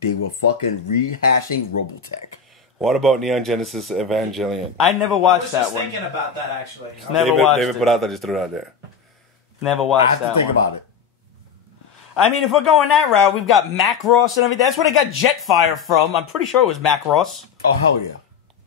They were fucking rehashing Robotech. What about Neon Genesis Evangelion? I never I watched was that just one. thinking about that actually. Never watched David it. Peralta just threw it out there. Never I watched have that to think one. about it. I mean, if we're going that route, we've got Macross and everything. That's where they got Jetfire from. I'm pretty sure it was Macross. Oh, hell yeah.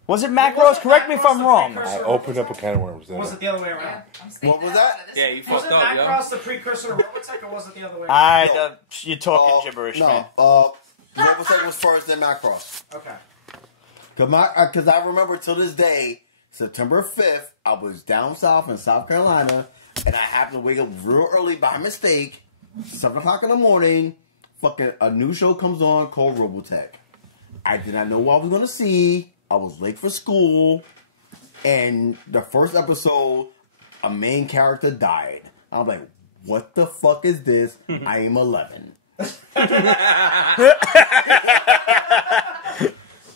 Was it Macross? Correct me if I'm wrong. I opened up a can of worms there. Was it the other way around? What was that? Yeah, you Was fucked it up, yo. Macross the precursor to Robotech, or was it the other way around? You're talking gibberish, man. Robotech was first, then Macross. Okay. Because I remember till this day, September 5th, I was down south in South Carolina, and I happened to wake up real early by mistake, 7 o'clock in the morning, fucking a new show comes on called Robotech. I did not know what I was going to see. I was late for school, and the first episode, a main character died. I'm like, what the fuck is this? I am 11.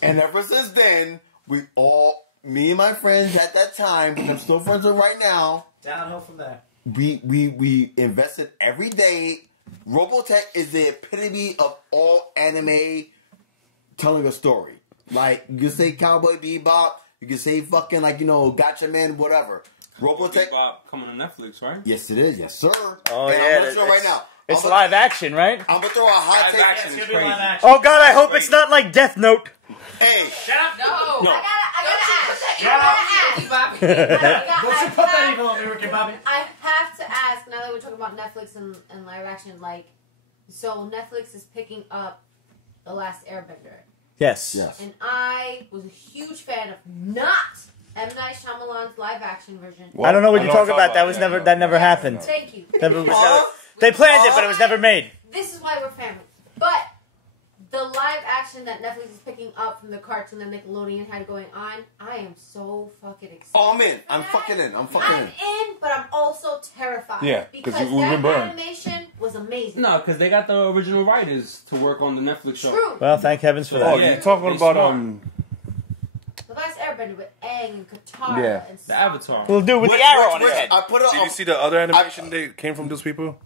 And ever since then, me and my friends at that time, which I'm still friends with right now, Downhill from there. we invested every day. Robotech is the epitome of all anime telling a story. Like, you can say Cowboy Bebop, you can say fucking, like, Gotcha Man, whatever. Robotech. Bebop coming to Netflix, right? Yes, it is.Ess, sir. Oh, and yeah. I'm gonna throw right now. It's live action, right? I'm going to throw a hot Live take. action. It's is gonna be live crazy. action. Oh, God, I hope it's not like Death Note. Hey. Shut up! No. No. I gotta ask. Don't you put that evil on me, Ricky Bobby. I have to ask, now that we're talking about Netflix and live action, so Netflix is picking up The Last Airbender. Yes. And I was a huge fan of not M. Night Shyamalan's live action version. I don't know what you're talking about. That never happened. Thank you. They planned it, but it was never made. This is why we're family. But the live action that Netflix is picking up from the cartoon that Nickelodeon had going on, I am so fucking excited. Oh, I'm in. I'm fucking in. I'm in, but I'm also terrified. Yeah, because 'cause we've that been burned. animation was amazing. No, because they got the original writers to work on the Netflix show. True. Well, thank heavens for Oh, that. Yeah. you're talking They about smart. The Last Airbender with Aang and Katara Yeah. and The Avatar. We'll do it with the arrow on his head. I put it Did you see the other animation that came from those people?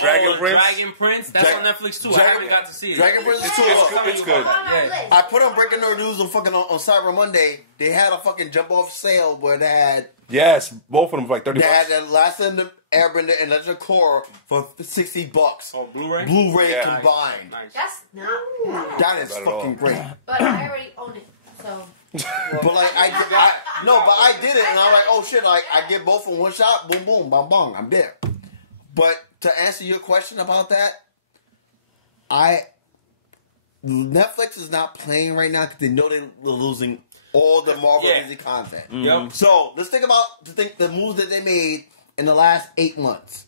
Dragon Prince? Dragon Prince. That's on Netflix too. I haven't got to see it. Dragon Prince is too. It's good. Yeah. I put on Breaking No News on fucking on Cyber Monday. They had a fucking jump off sale where they had Yes, both of them for like $30. they had the Last of the Airbender and Legend of Korra for $60. Oh, Blu-ray. Blu-ray Yeah. combined. Nice. That's not bad. That is Not at fucking all. great. But I already own it, so. But like I did it and I'm like, oh shit, like I get both in one shot, boom boom, bang bang, I'm there. But to answer your question about that, Netflix is not playing right now because they know they're losing all the Marvel Disney content. Yep. So let's think about the moves that they made in the last 8 months.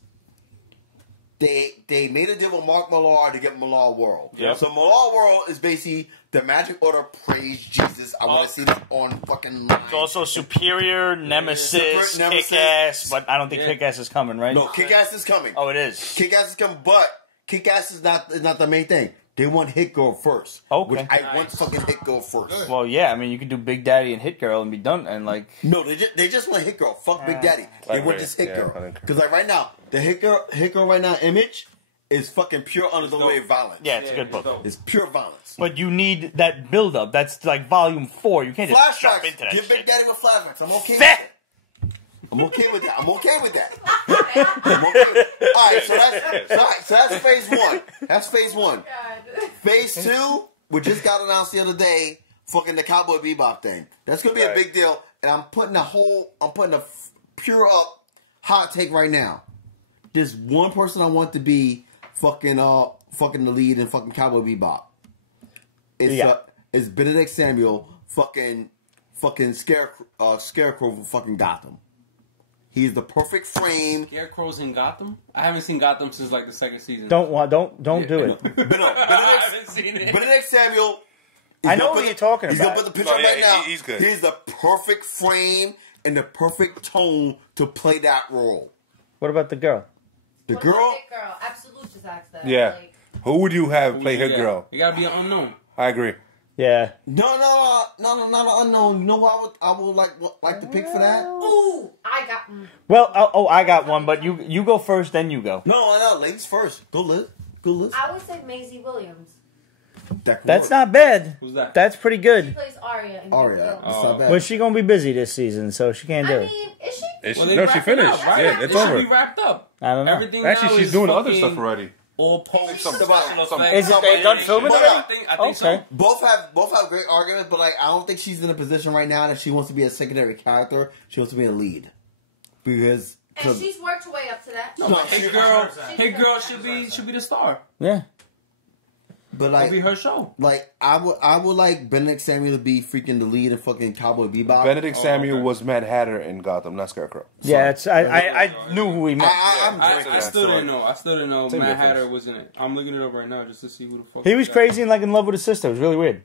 They made a deal with Mark Millar to get Millar World. Yep. So Millar World is basically the Magic Order praise Jesus. I want to see that on fucking line. It's also Superior, Nemesis, Nemesis. Kick-Ass, but I don't think Kick-Ass is coming, right? No, Kick-Ass is coming. Oh, it is. Kick-Ass is coming, but Kick-Ass is not the main thing. They want Hit Girl first. Okay. Which I want fucking Hit Girl first. Well, yeah, I mean, you could do Big Daddy and Hit Girl and be done, and like... No, they just want Hit Girl. Fuck Big Daddy. They Like want Ray. this Hit Yeah, I Girl. think- Because like right now, the Hit Girl right now image is fucking pure under the wave violence. Yeah, it's a good book. It's pure violence. But you need that build-up. That's like Volume 4. You can't just jump into Flashbacks. that Give Big shit. Daddy with flashbacks. I'm okay with Fat. that. I'm okay with that. I'm okay with that. I'm okay with that. Alright, so that's phase one. That's phase one. Phase two, we just got announced the other day, fucking the Cowboy Bebop thing. That's gonna be a big deal, and I'm putting a pure up hot take right now. There's one person I want to be fucking the lead in fucking Cowboy Bebop. It's Benedict Samuel, fucking Scarecrow from fucking Gotham. He's the perfect frame. Scarecrow's in Gotham? I haven't seen Gotham since like the second season. Don't do it. I haven't seen it. Benedict Samuel. I know what you're talking He's about. gonna put the picture No, yeah, right now. he's good. He's the perfect frame and the perfect tone to play that role. What about the girl? The What girl. about Hit Girl? Absolute just asked that. Yeah. Like, Who would you have play Hit Yeah. Girl? You gotta be an unknown. I agree. Yeah. No, not an unknown. You know what I would like to pick for that? ooh, I got. Well, I got one, but you go first, then you go. No, ladies first. Go Liz. I would say Maisie Williams. That's not bad. Who's that? That's pretty She good. plays Arya in Aria. Game of That's Thrones. not bad. But she gonna be busy this season, so she can't do I it. mean, is she? Well, they no, she wrapped it finished. up, right? Yeah, it's It should over. be wrapped up. I don't know. Everything Actually, now she's is doing other fucking stuff already. all post Some- special some- effects. Is it they done filming But already? I think so. Okay. Both have great arguments, but like I don't think she's in a position right now that she wants to be a secondary character. She wants to be a lead because And she's worked her way up to that. Hit Girl should be the star. Yeah. but It'll like be her show. like I would like Benedict Samuel to be freaking the lead in fucking Cowboy Bebop. Benedict Samuel okay. was Mad Hatter in Gotham, not Scarecrow. Yeah, it's I knew who he meant. I'm I drinking that still story. didn't know. I still didn't know Same Mad difference. Hatter was in it. I'm looking it up right now just to see who the fuck. He was that. crazy and like in love with his sister. It was really weird.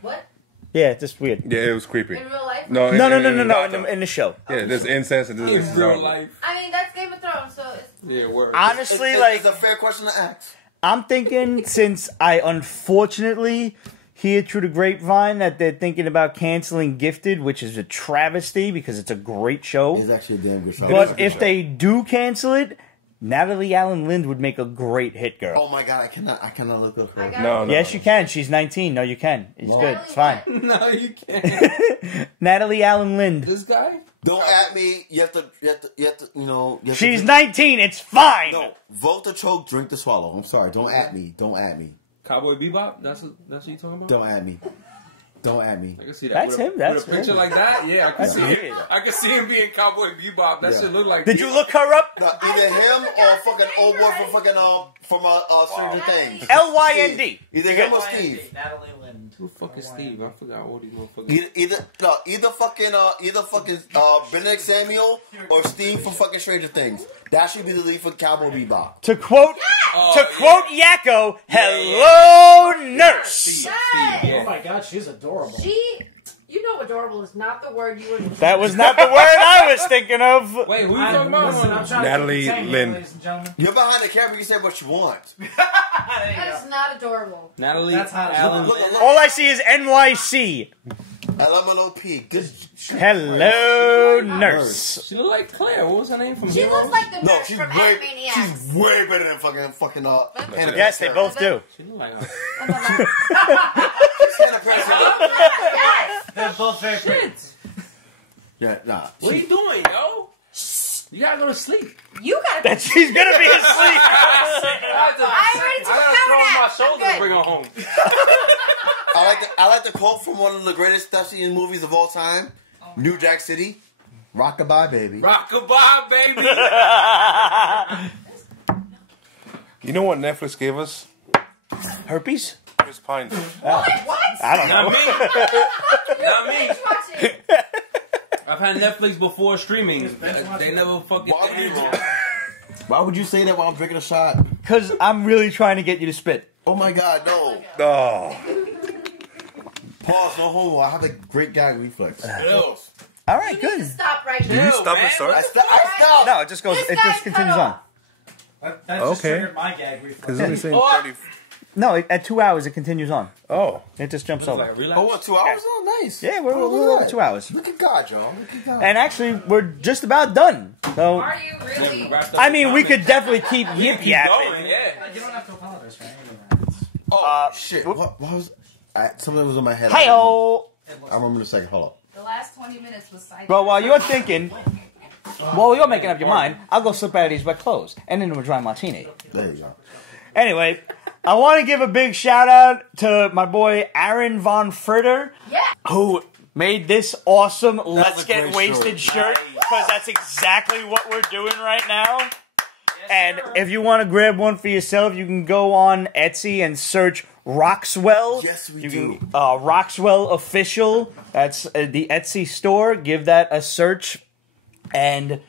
What? Yeah, just weird. Yeah, it was creepy. In real life? No, No, in no, in the show. Yeah, there's incest and there's In real life. I mean, that's Game of Thrones, so it's. Yeah, word. Honestly, It's a fair question to ask. I'm thinking since I unfortunately hear through the grapevine that they're thinking about canceling Gifted, which is a travesty because it's a great show. It's actually a damn good show. But if they do cancel it, Natalie Allen Lind would make a great hit girl. oh my god, I cannot look up I her. got No, no. Yes, you can. She's 19. No, you can. It's good. It's fine. No, you can't. Natalie Allen Lind. This guy? Don't at me. You have to. You have She's to, 19. It's fine. No, vote to choke, drink to swallow. I'm sorry. Don't at me. Don't at me. Cowboy Bebop? That's what you talking about? Don't at me. Don't at me. I can see that. That's with him, that's with a picture him. like that. Yeah, I can That's see him. it. I can see him being Cowboy Bebop. That Yeah. shit look like. Did you look her up? No, either him or fucking old boy from fucking from Stranger Things. Lynd. Either him or Steve. Natalie Lind. Who the fuck is Steve? I forgot all these motherfuckers. Either fucking Benedict Samuel or Steve from fucking Stranger Things. That should be the lead for Cowboy Bebop. To quote Oh, quote Yakko, hello nurse. Steve, Yes! yeah. Oh my god, she's adorable. She. You know adorable is not the word you were... That was not the word I was thinking of. Wait, who you talking about? Listen, I'm trying Natalie to keep it tame, Lynn. ladies and gentlemen. You're behind the camera. You say what you want. That is not adorable. Natalie That's hot as Allen. fuck. All I see is NYC. LMNOP. Good. Hello, nurse. She look like Claire. What was her name from She Heroes? looks like the No, nurse she's from way, Animaniacs. she's way better than fucking Hannah Yes, they both do. She look like her. Hannah Paris. Yes. They're both very pretty. Yeah, nah. What are you doing, yo? You gotta go to sleep. You gotta... That she's gonna be asleep. I'm ready to I power gotta throw on my nap. shoulder I'm to bring good. her home. I like the quote from one of the greatest thespian movies of all time, New Jack City. Rockabye, baby. Rockabye, baby. You know what Netflix gave us? Herpes? Chris Pine. What? I don't Not know. me. Not me. Watching. I've had Netflix before streaming. They never fucking Why did would, it you, wrong. why would you say that while I'm drinking a shot? Because I'm really trying to get you to spit. Oh my god, no. Oh. Pause, no homo. I have a great gag reflex. Ew. All right, You need good. to stop right Did you now. stop man. and start? I stopped. No, it just goes. This It guy's just continues cut on. off. That just Okay. triggered my gag reflex. Because only saying What? 30. No, at 2 hours it continues on. Oh. It just jumps Like, over. relax. Oh, what, 2 hours? Oh, nice. Yeah, we're look over at that. 2 hours. Look at God, y'all. Look at God. And actually, we're just about done. So, Are you really? Wrapped up I the mean, we could comments. definitely keep yip Keep yapping. going, yeah. You don't have to apologize for any of that. Oh, shit. What was... something was in my head. Hi-oh! I remember in a second. Hold up. The last 20 minutes was silent. Well, while you're thinking, while you're making up your mind, I'll go slip out of these wet clothes and into a dry martini. There you go. Anyway, I want to give a big shout out to my boy Aaron Von Fritter, Yeah. who made this awesome Let's a Get great Wasted shirt. shirt, because that's exactly what we're doing right now. And if you want to grab one for yourself, you can go on Etsy and search Roxwell. Yes, we you do. Can, Roxwell Official. That's the Etsy store. Give that a search. And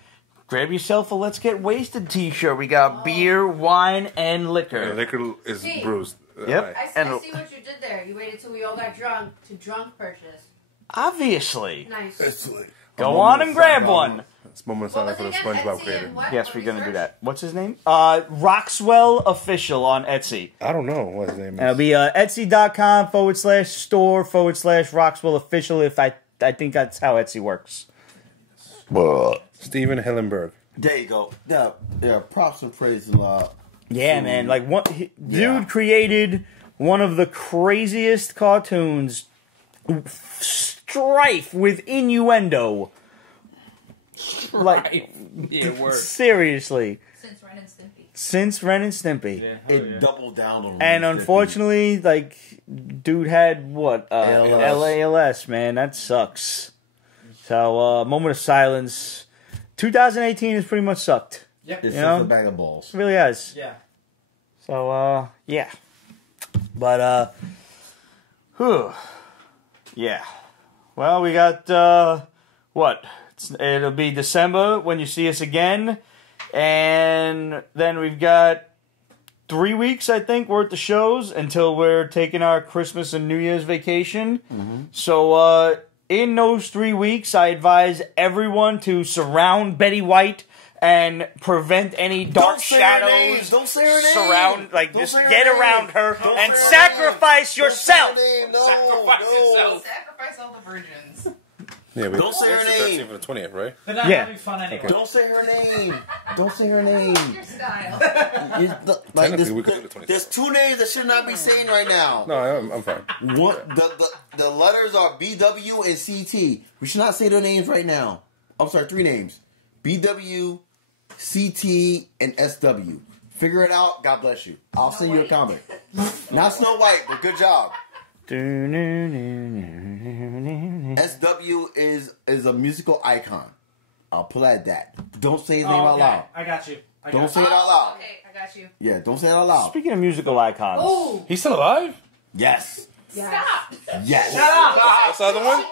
grab yourself a Let's Get Wasted t-shirt. We got beer, wine, and The liquor. liquor is See. bruised. Yep. I And- see what you did there. You waited till we all got drunk to drunk purchase. Obviously. Nice. Go on and grab one. It's moment What of was silence it for the again? SpongeBob Etsy creator. and what? Yes, What we're going to do research? that. What's his name? Roxwell Official on Etsy. I don't know what his name It'll is. be etsy.com/store/Roxwell Official if I think that's how Etsy works. Steven Hillenburg. There you go. Yeah, props and praise and Yeah, man. Like, dude Yeah. created one of the craziest cartoons, strife with innuendo. Like, Yeah, word. seriously. Since Ren and Stimpy. Since Ren and Stimpy. Yeah, hell it yeah. doubled down on And Ren and unfortunately, like, dude had what? ALS. LALS, man. That sucks. So, moment of silence. 2018 has pretty much sucked. Yep. It's You just know? a bag of balls. It really has. Yeah. So, yeah. But, whew. Yeah. Well, we got, what? It'll be December when you see us again. And then we've got 3 weeks, I think, worth of shows until we're taking our Christmas and New Year's vacation. So, in those 3 weeks, I advise everyone to surround Betty White and prevent any dark Don't say her name. shadows. Don't say her name. Surround, like, Don't just say her get name. around her Don't and say her sacrifice name. yourself. Don't say her name. No, Sacrifice no. yourself. Sacrifice all the virgins. Yeah, we Don't say her it's the name. 13th for the 20th, right? They're not Yeah. having fun anyway. Don't say her name. Don't say her name. Your style. Like, Technically, we could do the 27th. there's two names that should not be saying right now. No, I'm fine. What the letters are BW and CT. We should not say their names right now. I'm sorry, 3 names. BW, CT, and SW. Figure it out. God bless you. I'll send you a comment. Not Snow White, but good job. SW is a musical icon. I'll pull at that. Don't say his name out okay. loud. I got you. Don't say it out loud. Okay, I got you. Yeah, don't say it out loud. Speaking of musical icons, Ooh. He's still alive? Yes. Stop. Yes. Shut up! What's the other one?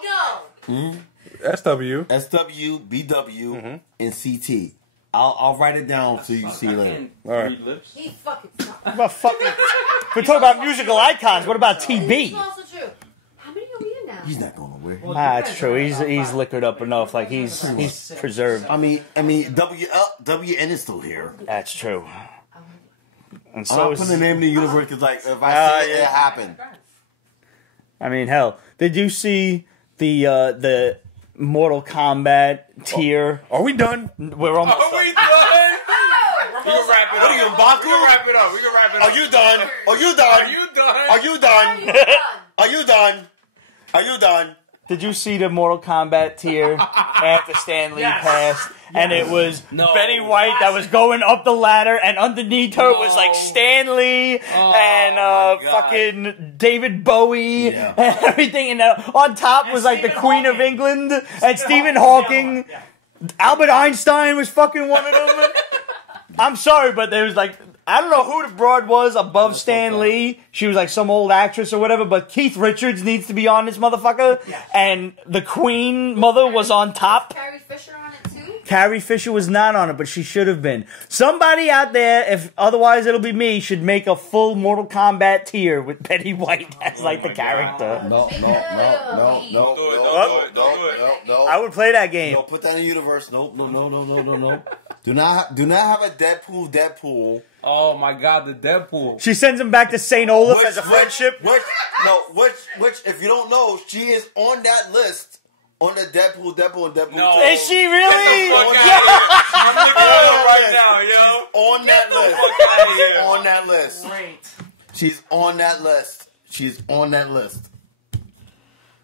No. SW. SW, BW, and CT. I'll write it down so you see I later. can't All right. read lips. He fucking sucks. what about fucking? We're talking about musical icons. What about It's TB? also true. How many are we in now? He's not going over. Well, That's true. He's liquored up enough. Like he's preserved. I mean, WN is still here. That's true. And I'm so not is, putting the name in the universe because, like, if I say it, it happened. I mean, hell, did you see the Mortal Kombat tier? Are we done? We're almost Are we done. done? We can wrap it up. What are you, Baku? We can wrap it up. We can wrap it up. Are you done? Are you done? Are you done? Are you done? Are you done? Are you done? Did you see the Mortal Kombat tier after Stan Lee passed? And it was Betty White that was going up the ladder, and underneath her was like Stan Lee and fucking David Bowie and everything. And on top was like the Queen of England and Stephen Hawking. Albert Einstein was fucking one of them. I'm sorry, but there was like, I don't know who the broad was above Stan Lee. She was like some old actress or whatever, but Keith Richards needs to be on this motherfucker. And the Queen Mother was on top. Carrie Fisher on it too? Carrie Fisher was not on it, but she should have been. Somebody out there, if otherwise it'll be me, should make a full Mortal Kombat tier with Betty White as like the character. No. I would play that game. No, put that in the universe. No. Do not have a Deadpool. Oh my God, the Deadpool. She sends him back to St. Olaf as a friendship. Which, if you don't know, she is on that list. On the Deadpool. No. Is she really? Fuck out here. I'm looking at her right now, yo. On that list. Fuck out here. On that list. Great. She's on that list. She's on that list.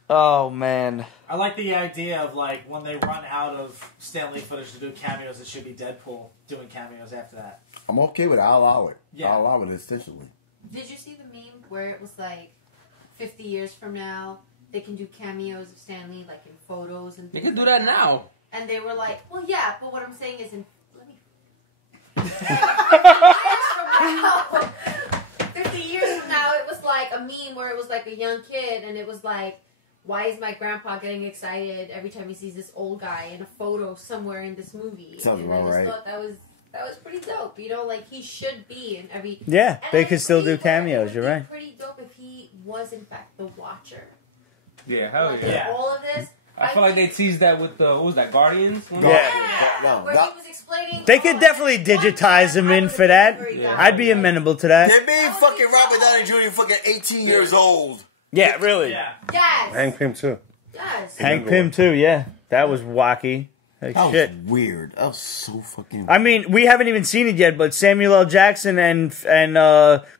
Oh, man. I like the idea of, like, when they run out of Stan Lee footage to do cameos, it should be Deadpool doing cameos after that. I'm okay with it. I'll allow it. Yeah. I'll allow it essentially. Did you see the meme where it was like 50 years from now, they can do cameos of Stan Lee, like in photos and They things can do like that now. And they were like, well, yeah, but what I'm saying is in... Let me... 50 years from now, it was like a meme where it was like a young kid, and it was like, why is my grandpa getting excited every time he sees this old guy in a photo somewhere in this movie? Sounds and about I just right. thought that was pretty dope. You know, like, he should be in every... Yeah, And they I could still agree do that cameos, it you're would be right. pretty dope if he was, in fact, the Watcher. Yeah, hell Like, yeah. all of this... I feel like they teased that with the, what was that, Guardians? Yeah. Where he was explaining... They could definitely digitize him in for that. I'd be amenable to that. They made fucking Robert Downey Jr. fucking 18 years old. Yeah, really. Yeah. Yes. Hank Pym too. Yes. Hank Pym, too, yeah. That was wacky. Like, That shit. was weird. That was so fucking. I mean, we haven't even seen it yet, but Samuel L. Jackson and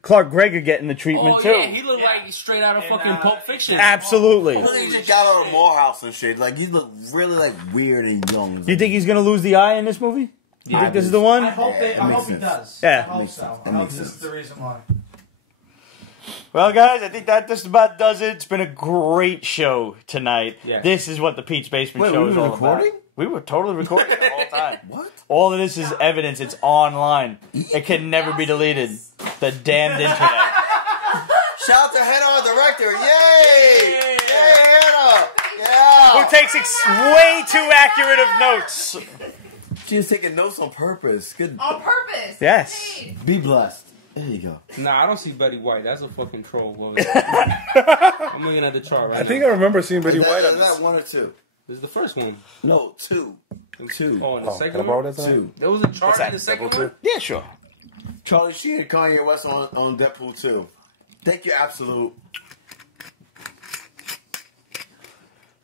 Clark Gregg are getting the treatment, Oh, too. yeah, he looked like straight out of fucking Pulp Fiction. Absolutely. He just got out of Morehouse and shit. Like, he looked really, like, weird and young. You think he's going to lose the eye in this movie? You think this is the I one? hope, that I makes hope he sense. does. Yeah. I hope Makes so. sense. I That hope makes this is sense. the reason why. Well, guys, I think that just about does it. It's been a great show tonight. Yeah. This is what the Pete's Basement Wait, Show we is were all recording? about. We were totally recording the whole time. What? All of this is evidence. It's online. It can never be deleted. The damned internet. Shout out to Hannah, our director. Yay! Yay, Hannah! Yeah! Who takes way too accurate of notes. She was taking notes on purpose. Good. On purpose. Yes. Indeed. Be blessed. There you go. Nah, I don't see Betty White. That's a fucking troll. I'm looking at the chart right I think now. I remember seeing Betty Is White that, on is this. that one or two? This is the first one. No, two. Two. Oh, and the Oh, can I second borrow one? that tonight? Two. There was a chart that? in the second Double one? two? Yeah, sure. Charlie Sheen and Kanye West on Deadpool 2. Thank you, Absolute.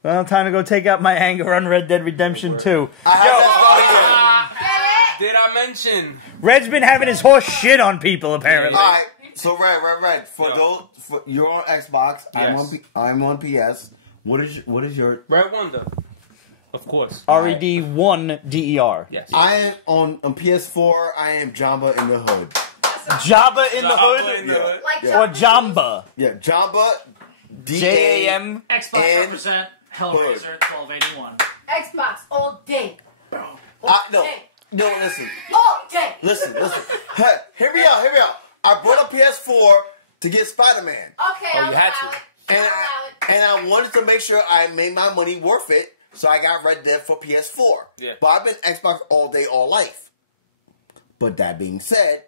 Well, time to go take out my anger on Red Dead Redemption 2. I have that Did I mention? Red's been having his horse shit on people, apparently. All right. So Red. You're on Xbox. Yes. I'm on PS. What is your? Red Wonder. Of course. RED1DER. Yes. I am on PS4. I am Jamba in the Hood. Jabba in the Jabba hood? in the hood. Like Or Jamba? Yeah, Jamba. JAM? Xbox And represent Hellraiser 1281. Xbox all day. No, listen. All day. Listen. Hey, hear me out. I brought a PS4 to get Spider-Man. Okay, I'll you had allow to. it. I'll allow it. And I wanted to make sure I made my money worth it, so I got Red Dead for PS4. Yeah. But I've been Xbox all day, all life. But that being said,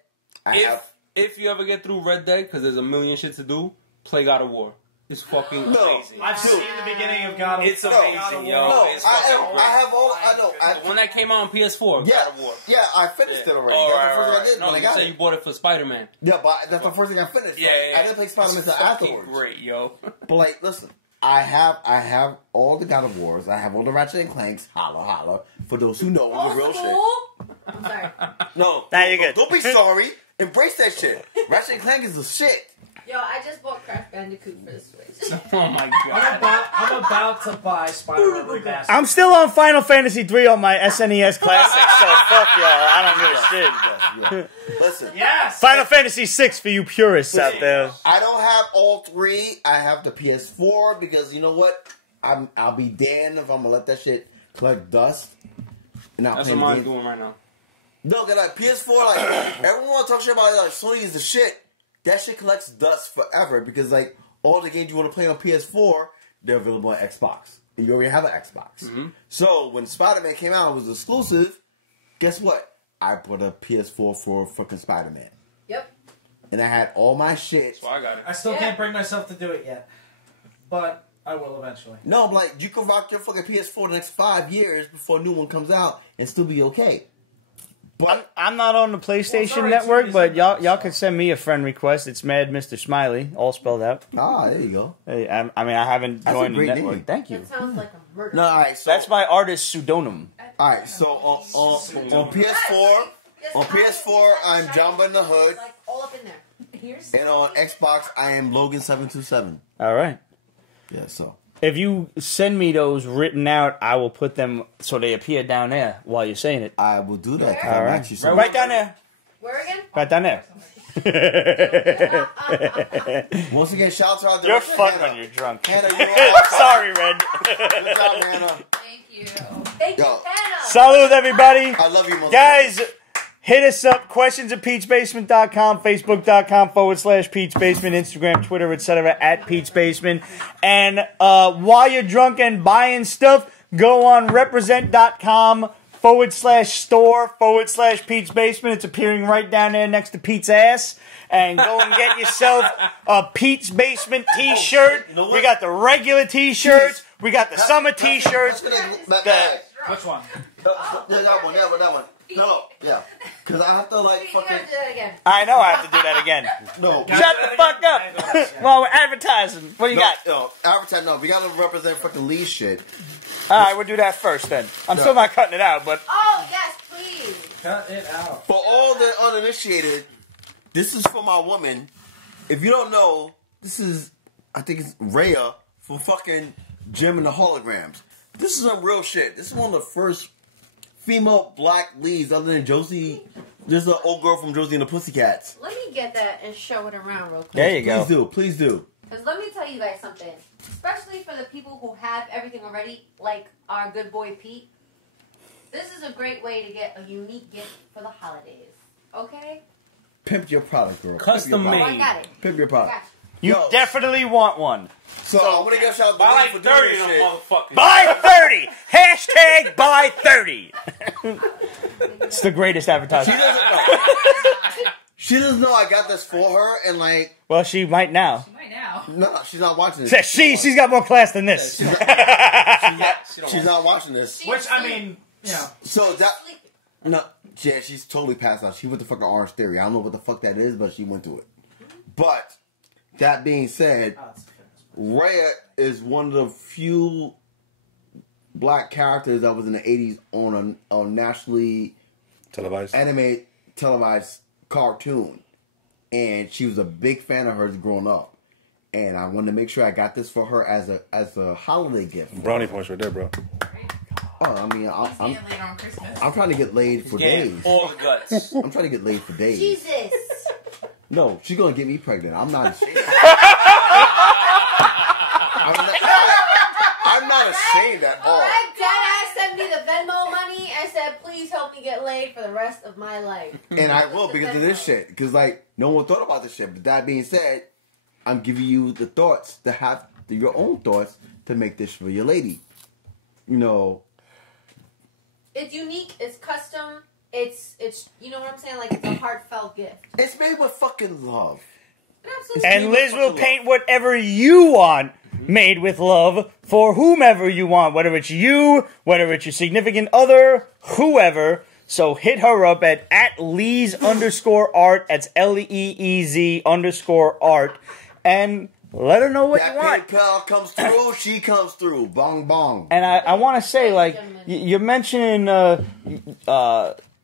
I have... If you ever get through Red Dead, because there's a million shit to do, play God of War. It's fucking No. amazing. I've seen the beginning of God of It's God amazing, of War. yo. No, It's fucking great. I have all. I know. The one that came out on PS4. Yeah, God of War. yeah, I finished it already. Oh, That's the first thing I did No, when I you got said it. you bought it for Spider-Man. Yeah, but that's the first thing I finished. Yeah, Like, yeah, yeah. I didn't play Spider-Man It's until fucking afterwards. great, yo. But like, listen, I have all the God of Wars. I have all the Ratchet and Clanks. Holla, holla. For those who know the real shit. I'm sorry. No, Nah, you're good. Don't be sorry. Embrace that shit. Ratchet and Clank is the shit. Yo, I just bought Crash Bandicoot for the Switch. Oh my I'm god. about to buy Spider-Man Remastered. I'm still on Final Fantasy 3 on my SNES Classic, so fuck y'all. I don't give a shit. Listen, Yes! Final Fantasy 6 for you purists out there. I don't have all three. I have the PS4 because you know what? I'll be damned if I'm gonna let that shit collect dust. And not That's play what the mine's game. doing right now. No, cause like PS4, like everyone talks shit about it, like Sony is the shit. That shit collects dust forever because like all the games you want to play on PS4, they're available on Xbox. And you already have an Xbox. Mm-hmm. So when Spider-Man came out, it was exclusive. Guess what? I bought a PS4 for fucking Spider-Man, Yep. and I had all my shit. So I got it. I still Yeah. can't bring myself to do it yet. But I will eventually. No, I'm like you can rock your fucking PS4 the next 5 years before a new one comes out and still be okay. But I'm not on the PlayStation alright, Network, too, but y'all so. could send me a friend request. It's Mad Mr. Smiley, all spelled out. there you go. Hey, I mean, I haven't That's a joined the great network. name. Thank you. That sounds like a murder. No, all right. So That's my artist pseudonym. all right. So on PS4. Yes, On PS4, I'm Jamba in the Hood, Like all up in there. Here's and on Xbox, I am Logan727. All right. Yeah, so. If you send me those written out, I will put them so they appear down there while you're saying it. I will do that. 'cause All I'm right. actually so- Right down there. where again? Right down there. Once again, shout out to our You're director, fun Hannah. when you're drunk. Hannah, you're awesome. Sorry, Red. Good job, Hannah. Thank you. Thank you, Yo. Hannah. Salud, everybody. I love you, motherfucker. Guys, hit us up. Questions at PeachBasement.com, Facebook.com/Peach Basement, Instagram, Twitter, etc. at Peach Basement. And while you're drunk and buying stuff, go on represent.com/store/Peach Basement. It's appearing right down there next to Pete's ass. And go and get yourself a Pete's Basement t-shirt. You know what? We got the regular t-shirts. We got the summer t-shirts. That The- Which one? that one. No, yeah. Because I have to, like, You fucking. gotta do that again. I know I have to do that again. No. Shut the fuck up while we're advertising. What do you got? No, advertise. No, we gotta represent fucking Lee shit. All right, we'll do that first then. I'm still not cutting it out, but Oh, yes, please. Cut it out. For all the uninitiated, this is for my woman. If you don't know, this is, I think it's Rhea from fucking Jim and the Holograms. This is some real shit. This is one of the first female black leads other than Josie. There's an old girl from Josie and the Pussycats. Let me get that and show it around real quick. there you go. Please do. Because let me tell you guys something. Especially for the people who have everything already, like our good boy Pete. This is a great way to get a unique gift for the holidays. Okay? Pimp your product, girl. Custom Oh, I made. got it. Pimp your product. Got You Yo. definitely want one. So I'm gonna give a shout out to Buy Lee like for doing 30 this of them shit. motherfuckers. Buy 30. Hashtag buy 30. It's the greatest She advertisement. doesn't know. She doesn't know I got this for her, and like, Well, she might now. Right now. no, she's not watching this. Says she's got more class than this. She don't She's not watching this. Which, I mean, you know. So that Sleep. no, yeah, she's totally passed out. She went to fucking Orange Theory. I don't know what the fuck that is, but she went to it. But that being said, Oh, it's a fitness. Rhea is one of the few black characters that was in the 80s on a nationally Televised. animated televised cartoon, and she was a big fan of hers growing up. And I wanted to make sure I got this for her as a holiday gift. Brownie points right there, bro. Oh, I mean, I'll see it later on Christmas. I'm trying to get laid for Yeah, days. all the guts. I'm trying to get laid for days. Jesus. No, she's gonna get me pregnant. I'm not ashamed. I'm not ashamed at all. My dad sent me the Venmo money and said, please help me get laid for the rest of my life. And I will because of this shit. Because, like, no one thought about this shit. But that being said, I'm giving you the thoughts to have your own thoughts to make this for your lady. You know, It's unique, it's custom, it's you know what I'm saying? Like, it's a heartfelt gift. it's made with fucking love. And Liz will paint whatever you want made with love for whomever you want, whether it's you, whether it's your significant other, whoever. So hit her up at Lees_art. That's LEEZ_art. And let her know what you want. That pal comes through, she comes through. Bong bong. And I want to say, like, you're mentioning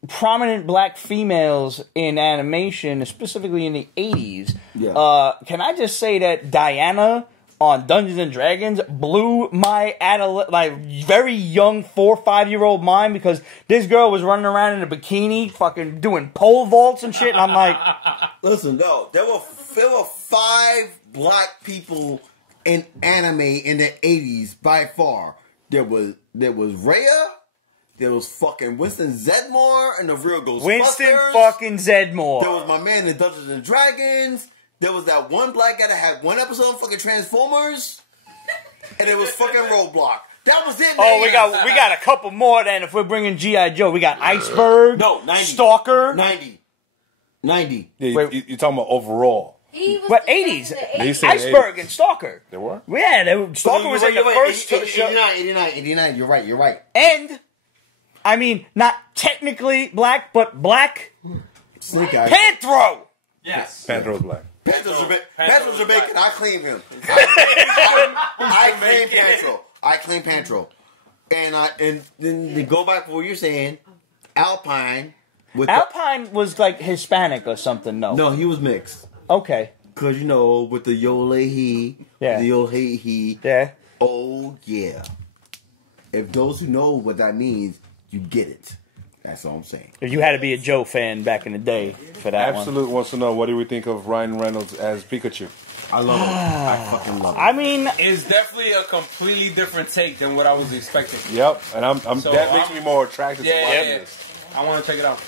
prominent black females in animation, specifically in the 80s. Yeah. Can I just say that Diana on Dungeons and Dragons blew my very young 4 or 5-year-old mind, because this girl was running around in a bikini, fucking doing pole vaults and shit, and I'm like, listen, no, there were 5 black people in anime in the 80s by far. There was Rhea, there was fucking Winston Zedmore and the Real Ghostbusters. Winston fucking Zedmore. There was my man in Dungeons and Dragons. There was that one black guy that had one episode of fucking Transformers, and it was fucking Roadblock. That was it, man. Oh, we got a couple more then. If we're bringing G.I. Joe, we got Iceberg, 90. Stalker, 90. Yeah, you're talking about overall. What 80s? Iceberg and Stalker. There were? Yeah, Stalker was in the first show. 89. You're right. And I mean, not technically black, but black. Snake Eyes. Panthro. Yes. Panther was black. Panthro's Jamaican. I claim him. I claim Pantro. And then to go back to what you're saying, Alpine. Alpine was like Hispanic or something, no? No, he was mixed. Okay. Because, with the Yolehi, yeah. the Yolehi. Yeah. Oh, yeah. If those who know what that means, you get it. That's all I'm saying. If you had to be a Joe fan back in the day for that Absolute one. wants to know, what do we think of Ryan Reynolds as Pikachu? I love it. I fucking love it. I mean, it's definitely a completely different take than what I was expecting. Yep, and that makes me more attracted to watching this. I want to check it out.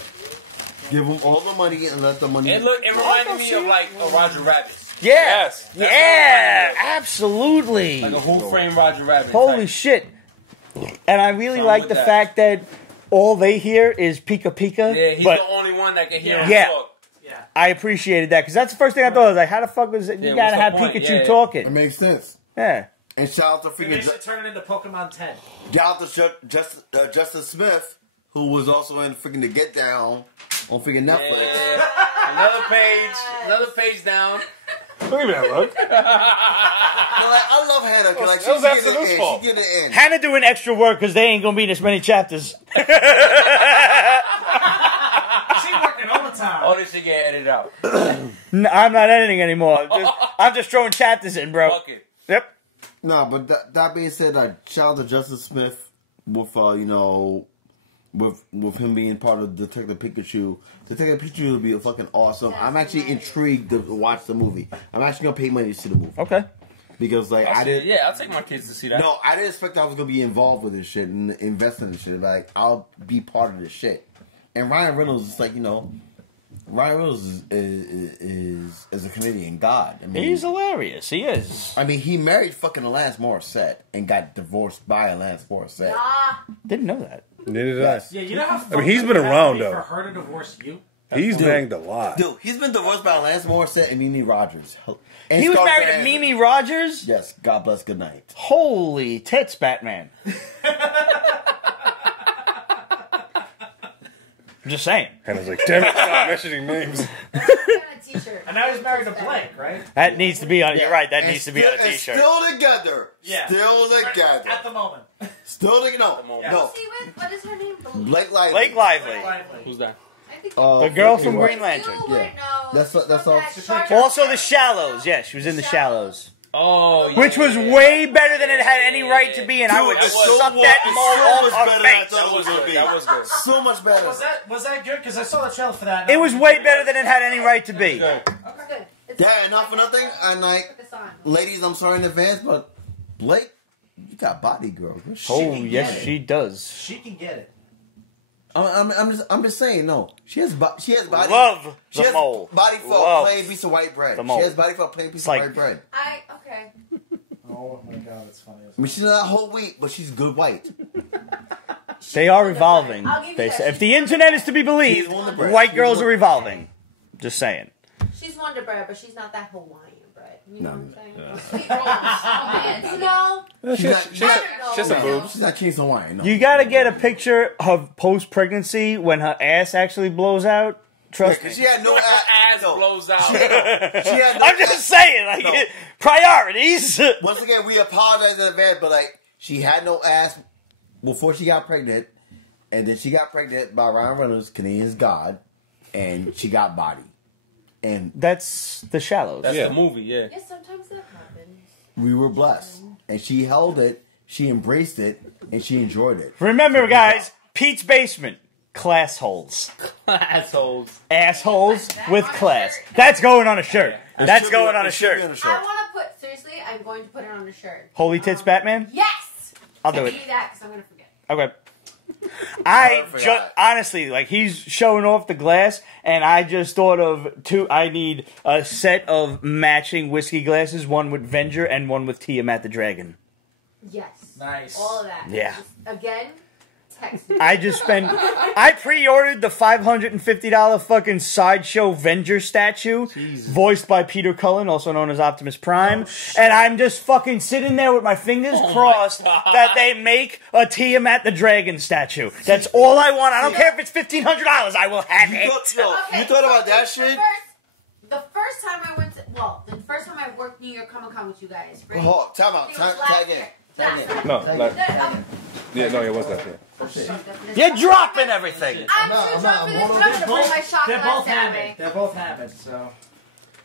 Give them all the money and let the money. It reminded me of like a Roger Rabbit. Yes. Yeah, absolutely. Like a Who Framed Roger Rabbit. Holy shit. And I really like the fact that all they hear is Pika Pika. Yeah, he's the only one that can hear him talk. Yeah. I appreciated that, because that's the first thing I thought. I was like, how the fuck was it? You gotta have Pikachu talking. It makes sense. Yeah. And shout out to It makes it turn into Pokemon 10. Shout out to Justin Smith, who was also in freaking The Get Down on freaking Netflix. Yeah. Another page down. Look at that, look. I love Hannah, because That was absolute she's fault. getting the end. Hannah doing extra work because they ain't gonna be this many chapters. She's working all the time. Oh, this shit get edited out. No, I'm not editing anymore. I'm just throwing chapters in, bro. Fuck it. Yep. No, but that being said, shout out to Justin Smith with with him being part of Detective Pikachu. Detective Pikachu would be fucking awesome. I'm actually intrigued to watch the movie. I'm actually gonna pay money to see the movie. Okay. Because I'll take my kids to see that. No, I didn't expect I was gonna be involved with this shit and invest in this shit. Like, I'll be part of this shit. And Ryan Reynolds is like, Ryan Reynolds is a comedian god. I mean, He's hilarious. He is. I mean, he married fucking Alanis Morissette and got divorced by Alanis Morissette. Didn't know that. Neither did I. Yeah, you know how I mean, he's been around, though. For her to divorce you? He's banged a lot. Dude, he's been divorced by Alanis Morissette and Mimi Rogers. And He was Scarlett married to Johansson. Mimi Rogers? Yes, God bless, good night. Holy tits, Batman. I'm just saying. Hannah's like, damn it, stop mentioning names. And now he's married to Blake, right? That needs to be on. You're right. That And needs to be on a and T-shirt. Still together. Yeah. Still together. At the moment. Still together. No. What is her name? Blake Lively. Blake Lively. Who's that? I think The girl from Right. Green Lantern. That's all. Also The Shallows. Yeah, she was in The Shallows. Oh, yeah. Which was way better than it had any right to be, and I would Dude, just it's so suck much- that it's mole so off much her better than I face. thought it was gonna be. That was good. So much better. Was that good? Because I saw the trailer for that. It was way better than it had any right to be. Good. Yeah, not for nothing. And ladies, I'm sorry in advance, but Blake, you got body, girl. Good shit. Oh, yes, she does. She can get it. I'm just saying. No, she has body. Love She the has mole. body for Love a plain piece of white bread. the mole. She has body for a plain piece like- of white bread. Okay. Oh my god, that's funny. I mean, she's not whole wheat, but she's good white. They are evolving. I'll give you They that. say, if the internet is to be believed, She's on the bread. white girls are evolving. Just saying. She's Wonder Bread, but she's not that Hawaiian bread. You know what I'm saying? Sweet rolls. Oh, man. No. She's some boobs. She's not Cheeze Hawaiian. No. You gotta get a picture of post-pregnancy when her ass actually blows out. Trust me. She had no Ass blows out. She had no I'm just saying, like, priorities. Once again, we apologize in advance, but like, she had no ass before she got pregnant, and then she got pregnant by Ryan Reynolds, Canadian's God, and she got body. And That's The Shallows. That's the movie, yeah. Yeah, sometimes that happens. we were blessed. And she held it, she embraced it, and she enjoyed it. Remember, guys, Pete's Basement. Class holes. Assholes. Assholes with class. That's going on a shirt. That's going on a shirt. I want to put, seriously, I'm going to put it on a shirt. Holy Tits Batman? Yes! I'll do it. Give me that, because I'm going to forget. Okay. I just, honestly, like, he's showing off the glass, and I just thought of I need a set of matching whiskey glasses, one with Venger and one with Tiamat the Dragon. Yes. Nice. All of that. Yeah. Just, again, text me. I pre-ordered the $550 fucking Sideshow Venger statue, voiced by Peter Cullen, also known as Optimus Prime, and I'm just fucking sitting there with my fingers crossed that they make a Tiamat the Dragon statue. That's all I want. I don't care if it's $1,500. I will have it. You thought about that shit? The first time I went to, the first time I worked New York Comic Con with you guys, right? Oh, time out. It was Tag in. No, like, yeah, no, it was that. Yeah. You're dropping everything. I'm too drunk for this, but I'm gonna bring my shot They're glass both down having. me. They're both having. So.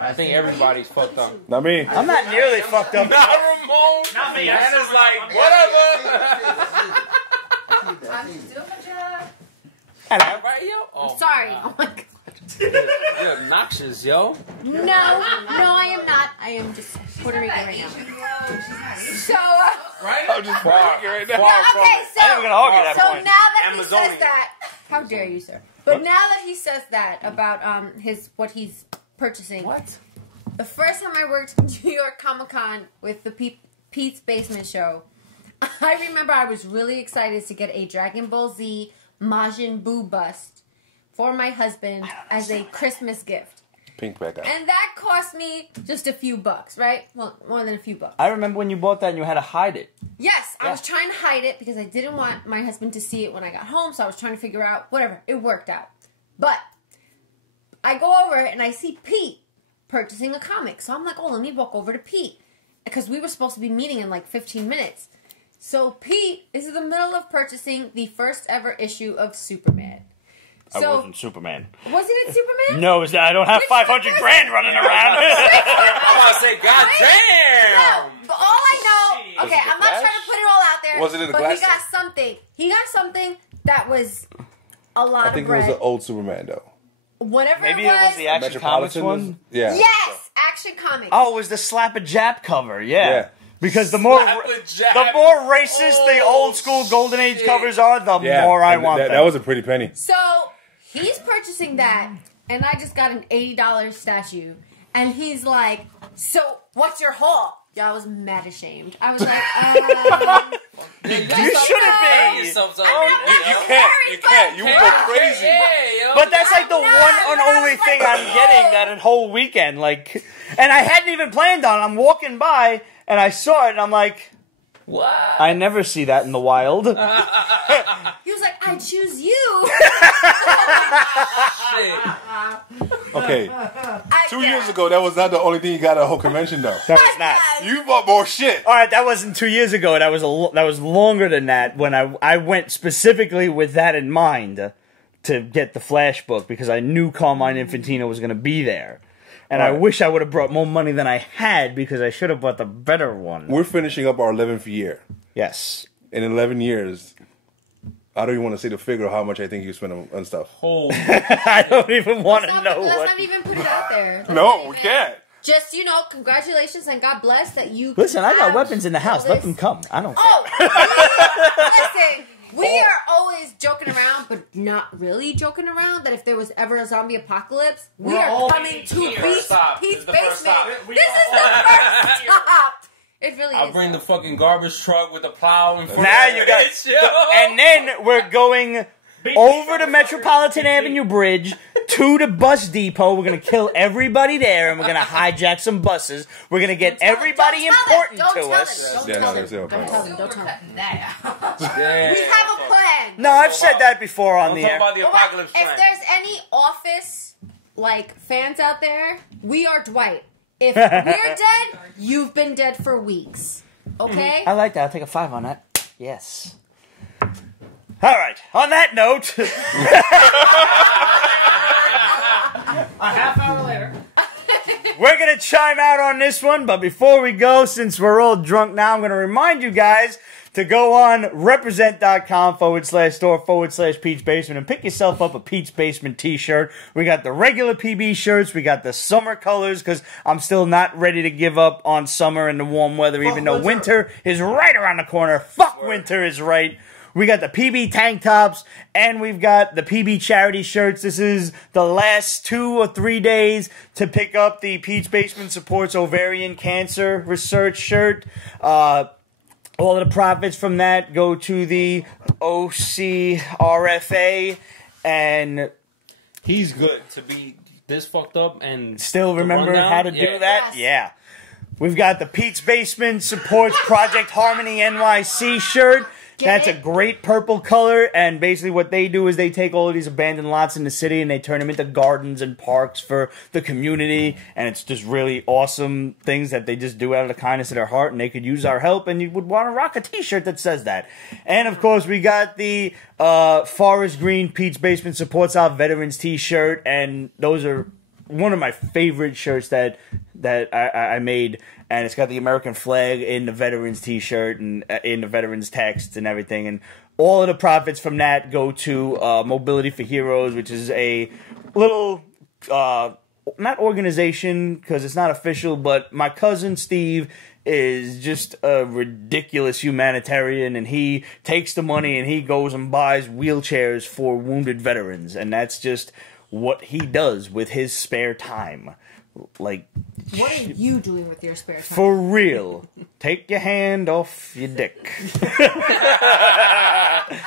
I think everybody's fucked up. Not me. I'm not nearly fucked up. Not Ramon. Not me. Anna's like, whatever. I'm just doing my job. Right, yo? Oh, Sorry. God. Oh my god. You're obnoxious, yo. No, I am not. I am just Puerto Rican right now. So, Right? I'm just barking right now. okay, so, I ain't even gonna argue that so point. now that he Amazonian. says that, how dare you, sir? But now that he says that about what he's purchasing. What? The first time I worked New York Comic Con with the Pete's Basement Show, I remember I was really excited to get a Dragon Ball Z Majin Buu bust for my husband as a Christmas gift. Pink back out. And that cost me just a few bucks, right? Well, more than a few bucks. I remember when you bought that and you had to hide it. Yes, I was trying to hide it because I didn't want my husband to see it when I got home, so I was trying to figure out, whatever, it worked out. But I go over and I see Pete purchasing a comic. So I'm like, oh, let me walk over to Pete. Because we were supposed to be meeting in like 15 minutes. So Pete is in the middle of purchasing the first ever issue of Superman. I So, wasn't Superman. wasn't it Superman? No, I don't have 500 grand running around. I'm about to say, God damn! No, but all I know, Was okay, it the I'm not Flash? trying to put it all out there. Was it in the but glass he got something. He got something that was a lot I think of it was bread. the old Superman though. Whatever Maybe it was. the Action Comics Metropolitan was- one. Yeah. Yes, Action Comics. Oh, it was the Slap a Jap cover. Yeah. Yeah. Because the more Slap a Jap. racist the old school Golden Age shit. covers are, the Yeah. more I And want them. that was a pretty penny. So he's purchasing that, and I just got an $80 statue, and he's like, "So what's your haul?" Yeah, I was mad ashamed. I was like, You shouldn't be. You can't. You would go crazy. But that's like the I'm not, one and but I only was thing like, I'm getting that whole weekend. Like, and I hadn't even planned on it. I'm walking by and I saw it and I'm like, What? I never see that in the wild. he was like, "I choose you." Okay. 2 years ago, that was not the only thing you got at a whole convention though. That was not. You bought more shit. All right, that wasn't 2 years ago. That was that was longer than that. When I went specifically with that in mind to get the Flash book because I knew Carmine Infantino was going to be there, and I Right. wish I would have brought more money than I had because I should have bought the better one. We're finishing up our 11th year. Yes. In 11 years, I don't even want to say the figure of how much I think you spent on stuff. Oh, I don't even want to know Let's what. not even put it out there. No, we can't. Just, congratulations and God bless that you. Listen, I got have weapons in the house. all Let this- them come. I don't care. Oh, listen. We are always joking around, but not really joking around. That if there was ever a zombie apocalypse, we We're are all coming to here. Pete's Stop. This Pete's is the first basement. stop. This is the first stop. It really I'll is. bring the fucking garbage truck with the plow in front Now of you got, it, yo. and then we're going over to Metropolitan Avenue Bridge to the bus depot. We're going to kill everybody there, and we're going to hijack some buses. We're going to get everybody important to us. Yeah, no, there's zero Don't plan. tell them. Don't tell them. That out. Yeah. We have a plan. No, I've said that before on I'm the talking air. about the apocalypse plan. If there's any Office fans out there, we are Dwight. If we're dead, you've been dead for weeks. Okay? I like that. I'll take a 5 on that. Yes. All right. On that note, A half hour later. we're going to chime out on this one. But before we go, since we're all drunk now, I'm going to remind you guys to go on represent.com/store/Pete's Basement and pick yourself up a Pete's Basement t-shirt. We got the regular PB shirts. We got the summer colors because I'm still not ready to give up on summer and the warm weather, even though winter is right around the corner. Fuck winter is right. We got the PB tank tops, and we've got the PB charity shirts. This is the last 2 or 3 days to pick up the Pete's Basement Supports Ovarian Cancer Research shirt. All of the profits from that go to the OCRFA, and He's good to be this fucked up and still the remember rundown. how to do Yeah. that? Yes. Yeah. We've got the Pete's Basement Supports Project Harmony NYC shirt. That's a great purple color, and basically what they do is they take all of these abandoned lots in the city and they turn them into gardens and parks for the community, and it's just really awesome things that they just do out of the kindness of their heart, and they could use our help, and you would want to rock a t-shirt that says that. And of course we got the Forest Green Pete's Basement Supports Our Veterans t-shirt, and those are one of my favorite shirts that I made, and it's got the American flag in the veterans t-shirt and in the veterans text and everything, and all of the profits from that go to Mobility for Heroes, which is a little not organization because it's not official, but my cousin Steve is just a ridiculous humanitarian, and he takes the money and he goes and buys wheelchairs for wounded veterans, and that's just what he does with his spare time. Like, What are you doing with your spare time? for real. Take your hand off your dick.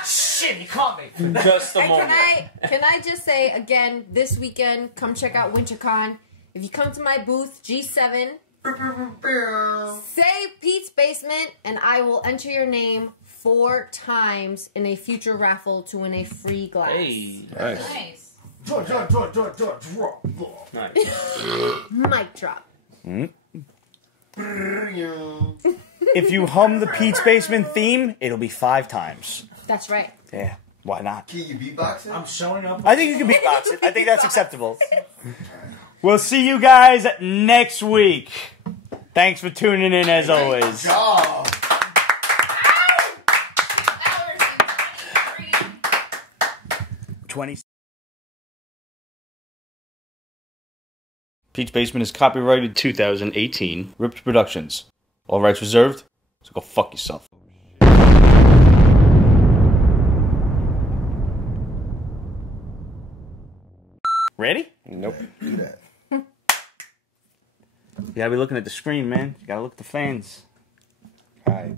Shit, you caught me. Just a And moment. can I just say again, this weekend, come check out WinterCon. If you come to my booth, G7, say Pete's Basement, and I will enter your name 4 times in a future raffle to win a free glass. Hey. Nice. Nice. Drop. Nice. Mic drop. If you hum the Pete's Basement theme, it'll be 5 times. That's right. Yeah, why not? Can you beatbox it? I'm showing up. I think you can beatbox it. I think that's acceptable. We'll see you guys next week. Thanks for tuning in as always. Oh. 20. Pete's Basement is copyrighted 2018. Ripped Productions. All rights reserved. So go fuck yourself. Ready? Nope. Do that. You gotta be looking at the screen, man. You gotta look at the fans. Hi.